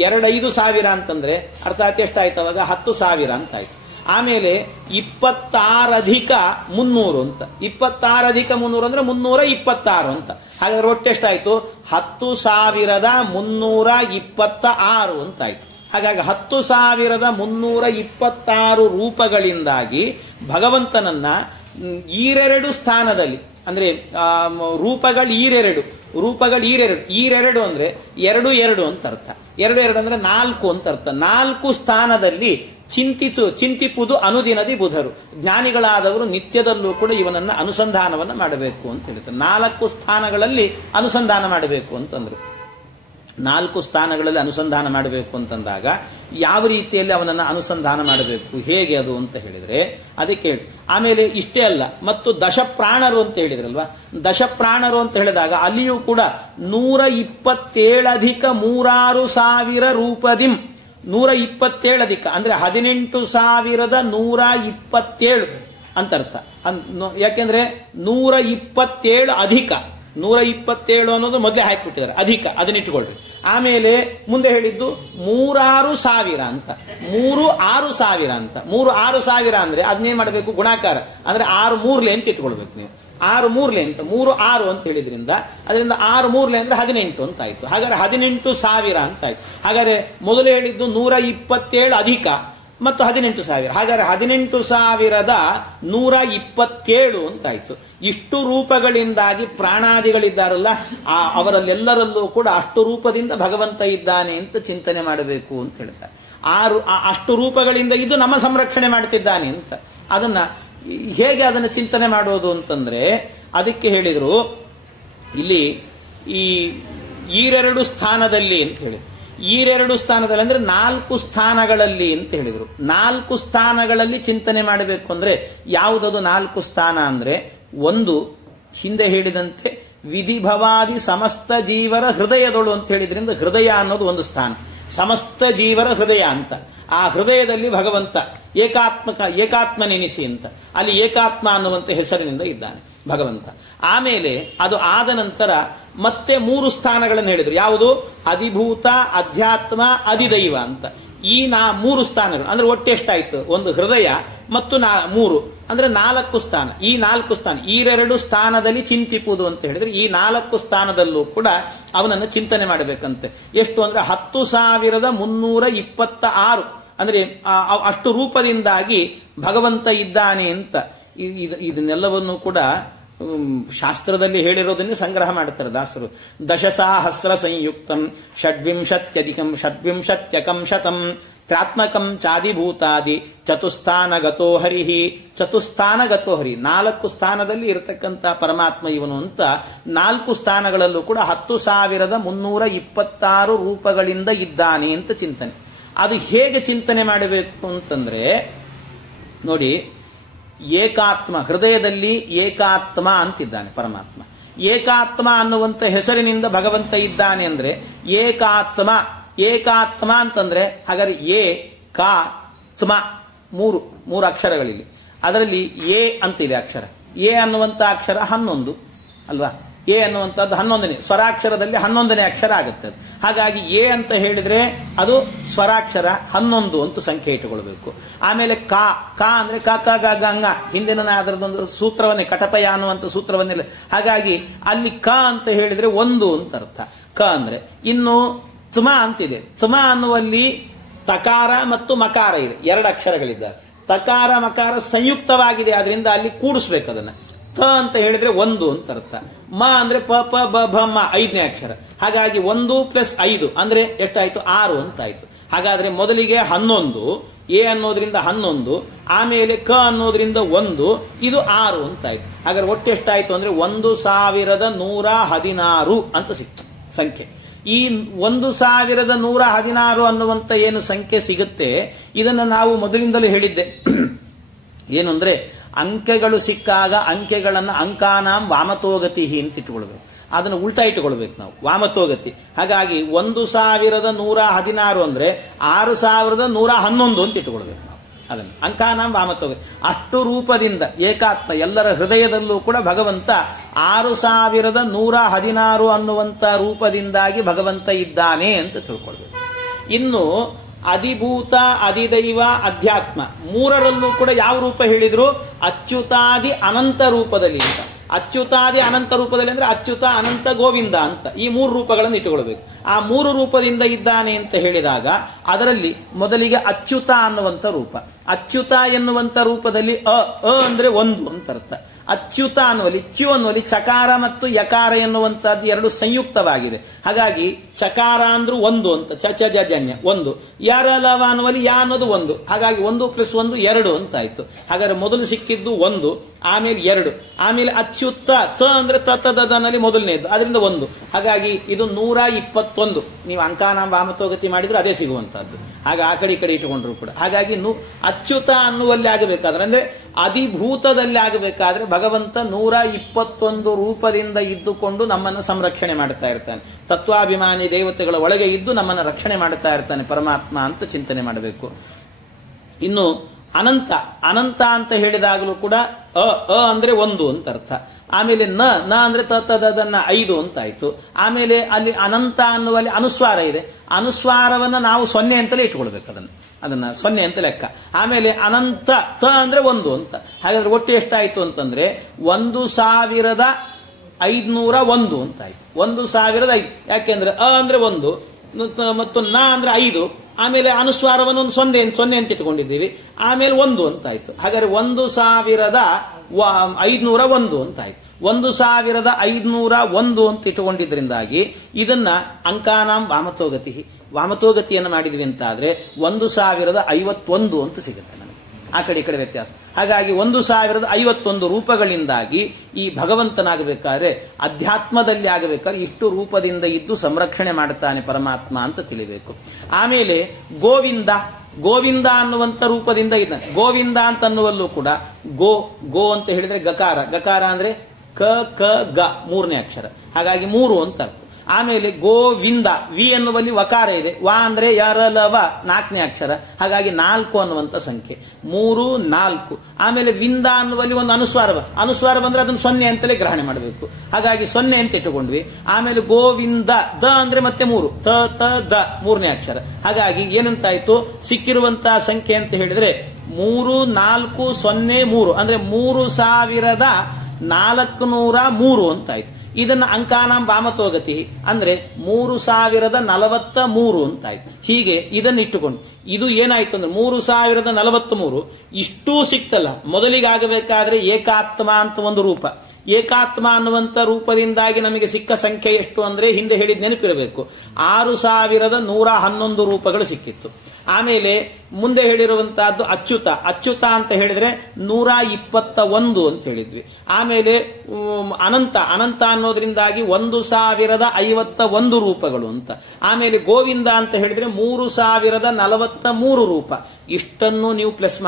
25,000 ಅಂತಂದ್ರೆ ಅರ್ಥಾತ್ ಎಷ್ಟಾಯ್ತು ಅವಾಗ 10,000 ಅಂತ ಆಯ್ತು. ಆಮೇಲೆ 26,300 ಅಂತ. 26,300 ಅಂದ್ರೆ 326 ಅಂತ. ಹಾಗಾದ್ರೆ ಒಟ್ಟು ಎಷ್ಟಾಯ್ತು 10,326 ಅಂತ ಆಯ್ತು. ಹಾಗಾಗಿ 10,326 ರೂಪಗಳಿಂದಾಗಿ ಭಗವಂತನನ್ನ 2 ಸ್ಥಾನದಲ್ಲಿ ಅಂದ್ರೆ ರೂಪಗಳು 2 ಅಂದ್ರೆ 2 ಅಂತ ಅರ್ಥ. 2 ಅಂದ್ರೆ 4 ಅಂತ ಅರ್ಥ. 4 ಸ್ಥಾನದಲ್ಲಿ ಚಿಂತಿಪುದು ಅನುದಿನದಿ ಬುಧರು, ಜ್ಞಾನಿಗಳಾದವರು ನಿತ್ಯದಲ್ಲೂ ಕೂಡ ಇವನನ್ನ ಅನುಸಂಧಾನವನ್ನು ಮಾಡಬೇಕು ಅಂತ ಹೇಳ್ತಾರೆ. 4 ಸ್ಥಾನಗಳಲ್ಲಿ ಅನುಸಂಧಾನ ಮಾಡಬೇಕು ಅಂತಂದ್ರು. 4 ಸ್ಥಾನಗಳಲ್ಲಿ ಅನುಸಂಧಾನ ಮಾಡಬೇಕು ಅಂತಂದಾಗ ಯಾವ ರೀತಿಯಲ್ಲಿ ಅವನನ್ನು ಅನುಸಂಧಾನ ಮಾಡಬೇಕು, ಹೇಗೆ ಅದು ಅಂತ ಹೇಳಿದ್ರೆ ಅದಕ್ಕೆ ಹೇಳಿ. ಆಮೇಲೆ ಇಷ್ಟೇ ಅಲ್ಲ, ಮತ್ತು ದಶಪ್ರಾಣರು ಅಂತ ಹೇಳಿದ್ರಲ್ವಾ, ದಶಪ್ರಾಣರು ಅಂತ ಹೇಳಿದಾಗ ಅಲ್ಲಿಯೂ ಕೂಡ 127,3,6,000 ರೂಪದಿಂ 127 ಅಂದ್ರೆ 18,127 ಅಂತ ಅರ್ಥ. ಯಾಕೆಂದ್ರೆ 127 ಅಧಿಕ 127 ಅನ್ನೋದು ಮೊದಲೇ ಹಾಕಿಬಿಟ್ಟಿದ್ದಾರೆ, ಅಧಿಕ ಅದನ್ನಿಟ್ಟುಕೊಳ್ರಿ. ಆಮೇಲೆ ಮುಂದೆ ಹೇಳಿದ್ದು 3,6,000 ಅಂತ, 3,6,000 ಅಂತ. 3,6,000 ಅಂದ್ರೆ ಅದನ್ನೇ ಮಾಡಬೇಕು ಗುಣಾಕಾರ ಅಂದ್ರೆ 6 3 ಅಂತ ಇಟ್ಕೊಳ್ಬೇಕು ನೀವು. 6 ಮೂರ್ಲೆ ಅಂತ 3 6 ಅಂತ ಹೇಳಿದ್ರಿಂದ ಅದರಿಂದ 6 ಮೂರ್ಲೆ ಅಂದ್ರೆ 18 ಅಂತ ಆಯ್ತು. ಹಾಗಾದ್ರೆ 18,000 ಅಂತ ಆಯ್ತು. ಹಾಗಾದ್ರೆ ಮೊದಲು ಹೇಳಿದ್ದು 127 ಅಧಿಕ ಮತ್ತು 18,000. ಹಾಗಾದ್ರೆ 18,127 ಅಂತಾಯ್ತು. ಇಷ್ಟು ರೂಪಗಳಿಂದಾಗಿ ಪ್ರಾಣಾದಿಗಳಿದ್ದಾರಲ್ಲ ಅವರಲ್ಲೆಲ್ಲರಲ್ಲೂ ಕೂಡ ಅಷ್ಟು ರೂಪದಿಂದ ಭಗವಂತ ಇದ್ದಾನೆ ಅಂತ ಚಿಂತನೆ ಮಾಡಬೇಕು ಅಂತ ಹೇಳ್ತಾರೆ. ಅಷ್ಟು ರೂಪಗಳಿಂದ ಇದು ನಮ್ಮ ಸಂರಕ್ಷಣೆ ಮಾಡ್ತಿದ್ದಾನೆ ಅಂತ. ಅದನ್ನ ಹೇಗೆ ಅದನ್ನು ಚಿಂತನೆ ಮಾಡೋದು ಅಂತಂದ್ರೆ ಅದಕ್ಕೆ ಹೇಳಿದ್ರು ಇಲ್ಲಿ ಈರೆರಡು ಸ್ಥಾನದಲ್ಲಿ ಅಂತ ಹೇಳಿ. ಈರೆರಡು ಸ್ಥಾನದಲ್ಲಿ ಅಂದ್ರೆ 4 ಸ್ಥಾನಗಳಲ್ಲಿ ಅಂತ ಹೇಳಿದ್ರು. 4 ಸ್ಥಾನಗಳಲ್ಲಿ ಚಿಂತನೆ ಮಾಡಬೇಕು ಅಂದ್ರೆ ಯಾವುದದು 4 ಸ್ಥಾನ ಅಂದ್ರೆ, ಒಂದು ಹಿಂದೆ ಹೇಳಿದಂತೆ ವಿಧಿಭವಾದಿ ಸಮಸ್ತ ಜೀವರ ಹೃದಯದೊಳು ಅಂತ ಹೇಳಿದ್ರಿಂದ ಹೃದಯ ಅನ್ನೋದು ಒಂದು ಸ್ಥಾನ, ಸಮಸ್ತ ಜೀವರ ಹೃದಯ ಅಂತ. ಆ ಹೃದಯದಲ್ಲಿ ಭಗವಂತ ಏಕಾತ್ಮನೆನಿಸಿ ಅಂತ, ಅಲ್ಲಿ ಏಕಾತ್ಮ ಅನ್ನುವಂಥ ಹೆಸರಿನಿಂದ ಇದ್ದಾನೆ ಭಗವಂತ. ಆಮೇಲೆ ಅದು ಆದ ನಂತರ ಮತ್ತೆ 3 ಸ್ಥಾನಗಳನ್ನು ಹೇಳಿದ್ರು. ಯಾವುದು? ಅಧಿಭೂತ, ಅಧ್ಯಾತ್ಮ, ಅಧಿದೈವ ಅಂತ. ಈ 3 ಸ್ಥಾನಗಳು ಅಂದ್ರೆ ಒಟ್ಟು ಎಷ್ಟಾಯ್ತು? ಒಂದು ಹೃದಯ ಮತ್ತು 3 ಅಂದ್ರೆ 4 ಸ್ಥಾನ. ಈ 4 ಸ್ಥಾನ, ಈರೆರಡು ಸ್ಥಾನದಲ್ಲಿ ಚಿಂತಿಪುದು ಅಂತ ಹೇಳಿದ್ರೆ ಈ 4 ಸ್ಥಾನದಲ್ಲೂ ಕೂಡ ಅವನನ್ನು ಚಿಂತನೆ ಮಾಡಬೇಕಂತೆ. ಎಷ್ಟು ಅಂದ್ರೆ 10,326 ಅಂದ್ರೆ ಅಷ್ಟು ರೂಪದಿಂದಾಗಿ ಭಗವಂತ ಇದ್ದಾನೆ ಅಂತ. ಇದನ್ನೆಲ್ಲವನ್ನು ಕೂಡ ಶಾಸ್ತ್ರದಲ್ಲಿ ಹೇಳಿರೋದನ್ನೇ ಸಂಗ್ರಹ ಮಾಡ್ತಾರೆ ದಾಸರು. 10,000 ಸಂಯುಕ್ತಂ ಷಡ್ವಿಂಶತ್ಯಕಂ ಶತಂ ತ್ರಾತ್ಮಕಂ ಚಾದಿಭೂತಾದಿ ಚತುಸ್ಥಾನಗತೋ ಹರಿಹಿ. ಚತುಸ್ಥಾನಗತೋ ಹರಿ, 4 ಸ್ಥಾನದಲ್ಲಿ ಇರತಕ್ಕಂಥ ಪರಮಾತ್ಮ ಇವನು ಅಂತ. 4 ಸ್ಥಾನಗಳಲ್ಲೂ ಕೂಡ 10,326 ರೂಪಗಳಿಂದ ಇದ್ದಾನೆ ಅಂತ ಚಿಂತನೆ. ಅದು ಹೇಗೆ ಚಿಂತನೆ ಮಾಡಬೇಕು ಅಂತಂದ್ರೆ ನೋಡಿ, ಏಕಾತ್ಮ, ಹೃದಯದಲ್ಲಿ ಏಕಾತ್ಮ ಅಂತಿದ್ದಾನೆ ಪರಮಾತ್ಮ. ಏಕಾತ್ಮ ಅನ್ನುವಂಥ ಹೆಸರಿನಿಂದ ಭಗವಂತ ಇದ್ದಾನೆ ಅಂದ್ರೆ ಏಕಾತ್ಮ. ಏಕಾತ್ಮ ಅಂತಂದ್ರೆ ಹಾಗಾದ್ರೆ ಏಕಾತ್ಮ 3 ಅಕ್ಷರಗಳಿಲ್ಲಿ. ಅದರಲ್ಲಿ ಎ ಅಂತಿದೆ ಅಕ್ಷರ. ಎ ಅನ್ನುವಂಥ ಅಕ್ಷರ 11 ಅಲ್ವಾ? ಎ ಅನ್ನುವಂಥದ್ದು 11ನೇ ಸ್ವರಾಕ್ಷರದಲ್ಲಿ 11ನೇ ಅಕ್ಷರ ಆಗುತ್ತೆ. ಹಾಗಾಗಿ ಎ ಅಂತ ಹೇಳಿದ್ರೆ ಅದು ಸ್ವರಾಕ್ಷರ 11 ಅಂತ ಸಂಖ್ಯೆ ಇಟ್ಟುಕೊಳ್ಬೇಕು. ಆಮೇಲೆ ಕಾ ಅಂದ್ರೆ ಕ ಕ ಗ ಗ ಂಗ, ಹಿಂದಿನ ಅದರದೊಂದು ಸೂತ್ರವನ್ನೇ ಕಟಪಯ ಅನ್ನುವಂಥ ಸೂತ್ರವನ್ನೆಲ್ಲ. ಹಾಗಾಗಿ ಅಲ್ಲಿ ಕ ಅಂತ ಹೇಳಿದ್ರೆ 1 ಅಂತ ಅರ್ಥ. ಕ ಅಂದ್ರೆ ಇನ್ನು ತುಮ ಅಂತಿದೆ. ತುಮ ಅನ್ನುವಲ್ಲಿ ತಕಾರ ಮತ್ತು ಮಕಾರ ಇದೆ, 2 ಅಕ್ಷರಗಳಿದ್ದಾರೆ. ತಕಾರ ಮಕಾರ ಸಂಯುಕ್ತವಾಗಿದೆ, ಆದ್ರಿಂದ ಅಲ್ಲಿ ಕೂಡಿಸ್ಬೇಕು ಅದನ್ನ. ತ ಅಂತ ಹೇಳಿದ್ರೆ 1 ಅಂತ ಅರ್ಥ. ಮ ಅಂದ್ರೆ ಪ ಪ ಬ ಭ ಮ 5ನೇ ಅಕ್ಷರ. ಹಾಗಾಗಿ 1 + 5 ಅಂದ್ರೆ ಎಷ್ಟಾಯ್ತು? 6 ಅಂತ ಆಯ್ತು. ಹಾಗಾದ್ರೆ ಮೊದಲಿಗೆ 11, ಎ ಅನ್ನೋದ್ರಿಂದ 11, ಆಮೇಲೆ ಕ ಅನ್ನೋದ್ರಿಂದ 1, ಇದು 6 ಅಂತ ಆಯ್ತು. ಹಾಗಾದ್ರೆ ಒಟ್ಟು ಎಷ್ಟಾಯ್ತು ಅಂದ್ರೆ 1,116 ಅಂತ ಸಿಕ್ತು ಸಂಖ್ಯೆ. ಈ 1,116 ಅನ್ನುವಂಥ ಏನು ಸಂಖ್ಯೆ ಸಿಗುತ್ತೆ, ಇದನ್ನು ನಾವು ಮೊದಲಿಂದಲೂ ಹೇಳಿದ್ದೆ. ಏನು ಅಂದ್ರೆ ಅಂಕೆಗಳು ಸಿಕ್ಕಾಗ ಅಂಕೆಗಳನ್ನು ಅಂಕಾನಾಂ ವಾಮತೋಗತಿ ಅಂತ ಇಟ್ಟುಕೊಳ್ಬೇಕು. ಅದನ್ನು ಉಲ್ಟಾ ಇಟ್ಟುಕೊಳ್ಬೇಕು ನಾವು, ವಾಮತೋಗತಿ. ಹಾಗಾಗಿ 1,116 ಅಂದ್ರೆ 6,111 ಅಂತ ಇಟ್ಟುಕೊಳ್ಬೇಕು ನಾವು ಅದನ್ನು, ಅಂಕಾನಾಂ ವಾಮತೋಗತಿ. ಅಷ್ಟು ರೂಪದಿಂದ ಏಕಾತ್ಮ ಎಲ್ಲರ ಹೃದಯದಲ್ಲೂ ಕೂಡ ಭಗವಂತ 6,116 ಅನ್ನುವಂಥ ರೂಪದಿಂದಾಗಿ ಭಗವಂತ ಇದ್ದಾನೆ ಅಂತ ತಿಳ್ಕೊಳ್ಬೇಕು. ಇನ್ನು ಅಧಿಭೂತ, ಅಧಿದೈವ, ಅಧ್ಯಾತ್ಮ 3ರಲ್ಲೂ ಕೂಡ ಯಾವ ರೂಪ ಹೇಳಿದ್ರು? ಅಚ್ಯುತಾದಿ ಅನಂತ ರೂಪದಲ್ಲಿ ಅಂತ. ಅಚ್ಯುತಾದಿ ಅನಂತ ರೂಪದಲ್ಲಿ ಅಂದ್ರೆ ಅಚ್ಯುತ, ಅನಂತ, ಗೋವಿಂದ ಅಂತ ಈ 3 ರೂಪಗಳನ್ನು ಇಟ್ಟುಕೊಳ್ಬೇಕು. ಆ 3 ರೂಪದಿಂದ ಇದ್ದಾನೆ ಅಂತ ಹೇಳಿದಾಗ ಅದರಲ್ಲಿ ಮೊದಲಿಗೆ ಅಚ್ಯುತ ಅನ್ನುವಂಥ ರೂಪ. ಅಚ್ಯುತ ಎನ್ನುವಂಥ ರೂಪದಲ್ಲಿ ಅ ಅಂದ್ರೆ 1 ಅಂತ ಅರ್ಥ. ಅಚ್ಯುತ ಅನ್ನುವಲ್ಲಿ ಚ್ಯು ಅನ್ನುವಲ್ಲಿ ಚಕಾರ ಮತ್ತು ಯಕಾರ ಎನ್ನುವಂತಹದ್ದು 2 ಸಂಯುಕ್ತವಾಗಿದೆ. ಹಾಗಾಗಿ ಚಕಾರ ಅಂದ್ರೂ 1 ಅಂತ, ಚಜನ್ಯ 1. ಯಾರಲವ ಅನ್ನುವಲ್ಲಿ ಯಾ ಅನ್ನೋದು 1. ಹಾಗಾಗಿ 1 + 1 2 ಅಂತ ಆಯ್ತು. ಹಾಗಾದ್ರೆ ಮೊದಲು ಸಿಕ್ಕಿದ್ದು 1, ಆಮೇಲೆ 2, ಆಮೇಲೆ ಅಚ್ಯುತ ತ ಅಂದ್ರೆ ತತ್ತದಲ್ಲಿ ಮೊದಲನೇದು, ಅದರಿಂದ 1. ಹಾಗಾಗಿ ಇದು 121. ನೀವು ಅಂಕಾನಾಂ ವಾಮತೋಗತಿ ಮಾಡಿದ್ರೆ ಅದೇ ಸಿಗುವಂತಹದ್ದು. ಹಾಗೆ ಆ ಕಡೆ ಈ ಕಡೆ ಇಟ್ಟುಕೊಂಡ್ರು ಕೂಡ. ಹಾಗಾಗಿ ಅಚ್ಯುತ ಅನ್ನುವಲ್ಲಿ ಆಗಬೇಕಾದ್ರೆ ಅಂದ್ರೆ ಅಧಿಭೂತದಲ್ಲಿ ಆಗಬೇಕಾದ್ರೆ ಭಗವಂತ 121 ರೂಪದಿಂದ ಇದ್ದುಕೊಂಡು ನಮ್ಮನ್ನು ಸಂರಕ್ಷಣೆ ಮಾಡ್ತಾ ಇರ್ತಾನೆ. ತತ್ವಾಭಿಮಾನಿ ದೇವತೆಗಳ ಒಳಗೆ ಇದ್ದು ನಮ್ಮನ್ನು ರಕ್ಷಣೆ ಮಾಡ್ತಾ ಇರ್ತಾನೆ ಪರಮಾತ್ಮ ಅಂತ ಚಿಂತನೆ ಮಾಡಬೇಕು. ಇನ್ನು ಅನಂತ, ಅನಂತ ಅಂತ ಹೇಳಿದಾಗಲೂ ಕೂಡ ಅ ಅಂದ್ರೆ 1 ಅಂತ ಅರ್ಥ. ಆಮೇಲೆ ನ ಅಂದ್ರೆ ತದನ್ನ 5 ಅಂತ ಆಯ್ತು. ಆಮೇಲೆ ಅಲ್ಲಿ ಅನಂತ ಅನ್ನುವಲ್ಲಿ ಅನುಸ್ವಾರ ಇದೆ. ಅನುಸ್ವಾರವನ್ನ ನಾವು 0 ಅಂತಲೇ ಇಟ್ಕೊಳ್ಬೇಕು. ಅದನ್ನು ಅದನ್ನ 0 ಅಂತ ಲೆಕ್ಕ. ಆಮೇಲೆ ಅನಂತ ತ ಅಂದ್ರೆ 1 ಅಂತ. ಹಾಗಾದ್ರೆ ಒಟ್ಟು ಎಷ್ಟಾಯ್ತು ಅಂತಂದ್ರೆ 1501 ಅಂತ ಆಯ್ತು. 1005. ಯಾಕೆಂದ್ರೆ ಅ ಅಂದ್ರೆ 1 ಮತ್ತು ನ ಅಂದ್ರೆ 5, ಆಮೇಲೆ ಅನುಸ್ವಾರವನ್ನು ಒಂದು 0 ಅಂತ ಇಟ್ಕೊಂಡಿದ್ದೀವಿ, ಆಮೇಲೆ 1 ಅಂತ ಆಯ್ತು. ಹಾಗಾದ್ರೆ 1501 ಅಂತ ಆಯ್ತು. 1501 ಅಂತ ಇಟ್ಟುಕೊಂಡಿದ್ರಿಂದಾಗಿ ಇದನ್ನ ಅಂಕಾನಾಂ ವಾಮತೋಗತಿಯನ್ನು ಮಾಡಿದ್ವಿ ಅಂತ ಆದ್ರೆ 1051 ಅಂತ ಸಿಗುತ್ತೆ ನಮಗೆ. ಆ ಕಡೆ ಈ ಕಡೆ ವ್ಯತ್ಯಾಸ. ಹಾಗಾಗಿ 1051 ರೂಪಗಳಿಂದಾಗಿ ಈ ಭಗವಂತನಾಗಬೇಕಾದ್ರೆ, ಅಧ್ಯಾತ್ಮದಲ್ಲಿ ಆಗಬೇಕಾದ್ರೆ ಇಷ್ಟು ರೂಪದಿಂದ ಇದ್ದು ಸಂರಕ್ಷಣೆ ಮಾಡುತ್ತಾನೆ ಪರಮಾತ್ಮ ಅಂತ ತಿಳಿಬೇಕು. ಆಮೇಲೆ ಗೋವಿಂದ ಅನ್ನುವಂಥ ರೂಪದಿಂದ ಇದ್ದಾನೆ. ಗೋವಿಂದ ಅಂತ ಅನ್ನುವಲ್ಲೂ ಕೂಡ ಗೋ ಅಂತ ಹೇಳಿದ್ರೆ ಗಕಾರ ಅಂದ್ರೆ ಕ ಗ 3ನೇ ಅಕ್ಷರ, ಹಾಗಾಗಿ 3 ಅಂತ ಅರ್ಥ. ಆಮೇಲೆ ಗೋವಿಂದ ವಿ ಅನ್ನುವಲ್ಲಿ ವಕಾರ ಇದೆ, ವಾ ಅಂದ್ರೆ ಯರಲವ 4ನೇ ಅಕ್ಷರ, ಹಾಗಾಗಿ 4 ಅನ್ನುವಂಥ ಸಂಖ್ಯೆ. 3 4. ಆಮೇಲೆ ವಿಂದ ಅನ್ನುವಲ್ಲಿ ಒಂದು ಅನುಸ್ವಾರ ಬಂದ್ರೆ ಅದನ್ನು 0 ಅಂತಲೇ ಗ್ರಹಣೆ ಮಾಡಬೇಕು, ಹಾಗಾಗಿ 0 ಅಂತ ಇಟ್ಟುಕೊಂಡ್ವಿ. ಆಮೇಲೆ ಗೋವಿಂದ ದ ಅಂದ್ರೆ ಮತ್ತೆ 3, ತ ದ 3ನೇ ಅಕ್ಷರ, ಹಾಗಾಗಿ ಏನಂತಾಯ್ತು ಸಿಕ್ಕಿರುವಂತಹ ಸಂಖ್ಯೆ ಅಂತ ಹೇಳಿದ್ರೆ 3403 ಅಂದ್ರೆ 3403 ಅಂತಾಯ್ತು. ಇದನ್ನ ಅಂಕಾನಾಂ ವಾಮತೋಗತಿ ಅಂದ್ರೆ 3043 ಅಂತಾಯ್ತು. ಹೀಗೆ ಇದನ್ನು ಇಟ್ಟುಕೊಂಡು ಇದು ಏನಾಯ್ತು ಅಂದ್ರೆ 3043 ಇಷ್ಟೂ ಸಿಕ್ತಲ್ಲ. ಮೊದಲಿಗಾಗಬೇಕಾದ್ರೆ ಏಕಾತ್ಮ ಅಂತ ಒಂದು ರೂಪ, ಏಕಾತ್ಮ ಅನ್ನುವಂಥ ರೂಪದಿಂದಾಗಿ ನಮಗೆ ಸಿಕ್ಕ ಸಂಖ್ಯೆ ಎಷ್ಟು ಅಂದ್ರೆ ಹಿಂದೆ ಹೇಳಿದ ನೆನಪಿರಬೇಕು, 6111 ರೂಪಗಳು ಸಿಕ್ಕಿತ್ತು. ಆಮೇಲೆ ಮುಂದೆ ಹೇಳಿರುವಂತಹದ್ದು ಅಚ್ಯುತ ಅಂತ ಹೇಳಿದ್ರೆ 121 ಅಂತ ಹೇಳಿದ್ವಿ. ಆಮೇಲೆ ಅನಂತ ಅನ್ನೋದ್ರಿಂದಾಗಿ 1051 ರೂಪಗಳು ಅಂತ. ಆಮೇಲೆ ಗೋವಿಂದ ಅಂತ ಹೇಳಿದ್ರೆ 3043 ರೂಪ. ಇಷ್ಟನ್ನು ನೀವು ಪ್ಲಸ್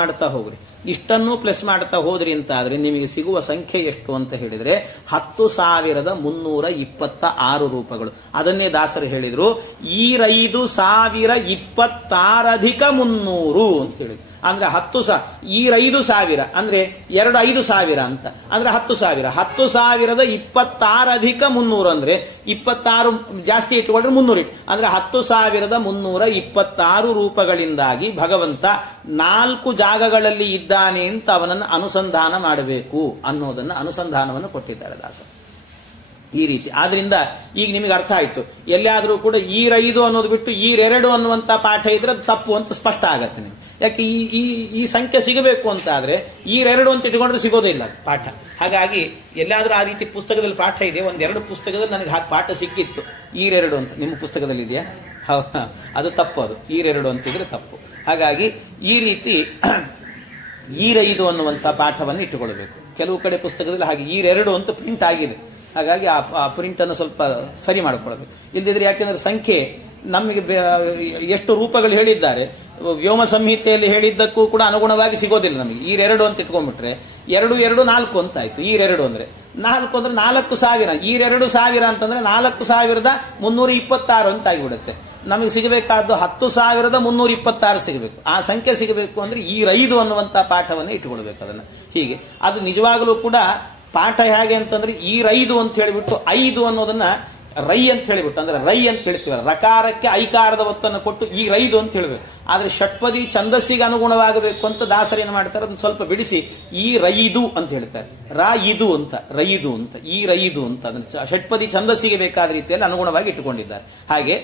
ಮಾಡ್ತಾ ಹೋದ್ರಿ ಅಂತ ಆದ್ರೆ ನಿಮಗೆ ಸಿಗುವ ಸಂಖ್ಯೆ ಎಷ್ಟು ಅಂತ ಹೇಳಿದ್ರೆ 10,326 ರೂಪಗಳು. ಅದನ್ನೇ ದಾಸರು ಹೇಳಿದ್ರು, 5,026 ಅಂತ ಹೇಳಿದ್ರು. ಅಂದ್ರೆ 10,000 5,000 ಅಂದ್ರೆ 5,000 ಅಂತ ಅಂದ್ರೆ 10,000. 10,026 ಅಂದ್ರೆ 26 ಜಾಸ್ತಿ ಇಟ್ಟುಕೊಂಡ್ರೆ 300 ಅಂದ್ರೆ 10,326 ರೂಪಗಳಿಂದಾಗಿ ಭಗವಂತ 4 ಜಾಗಗಳಲ್ಲಿ ಇದ್ದಾನೆ ಅಂತ ಅವನನ್ನು ಅನುಸಂಧಾನ ಮಾಡಬೇಕು ಅನ್ನೋದನ್ನ ಅನುಸಂಧಾನವನ್ನು ಕೊಟ್ಟಿದ್ದಾರೆ ದಾಸರು ಈ ರೀತಿ. ಆದ್ರಿಂದ ಈಗ ನಿಮಗೆ ಅರ್ಥ ಆಯ್ತು. ಎಲ್ಲಾದ್ರೂ ಕೂಡ 5 ಅನ್ನೋದು ಬಿಟ್ಟು 2 ಅನ್ನುವಂತ ಪಾಠ ಇದ್ರೆ ಅದು ತಪ್ಪು ಅಂತ ಸ್ಪಷ್ಟ ಆಗತ್ತೆ ನಿಮ್ಗೆ. ಯಾಕೆ ಈ ಸಂಖ್ಯೆ ಸಿಗಬೇಕು ಅಂತ ಆದ್ರೆ 2 ಅಂತ ಇಟ್ಕೊಂಡ್ರೆ ಸಿಗೋದೇ ಇಲ್ಲ ಪಾಠ. ಹಾಗಾಗಿ ಎಲ್ಲಾದ್ರೂ ಆ ರೀತಿ ಪುಸ್ತಕದಲ್ಲಿ ಪಾಠ ಇದೆ, 1-2 ಪುಸ್ತಕದಲ್ಲಿ ನನಗೆ ಪಾಠ ಸಿಕ್ಕಿತ್ತು 2 ಅಂತ. ನಿಮ್ಮ ಪುಸ್ತಕದಲ್ಲಿ ಇದೆಯಾ? ಅದು ತಪ್ಪು, ಅದು 2 ಅಂತಿದ್ರೆ ತಪ್ಪು. ಹಾಗಾಗಿ ಈ ರೀತಿ 5 ಅನ್ನುವಂಥ ಪಾಠವನ್ನು ಇಟ್ಟುಕೊಳ್ಬೇಕು. ಕೆಲವು ಕಡೆ ಪುಸ್ತಕದಲ್ಲಿ ಹಾಗೆ 2 ಅಂತ ಪ್ರಿಂಟ್ ಆಗಿದೆ, ಹಾಗಾಗಿ ಆ ಪ್ರಿಂಟ್ ಅನ್ನು ಸ್ವಲ್ಪ ಸರಿ ಮಾಡಿಕೊಳ್ಬೇಕು. ಇಲ್ಲದಿದ್ರೆ ಯಾಕೆಂದ್ರೆ ಸಂಖ್ಯೆ ನಮಗೆ ಎಷ್ಟು ರೂಪಗಳು ಹೇಳಿದ್ದಾರೆ ವ್ಯೋಮ ಸಂಹಿತೆಯಲ್ಲಿ ಹೇಳಿದ್ದಕ್ಕೂ ಕೂಡ ಅನುಗುಣವಾಗಿ ಸಿಗೋದಿಲ್ಲ ನಮಗೆ. 2 ಅಂತ ಇಟ್ಕೊಂಡ್ಬಿಟ್ರೆ 2 4 ಅಂತ ಆಯ್ತು. 2 ಅಂದ್ರೆ 4 ಅಂದ್ರೆ 4,000. 2,000 ಅಂತಂದ್ರೆ 4,326 ಅಂತ ಆಗಿಬಿಡುತ್ತೆ. ನಮಗೆ ಸಿಗಬೇಕಾದ್ದು 10,326 ಸಿಗಬೇಕು. ಆ ಸಂಖ್ಯೆ ಸಿಗಬೇಕು ಅಂದ್ರೆ 5 ಅನ್ನುವಂಥ ಪಾಠವನ್ನೇ ಇಟ್ಟುಕೊಳ್ಬೇಕು ಅದನ್ನ. ಹೀಗೆ ಅದು ನಿಜವಾಗಲೂ ಕೂಡ ಪಾಠ ಹೇಗೆ ಅಂತಂದ್ರೆ 5 ಅಂತ ಹೇಳಿಬಿಟ್ಟು 5 ಅನ್ನೋದನ್ನ ರೈ ಅಂತ ಹೇಳಿಬಿಟ್ಟು ಅಂದ್ರೆ ರೈ ಅಂತ ಹೇಳ್ತೀವಲ್ಲ, ರಕಾರಕ್ಕೆ ಐಕಾರದ ಒತ್ತನ್ನು ಕೊಟ್ಟು 5 ಅಂತ ಹೇಳಬೇಕು. ಆದ್ರೆ ಷಟ್ಪದಿ ಛಂದಸ್ಸಿಗೆ ಅನುಗುಣವಾಗಬೇಕು ಅಂತ ದಾಸರು ಏನು ಮಾಡ್ತಾರೆ, ಅದನ್ನು ಸ್ವಲ್ಪ ಬಿಡಿಸಿ ರೈದು ಅಂತ ಹೇಳ್ತಾರೆ. ಇದು ಅಂತ ರೈದು ಅಂತ 5 ಅಂತ ಅದನ್ನು ಷಟ್ಪದಿ ಛಂದಸ್ಸಿಗೆ ಬೇಕಾದ ರೀತಿಯಲ್ಲಿ ಅನುಗುಣವಾಗಿ ಇಟ್ಟುಕೊಂಡಿದ್ದಾರೆ. ಹಾಗೆ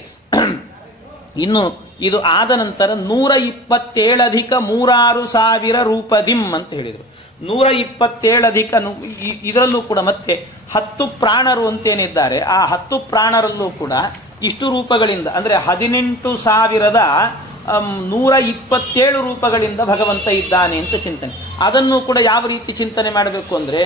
ಇನ್ನು ಇದು ಆದ ನಂತರ 127,306,000 ರೂಪದಿಂ ಅಂತ ಹೇಳಿದರು. 127 ಇದರಲ್ಲೂ ಕೂಡ ಮತ್ತೆ 10 ಪ್ರಾಣರು ಅಂತೇನಿದ್ದಾರೆ, ಆ 10 ಪ್ರಾಣರಲ್ಲೂ ಕೂಡ ಇಷ್ಟು ರೂಪಗಳಿಂದ ಅಂದ್ರೆ 18,127 ರೂಪಗಳಿಂದ ಭಗವಂತ ಇದ್ದಾನೆ ಅಂತ ಚಿಂತನೆ. ಅದನ್ನು ಕೂಡ ಯಾವ ರೀತಿ ಚಿಂತನೆ ಮಾಡಬೇಕು ಅಂದ್ರೆ,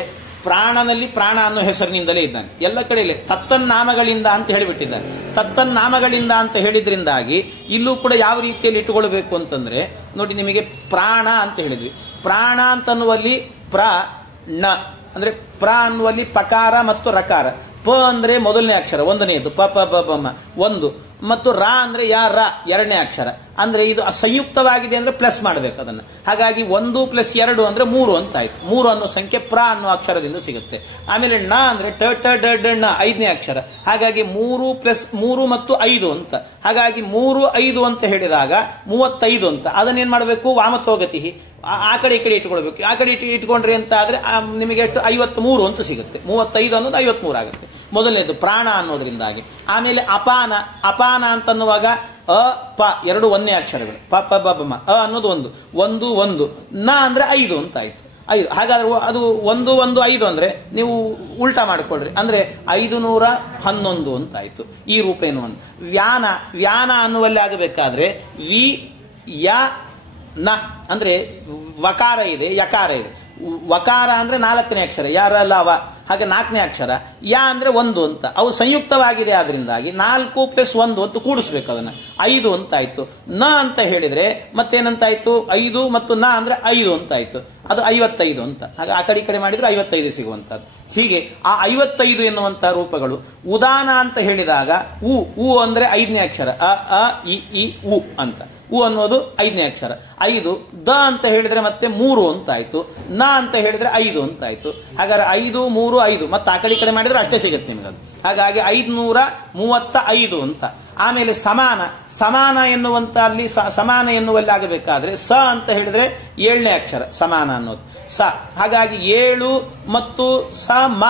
ಪ್ರಾಣನಲ್ಲಿ ಪ್ರಾಣ ಅನ್ನೋ ಹೆಸರಿನಿಂದಲೇ ಇದ್ದಾನೆ. ಎಲ್ಲ ಕಡೆಯಲ್ಲಿ ತತ್ತನ್ನಾಮಗಳಿಂದ ಅಂತ ಹೇಳಿಬಿಟ್ಟಿದ್ದಾರೆ. ತತ್ತನ್ನಾಮಗಳಿಂದ ಅಂತ ಹೇಳಿದ್ರಿಂದಾಗಿ ಇಲ್ಲೂ ಕೂಡ ಯಾವ ರೀತಿಯಲ್ಲಿ ಇಟ್ಟುಕೊಳ್ಬೇಕು ಅಂತಂದ್ರೆ, ನೋಡಿ ನಿಮಗೆ ಪ್ರಾಣ ಅಂತ ಹೇಳಿದ್ವಿ. ಪ್ರಾಣ ಅಂತನ್ನುವಲ್ಲಿ ನ ಅಂದ್ರೆ ಪ್ರ ಅನ್ನುವಲ್ಲಿ ಪಕಾರ ಮತ್ತು ರಕಾರ. ಪ ಅಂದ್ರೆ ಮೊದಲನೇ ಅಕ್ಷರ, ಒಂದನೆಯದು ಪ ಪ ಬ ಮ 1. ಮತ್ತು ರಾ ಅಂದ್ರೆ ಯಾ ರ ಎರಡನೇ ಅಕ್ಷರ. ಅಂದ್ರೆ ಇದು ಸಂಯುಕ್ತವಾಗಿದೆ ಅಂದ್ರೆ ಪ್ಲಸ್ ಮಾಡಬೇಕು ಅದನ್ನು. ಹಾಗಾಗಿ 1 + 2 ಅಂದ್ರೆ 3 ಅಂತ ಆಯ್ತು. 3 ಅನ್ನೋ ಸಂಖ್ಯೆ ಪ್ರ ಅನ್ನೋ ಅಕ್ಷರದಿಂದ ಸಿಗುತ್ತೆ. ಆಮೇಲೆ ಣ ಅಂದ್ರೆ ಟ ಟ ಡ ಡ ಣ ಐದನೇ ಅಕ್ಷರ. ಹಾಗಾಗಿ 3 + 3 ಮತ್ತು 5 ಅಂತ. ಹಾಗಾಗಿ 3 5 ಅಂತ ಹೇಳಿದಾಗ 35 ಅಂತ. ಅದನ್ನೇನ್ ಮಾಡಬೇಕು? ವಾಮತೋಗತಿ ಆ ಕಡೆ ಈ ಕಡೆ ಇಟ್ಕೊಳ್ಬೇಕು. ಆ ಕಡೆ ಇಟ್ಕೊಂಡ್ರಿ ಅಂತ ಆದ್ರೆ ನಿಮಗೆ ಎಷ್ಟು 53 ಅಂತ ಸಿಗುತ್ತೆ. 35 ಅನ್ನೋದು 53 ಆಗುತ್ತೆ. ಮೊದಲನೇದು ಪ್ರಾಣ ಅನ್ನೋದ್ರಿಂದಾಗಿ. ಆಮೇಲೆ ಅಪಾನ, ಅಪಾನ ಅಂತನ್ನುವಾಗ ಅ ಪ ಎರಡು ಒಂದೇ ಅಕ್ಷರಗಳು. ಪ ಪ ಬ ಬ ಮ. ಅ ಅನ್ನೋದು 1 1 1 ನ ಅಂದ್ರೆ 5 ಅಂತ ಆಯ್ತು. 5. ಹಾಗಾದ್ರೆ ಅದು 1 1 5 ಅಂದ್ರೆ ನೀವು ಉಲ್ಟಾ ಮಾಡಿಕೊಡ್ರಿ, ಅಂದ್ರೆ 511 ಅಂತ ಆಯ್ತು. ಈ ರೂಪ ಏನು? ವ್ಯಾನ, ವ್ಯಾನ ಅನ್ನುವಲ್ಲಿ ಆಗಬೇಕಾದ್ರೆ ವಿ ಯ ನ ಅಂದ್ರೆ ವಕಾರ ಇದೆ, ಯಕಾರ ಇದೆ. ವಕಾರ ಅಂದ್ರೆ 4ನೇ ಅಕ್ಷರ, ಯಾರ ಲವ, ಹಾಗೆ 4ನೇ ಅಕ್ಷರ. ಯಾ ಅಂದ್ರೆ 1 ಅಂತ. ಅವು ಸಂಯುಕ್ತವಾಗಿದೆ. ಆದ್ರಿಂದಾಗಿ 4 + 1 ಅಂತ ಕೂಡಿಸ್ಬೇಕು. ಅದನ್ನ 5 ಅಂತ ಆಯ್ತು. ನ ಅಂತ ಹೇಳಿದ್ರೆ ಮತ್ತೇನಂತಾಯ್ತು? 5 ಮತ್ತು ನ ಅಂದ್ರೆ 5 ಅಂತ ಆಯ್ತು. ಅದು 55 ಅಂತ. ಹಾಗೆ ಆ ಕಡೆ ಈ ಕಡೆ ಮಾಡಿದ್ರೆ 55 ಸಿಗುವಂತದ್ದು. ಹೀಗೆ ಆ 55 ಎನ್ನುವಂತಹ ರೂಪಗಳು. ಉದಾನ ಅಂತ ಹೇಳಿದಾಗ ಉ ಅಂದ್ರೆ 5ನೇ ಅಕ್ಷರ, ಅ ಅ ಇ ಉ ಅಂತ. ಉ ಅನ್ನೋದು 5ನೇ ಅಕ್ಷರ. 5. ದ ಅಂತ ಹೇಳಿದ್ರೆ ಮತ್ತೆ 3 ಅಂತ ಆಯ್ತು. ನ ಅಂತ ಹೇಳಿದ್ರೆ 5 ಅಂತ ಆಯ್ತು. ಹಾಗಾದ್ರೆ 5 3 5 ಮತ್ತೆ ಆ ಕಡೆ ಈ ಕಡೆ ಮಾಡಿದ್ರೆ ಅಷ್ಟೇ ಸಿಗುತ್ತೆ ನಿಮ್ಗದು. ಹಾಗಾಗಿ 535 ಅಂತ. ಆಮೇಲೆ ಸಮಾನ, ಸಮಾನ ಎನ್ನುವಂತ ಅಲ್ಲಿ ಸಮಾನ ಎನ್ನುವಲ್ಲಿ ಆಗಬೇಕಾದ್ರೆ ಸ ಅಂತ ಹೇಳಿದ್ರೆ 7ನೇ ಅಕ್ಷರ ಸಮಾನ ಅನ್ನೋದು ಸ. ಹಾಗಾಗಿ 7 ಮತ್ತು ಸ ಮ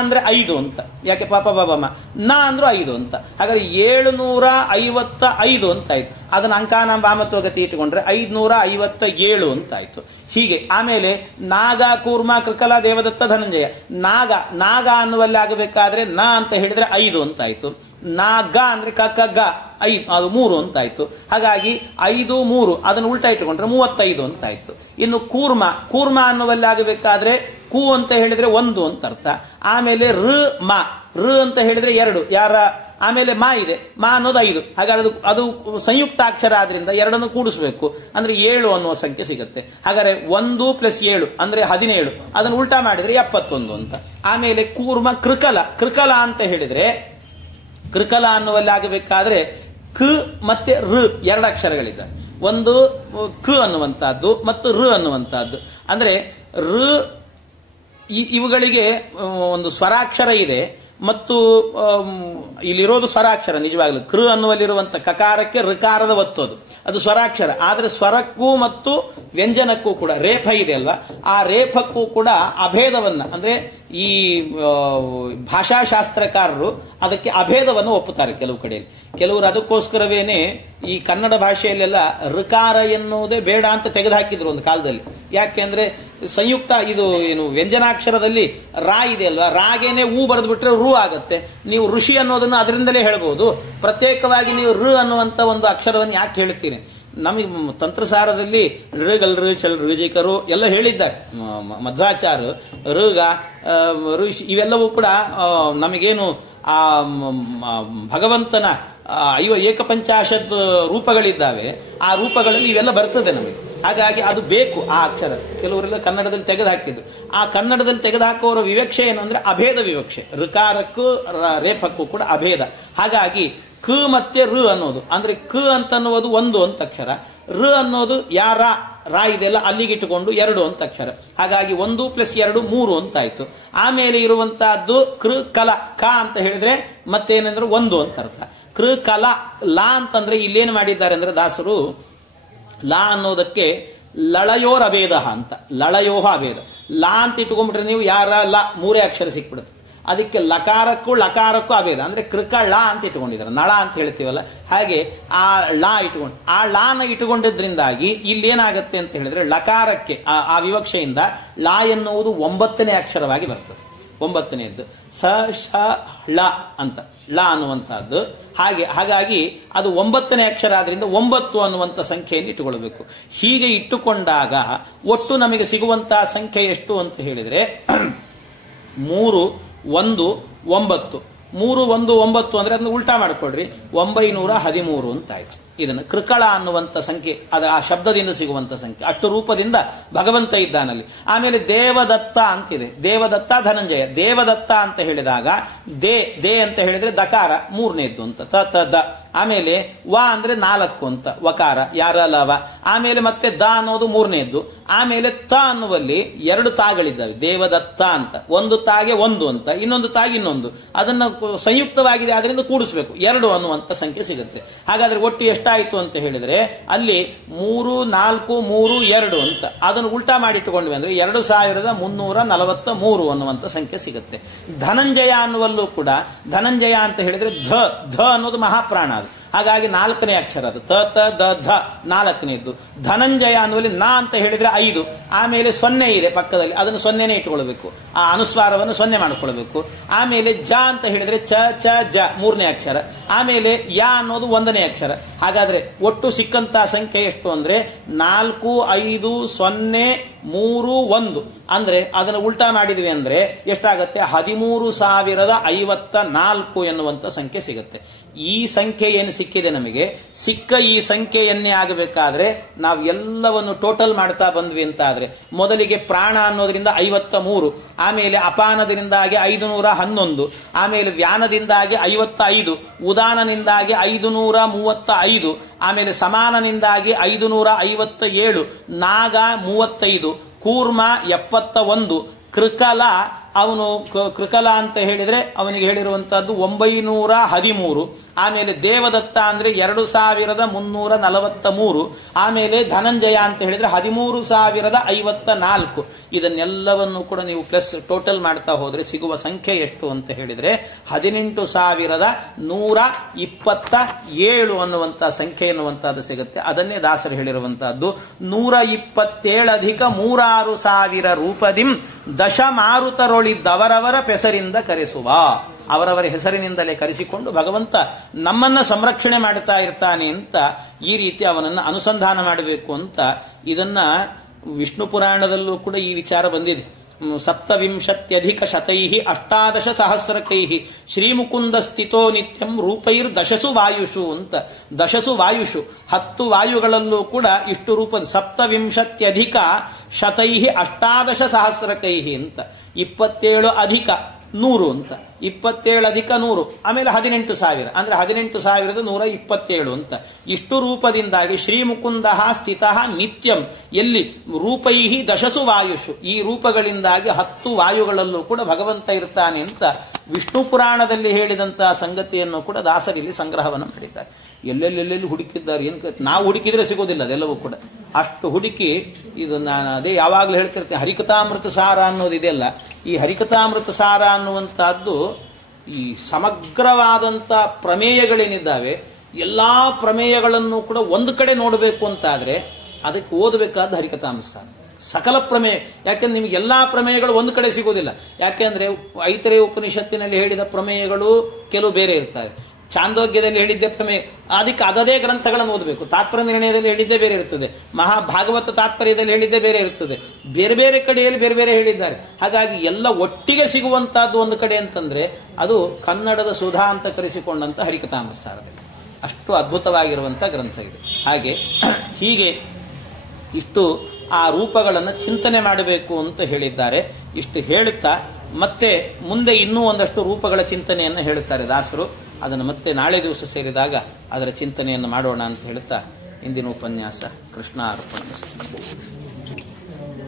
ಅಂದ್ರೆ 5 ಅಂತ. ಯಾಕೆ? ಪಾಪ ಬಾಬ ಮ. ನ ಅಂದ್ರೂ 5 ಅಂತ. ಹಾಗಾದ್ರೆ 755 ಅಂತ ಆಯ್ತು. ಅದನ್ನ ಅಂಕಾನ ವಾಮತೋಗತಿ ಇಟ್ಟುಕೊಂಡ್ರೆ 557 ಅಂತ ಆಯ್ತು. ಹೀಗೆ ಆಮೇಲೆ ನಾಗ, ಕೂರ್ಮ, ಕೃಕಲ, ದೇವದತ್ತ, ಧನಂಜಯ. ನಾಗ, ನಾಗ ಅನ್ನುವಲ್ಲಿ ಆಗಬೇಕಾದ್ರೆ ನ ಅಂತ ಹೇಳಿದ್ರೆ 5 ಅಂತ ಆಯ್ತು. ನಾಗ ಅಂದ್ರೆ ಕ ಕ ಗ 5, ಅದು 3 ಅಂತ ಆಯ್ತು. ಹಾಗಾಗಿ 5 3 ಅದನ್ನು ಉಲ್ಟಾ ಇಟ್ಟುಕೊಂಡ್ರೆ 35 ಅಂತ ಆಯ್ತು. ಇನ್ನು ಕೂರ್ಮ, ಕೂರ್ಮ ಅನ್ನುವಲ್ಲಿ ಆಗಬೇಕಾದ್ರೆ ಕು ಅಂತ ಹೇಳಿದ್ರೆ 1 ಅಂತ ಅರ್ಥ. ಆಮೇಲೆ ಮ ಅಂತ ಹೇಳಿದ್ರೆ 2, ಯಾರ. ಆಮೇಲೆ ಮಾ ಇದೆ, ಮಾ ಅನ್ನೋದು 5. ಹಾಗಾದ್ರೆ ಅದು ಸಂಯುಕ್ತ ಅಕ್ಷರ ಆದ್ರಿಂದ ಎರಡನ್ನು ಕೂಡಿಸ್ಬೇಕು, ಅಂದ್ರೆ 7 ಅನ್ನುವ ಸಂಖ್ಯೆ ಸಿಗುತ್ತೆ. ಹಾಗಾದ್ರೆ 1 + 7 ಅಂದ್ರೆ 17. ಅದನ್ನು ಉಲ್ಟಾ ಮಾಡಿದ್ರೆ 71 ಅಂತ. ಆಮೇಲೆ ಕೂರ್ಮ, ಕೃಕಲ, ಕೃಕಲ ಅಂತ ಹೇಳಿದ್ರೆ ಕೃಕಲ ಅನ್ನುವಲ್ಲಿ ಆಗಬೇಕಾದ್ರೆ ಕ ಮತ್ತೆ ಋ 2 ಅಕ್ಷರಗಳಿದ್ದಾವೆ. ಒಂದು ಕ ಅನ್ನುವಂತಹದ್ದು ಮತ್ತು ಋ ಅನ್ನುವಂತಹದ್ದು. ಅಂದ್ರೆ ಋ ಇವುಗಳಿಗೆ ಒಂದು ಸ್ವರಾಕ್ಷರ ಇದೆ ಮತ್ತು ಇಲ್ಲಿರೋದು ಸ್ವರಾಕ್ಷರ. ನಿಜವಾಗ್ಲೂ ಕೃ ಅನ್ನುವಲ್ಲಿರುವಂತ ಕಕಾರಕ್ಕೆ ಋಕಾರದ ಒತ್ತೋದು ಅದು ಸ್ವರಾಕ್ಷರ. ಆದ್ರೆ ಸ್ವರಕ್ಕೂ ಮತ್ತು ವ್ಯಂಜನಕ್ಕೂ ಕೂಡ ರೇಫ ಇದೆ ಅಲ್ವಾ, ಆ ರೇಫಕ್ಕೂ ಕೂಡ ಅಭೇದವನ್ನ, ಅಂದ್ರೆ ಈ ಭಾಷಾಶಾಸ್ತ್ರಕಾರರು ಅದಕ್ಕೆ ಅಭೇದವನ್ನು ಒಪ್ಪುತ್ತಾರೆ ಕೆಲವು ಕಡೆಯಲ್ಲಿ. ಕೆಲವರು ಅದಕ್ಕೋಸ್ಕರವೇನೆ ಈ ಕನ್ನಡ ಭಾಷೆಯಲ್ಲೆಲ್ಲ ಋಕಾರ ಎನ್ನುವುದೇ ಬೇಡ ಅಂತ ತೆಗೆದುಹಾಕಿದ್ರು ಒಂದು ಕಾಲದಲ್ಲಿ. ಯಾಕೆಂದ್ರೆ ಸಂಯುಕ್ತ ಇದು ಏನು ವ್ಯಂಜನಾಕ್ಷರದಲ್ಲಿ ರಾ ಇದೆ ಅಲ್ವಾ, ರಾಗೇನೆ ಊ ಬರೆದು ಬಿಟ್ರೆ ರು ಆಗತ್ತೆ. ನೀವು ಋಷಿ ಅನ್ನೋದನ್ನು ಅದರಿಂದಲೇ ಹೇಳ್ಬೋದು. ಪ್ರತ್ಯೇಕವಾಗಿ ನೀವು ಋ ಅನ್ನುವಂತ ಒಂದು ಅಕ್ಷರವನ್ನು ಯಾಕೆ ಹೇಳ್ತೀರಿ? ನಮಗೆ ತಂತ್ರಸಾರದಲ್ಲಿ ಋಗಲ್ರು ಚಲ್ ಋಜಿಕರು ಎಲ್ಲ ಹೇಳಿದ್ದಾರೆ. ಮಧ್ವಾಚಾರ್ಯ ಋಗ ಋಷಿ ಇವೆಲ್ಲವೂ ಕೂಡ ನಮಗೇನು ಆ ಭಗವಂತನ ಏಕಪಂಚಾಶತ್ ರೂಪಗಳಿದ್ದಾವೆ. ಆ ರೂಪಗಳಲ್ಲಿ ಇವೆಲ್ಲ ಬರ್ತದೆ ನಮಗೆ. ಹಾಗಾಗಿ ಅದು ಬೇಕು ಆ ಅಕ್ಷರ. ಕೆಲವರೆಲ್ಲ ಕನ್ನಡದಲ್ಲಿ ತೆಗೆದು ಹಾಕಿದ್ರು. ಆ ಕನ್ನಡದಲ್ಲಿ ತೆಗೆದುಹಾಕುವವರ ವಿವಕ್ಷೆ ಏನು ಅಂದ್ರೆ ಅಭೇದ ವಿವಕ್ಷೆ. ಋಕಾರಕ್ಕೂ ರೇಫಕ್ಕೂ ಕೂಡ ಅಭೇದ. ಹಾಗಾಗಿ ಕ ಮತ್ತೆ ಋ ಅನ್ನೋದು ಅಂದ್ರೆ ಕ ಅಂತ ಅನ್ನುವುದು 1 ಅಂತ ಅಕ್ಷರ, ಋ ಅನ್ನೋದು ಯಾರ ರಾ ಇದೆಲ್ಲ ಅಲ್ಲಿಗೆ ಇಟ್ಟುಕೊಂಡು 2 ಅಂತ ಅಕ್ಷರ. ಹಾಗಾಗಿ 1 + 2 3 ಅಂತ ಆಯ್ತು. ಆಮೇಲೆ ಇರುವಂತಹದ್ದು ಕೃ ಕಲ, ಕ ಅಂತ ಹೇಳಿದ್ರೆ ಮತ್ತೇನೆಂದ್ರೆ 1 ಅಂತ ಅರ್ಥ. ಕೃ ಕಲ ಲಾ ಅಂತಂದ್ರೆ ಇಲ್ಲೇನು ಮಾಡಿದ್ದಾರೆ ಅಂದ್ರೆ ದಾಸರು ಲಾ ಅನ್ನೋದಕ್ಕೆ ಲಳಯೋರ್ ಅಭೇದ ಅಂತ, ಲಳಯೋಹ ಅಭೇದ. ಲಾ ಅಂತ ಇಟ್ಕೊಂಡ್ಬಿಟ್ರೆ ನೀವು ಯಾರ ಲ 3 ಅಕ್ಷರ ಸಿಕ್ಬಿಡುತ್ತೆ. ಅದಕ್ಕೆ ಲಕಾರಕ್ಕೂ ಲಕಾರಕ್ಕೂ ಅಭೇದ, ಅಂದ್ರೆ ಕೃಕ ಳ ಅಂತ ಇಟ್ಕೊಂಡಿದ್ದಾರೆ. ನಳ ಅಂತ ಹೇಳ್ತೀವಲ್ಲ, ಹಾಗೆ ಆ ಲಾ ಇಟ್ಕೊಂಡು ಆ ಲಾನ ಇಟ್ಟುಕೊಂಡಿದ್ರಿಂದಾಗಿ ಇಲ್ಲಿ ಏನಾಗುತ್ತೆ ಅಂತ ಹೇಳಿದ್ರೆ ಲಕಾರಕ್ಕೆ ಆ ವಿವಕ್ಷೆಯಿಂದ ಲಾ ಎನ್ನುವುದು 9ನೇ ಅಕ್ಷರವಾಗಿ ಬರ್ತದೆ. 9ನೇದ್ದು ಸ ಶ ಳ ಅಂತ ಳ ಅನ್ನುವಂತಹದ್ದು. ಹಾಗಾಗಿ ಅದು 9ನೇ ಅಕ್ಷರ ಆದ್ರಿಂದ 9 ಅನ್ನುವಂಥ ಸಂಖ್ಯೆಯನ್ನು ಇಟ್ಟುಕೊಳ್ಬೇಕು. ಹೀಗೆ ಇಟ್ಟುಕೊಂಡಾಗ ಒಟ್ಟು ನಮಗೆ ಸಿಗುವಂತಹ ಸಂಖ್ಯೆ ಎಷ್ಟು ಅಂತ ಹೇಳಿದ್ರೆ 3 1 9. 3 1 9 ಅಂದ್ರೆ ಅದನ್ನ ಉಲ್ಟಾ ಮಾಡ್ಕೊಡ್ರಿ 913 ಅಂತ ಆಯ್ತು. ಇದನ್ನು ಕೃಕಳ ಅನ್ನುವಂಥ ಸಂಖ್ಯೆ, ಅದು ಆ ಶಬ್ದದಿಂದ ಸಿಗುವಂಥ ಸಂಖ್ಯೆ. ಅಷ್ಟು ರೂಪದಿಂದ ಭಗವಂತ ಇದ್ದಾನಲ್ಲಿ. ಆಮೇಲೆ ದೇವದತ್ತ ಅಂತಿದೆ. ದೇವದತ್ತ ಧನಂಜಯ. ದೇವದತ್ತ ಅಂತ ಹೇಳಿದಾಗ ದೇ ಅಂತ ಹೇಳಿದ್ರೆ ದಕಾರ ಮೂರನೇದ್ದು ಅಂತ, ದ. ಆಮೇಲೆ ವ ಅಂದ್ರೆ 4 ಅಂತ, ವಕಾರ ಯಾರಲವ. ಆಮೇಲೆ ಮತ್ತೆ ದ ಅನ್ನೋದು ಮೂರನೇದ್ದು. ಆಮೇಲೆ ತ ಅನ್ನುವಲ್ಲಿ 2 ತಾಗಳಿದ್ದಾವೆ ದೇವದತ್ತ ಅಂತ. ಒಂದು ತಾಗೆ ಒಂದು ಅಂತ, ಇನ್ನೊಂದು ತಾಗಿ ಇನ್ನೊಂದು. ಅದನ್ನು ಸಂಯುಕ್ತವಾಗಿದೆ, ಅದರಿಂದ ಕೂಡಿಸ್ಬೇಕು, 2 ಅನ್ನುವಂಥ ಸಂಖ್ಯೆ ಸಿಗುತ್ತೆ. ಹಾಗಾದ್ರೆ ಒಟ್ಟು ಎಷ್ಟಾಯಿತು ಅಂತ ಹೇಳಿದ್ರೆ ಅಲ್ಲಿ 3, 4, 3, 2 ಅಂತ. ಅದನ್ನು ಉಲ್ಟಾ ಮಾಡಿಟ್ಟುಕೊಂಡ್ವಿ ಅಂದ್ರೆ 2343 ಅನ್ನುವಂಥ ಸಂಖ್ಯೆ ಸಿಗುತ್ತೆ. ಧನಂಜಯ ಅನ್ನುವಲ್ಲೂ ಕೂಡ ಧನಂಜಯ ಅಂತ ಹೇಳಿದ್ರೆ ಧ ಅನ್ನೋದು ಮಹಾಪ್ರಾಣ. ಅದು ಹಾಗಾಗಿ 4ನೇ ಅಕ್ಷರ, ಅದು ತ ದ ಧ 4ನೇದ್ದು. ಧನಂಜಯ ಅನ್ನುವಲ್ಲಿ ನ ಅಂತ ಹೇಳಿದ್ರೆ 5, ಆಮೇಲೆ 0 ಇದೆ ಪಕ್ಕದಲ್ಲಿ, ಅದನ್ನು 0ನೇ ಇಟ್ಟುಕೊಳ್ಬೇಕು, ಆ ಅನುಸ್ವಾರವನ್ನು 0 ಮಾಡಿಕೊಳ್ಬೇಕು. ಆಮೇಲೆ ಜ ಅಂತ ಹೇಳಿದ್ರೆ ಚ ಜ 3ನೇ ಅಕ್ಷರ. ಆಮೇಲೆ ಯ ಅನ್ನೋದು 1ನೇ ಅಕ್ಷರ. ಹಾಗಾದ್ರೆ ಒಟ್ಟು ಸಿಕ್ಕಂತ ಸಂಖ್ಯೆ ಎಷ್ಟು ಅಂದ್ರೆ 4, 5, 0, 3, 1. ಅಂದ್ರೆ ಅದನ್ನು ಉಲ್ಟಾ ಮಾಡಿದ್ವಿ ಅಂದ್ರೆ ಎಷ್ಟಾಗತ್ತೆ? 13,054 ಎನ್ನುವಂತ ಸಂಖ್ಯೆ ಸಿಗುತ್ತೆ. ಈ ಸಂಖ್ಯೆ ಏನು ಸಿಕ್ಕಿದೆ ನಮಗೆ, ಸಿಕ್ಕ ಈ ಸಂಖ್ಯೆಯನ್ನೇ ಆಗಬೇಕಾದ್ರೆ ನಾವು ಎಲ್ಲವನ್ನು ಟೋಟಲ್ ಮಾಡ್ತಾ ಬಂದ್ವಿ ಅಂತ ಆದ್ರೆ, ಮೊದಲಿಗೆ ಪ್ರಾಣ ಅನ್ನೋದ್ರಿಂದ 53, ಆಮೇಲೆ ಅಪಾನದಿಂದಾಗಿ 511, ಆಮೇಲೆ ವ್ಯಾನದಿಂದಾಗಿ 55, ಉದಾನನಿಂದಾಗಿ 535, ಆಮೇಲೆ ಸಮಾನನಿಂದಾಗಿ 557, ನಾಗ 35, ಕೂರ್ಮ 71, ಕೃಕಲ ಅವನು ಕೃಕಲ ಅಂತ ಹೇಳಿದ್ರೆ ಅವನಿಗೆ ಹೇಳಿರುವಂತಹದ್ದು 913. ಆಮೇಲೆ ದೇವದತ್ತ ಅಂದ್ರೆ 2343. ಆಮೇಲೆ ಧನಂಜಯ ಅಂತ ಹೇಳಿದ್ರೆ 13,054. ಇದನ್ನೆಲ್ಲವನ್ನು ಕೂಡ ನೀವು ಪ್ಲಸ್ ಟೋಟಲ್ ಮಾಡ್ತಾ ಹೋದ್ರೆ ಸಿಗುವ ಸಂಖ್ಯೆ ಎಷ್ಟು ಅಂತ ಹೇಳಿದ್ರೆ 18,127 ಅನ್ನುವಂಥ ಸಂಖ್ಯೆ ಎನ್ನುವಂತಹದ್ದು ಸಿಗುತ್ತೆ. ಅದನ್ನೇ ದಾಸರು ಹೇಳಿರುವಂತಹದ್ದು 127,36,000 ರೂಪದಿಂ ದಶಮಾರುತರೊಳಿದ್ದವರವರ ಪೆಸರಿಂದ ಕರೆಸುವ. ಅವರವರ ಹೆಸರಿನಿಂದಲೇ ಕರೆಸಿಕೊಂಡು ಭಗವಂತ ನಮ್ಮನ್ನ ಸಂರಕ್ಷಣೆ ಮಾಡ್ತಾ ಇರ್ತಾನೆ ಅಂತ ಈ ರೀತಿ ಅವನನ್ನು ಅನುಸಂಧಾನ ಮಾಡಬೇಕು ಅಂತ. ಇದನ್ನ ವಿಷ್ಣು ಪುರಾಣದಲ್ಲೂ ಕೂಡ ಈ ವಿಚಾರ ಬಂದಿದೆ. 27,000 ಅಷ್ಟಾದಶ ಶ್ರೀಮುಕುಂದ ಸ್ಥಿತೋ ನಿತ್ಯಂ ರೂಪೈರ್ ದಶಸು ವಾಯುಷು ಅಂತ. ದಶಸು ವಾಯುಷು 10 ವಾಯುಗಳಲ್ಲೂ ಕೂಡ ಇಷ್ಟು ರೂಪದ 27,000 ಅಷ್ಟಾದಶ ಸಹಸ್ರಕೈಹಿ ಅಂತ. 27 ಅಧಿಕ 100 ಅಂತ. 27 ಅಧಿಕ 100 ಆಮೇಲೆ 18,000 ಅಂದ್ರೆ 18,127 ಅಂತ. ಇಷ್ಟು ರೂಪದಿಂದಾಗಿ ಶ್ರೀಮುಕುಂದ ಸ್ಥಿತ ನಿತ್ಯಂ ಎಲ್ಲಿ ರೂಪೈಹಿ ದಶಸು ವಾಯುಷು, ಈ ರೂಪಗಳಿಂದಾಗಿ 10 ವಾಯುಗಳಲ್ಲೂ ಕೂಡ ಭಗವಂತ ಇರ್ತಾನೆ ಅಂತ ವಿಷ್ಣು ಪುರಾಣದಲ್ಲಿ ಹೇಳಿದಂತಹ ಸಂಗತಿಯನ್ನು ಕೂಡ ದಾಸರಿಲ್ಲಿ ಸಂಗ್ರಹವನ್ನು ಮಾಡಿದ್ದಾರೆ. ಎಲ್ಲೆಲ್ಲೆಲ್ಲೆಲ್ಲಿ ಹುಡುಕಿದ್ದಾರೆ, ನಾವು ಹುಡುಕಿದ್ರೆ ಸಿಗೋದಿಲ್ಲ ಅದೆಲ್ಲವೂ ಕೂಡ. ಅಷ್ಟು ಹುಡುಕಿ ಇದು ನಾನು ಅದೇ ಯಾವಾಗಲೂ ಹೇಳ್ತಿರ್ತೇನೆ, ಹರಿಕಥಾಮೃತ ಸಾರ ಅನ್ನೋದಿದೆಯಲ್ಲ, ಈ ಹರಿಕಥಾಮೃತ ಸಾರ ಅನ್ನುವಂತಹದ್ದು ಈ ಸಮಗ್ರವಾದಂಥ ಪ್ರಮೇಯಗಳೇನಿದ್ದಾವೆ ಎಲ್ಲಾ ಪ್ರಮೇಯಗಳನ್ನು ಕೂಡ ಒಂದು ಕಡೆ ನೋಡಬೇಕು ಅಂತಾದ್ರೆ ಅದಕ್ಕೆ ಓದಬೇಕಾದ ಹರಿಕಥಾಮೃತ ಸಾರ ಸಕಲ ಪ್ರಮೇಯ. ಯಾಕೆಂದ್ರೆ ನಿಮಗೆ ಎಲ್ಲಾ ಪ್ರಮೇಯಗಳು ಒಂದು ಕಡೆ ಸಿಗೋದಿಲ್ಲ. ಯಾಕೆಂದ್ರೆ ಐತರೇಯ ಉಪನಿಷತ್ತಿನಲ್ಲಿ ಹೇಳಿದ ಪ್ರಮೇಯಗಳು ಕೆಲವು ಬೇರೆ ಇರ್ತವೆ, ಚಾಂದೋಗ್ಯದಲ್ಲಿ ಹೇಳಿದ್ದೆ ಪ್ರಮೇಯ, ಅದಕ್ಕೆ ಅದದೇ ಗ್ರಂಥಗಳನ್ನು ಓದಬೇಕು. ತಾತ್ಪರ್ಯ ನಿರ್ಣಯದಲ್ಲಿ ಹೇಳಿದ್ದೇ ಬೇರೆ ಇರ್ತದೆ, ಮಹಾಭಾಗವತ ತಾತ್ಪರ್ಯದಲ್ಲಿ ಹೇಳಿದ್ದೇ ಬೇರೆ ಇರ್ತದೆ, ಬೇರೆ ಬೇರೆ ಕಡೆಯಲ್ಲಿ ಬೇರೆ ಬೇರೆ ಹೇಳಿದ್ದಾರೆ. ಹಾಗಾಗಿ ಎಲ್ಲ ಒಟ್ಟಿಗೆ ಸಿಗುವಂತಹದ್ದು ಒಂದು ಕಡೆ ಅಂತಂದ್ರೆ ಅದು ಕನ್ನಡದ ಸುಧಾ ಅಂತ ಕರೆಸಿಕೊಂಡಂತ ಹರಿಕಥಾಮೃತ ಸಾರದಲ್ಲಿ ಅಷ್ಟು ಅದ್ಭುತವಾಗಿರುವಂಥ ಗ್ರಂಥ ಇದೆ. ಹೀಗೆ ಇಷ್ಟು ಆ ರೂಪಗಳನ್ನು ಚಿಂತನೆ ಮಾಡಬೇಕು ಅಂತ ಹೇಳಿದ್ದಾರೆ. ಇಷ್ಟು ಹೇಳುತ್ತಾ ಮತ್ತೆ ಮುಂದೆ ಇನ್ನೂ ಒಂದಷ್ಟು ರೂಪಗಳ ಚಿಂತನೆಯನ್ನು ಹೇಳುತ್ತಾರೆ ದಾಸರು. ಅದನ್ನು ಮತ್ತೆ ನಾಳೆ ದಿವಸ ಸೇರಿದಾಗ ಅದರ ಚಿಂತನೆಯನ್ನು ಮಾಡೋಣ ಅಂತ ಹೇಳುತ್ತಾ ಇಂದಿನ ಉಪನ್ಯಾಸ ಕೃಷ್ಣ ಅರ್ಪಣ.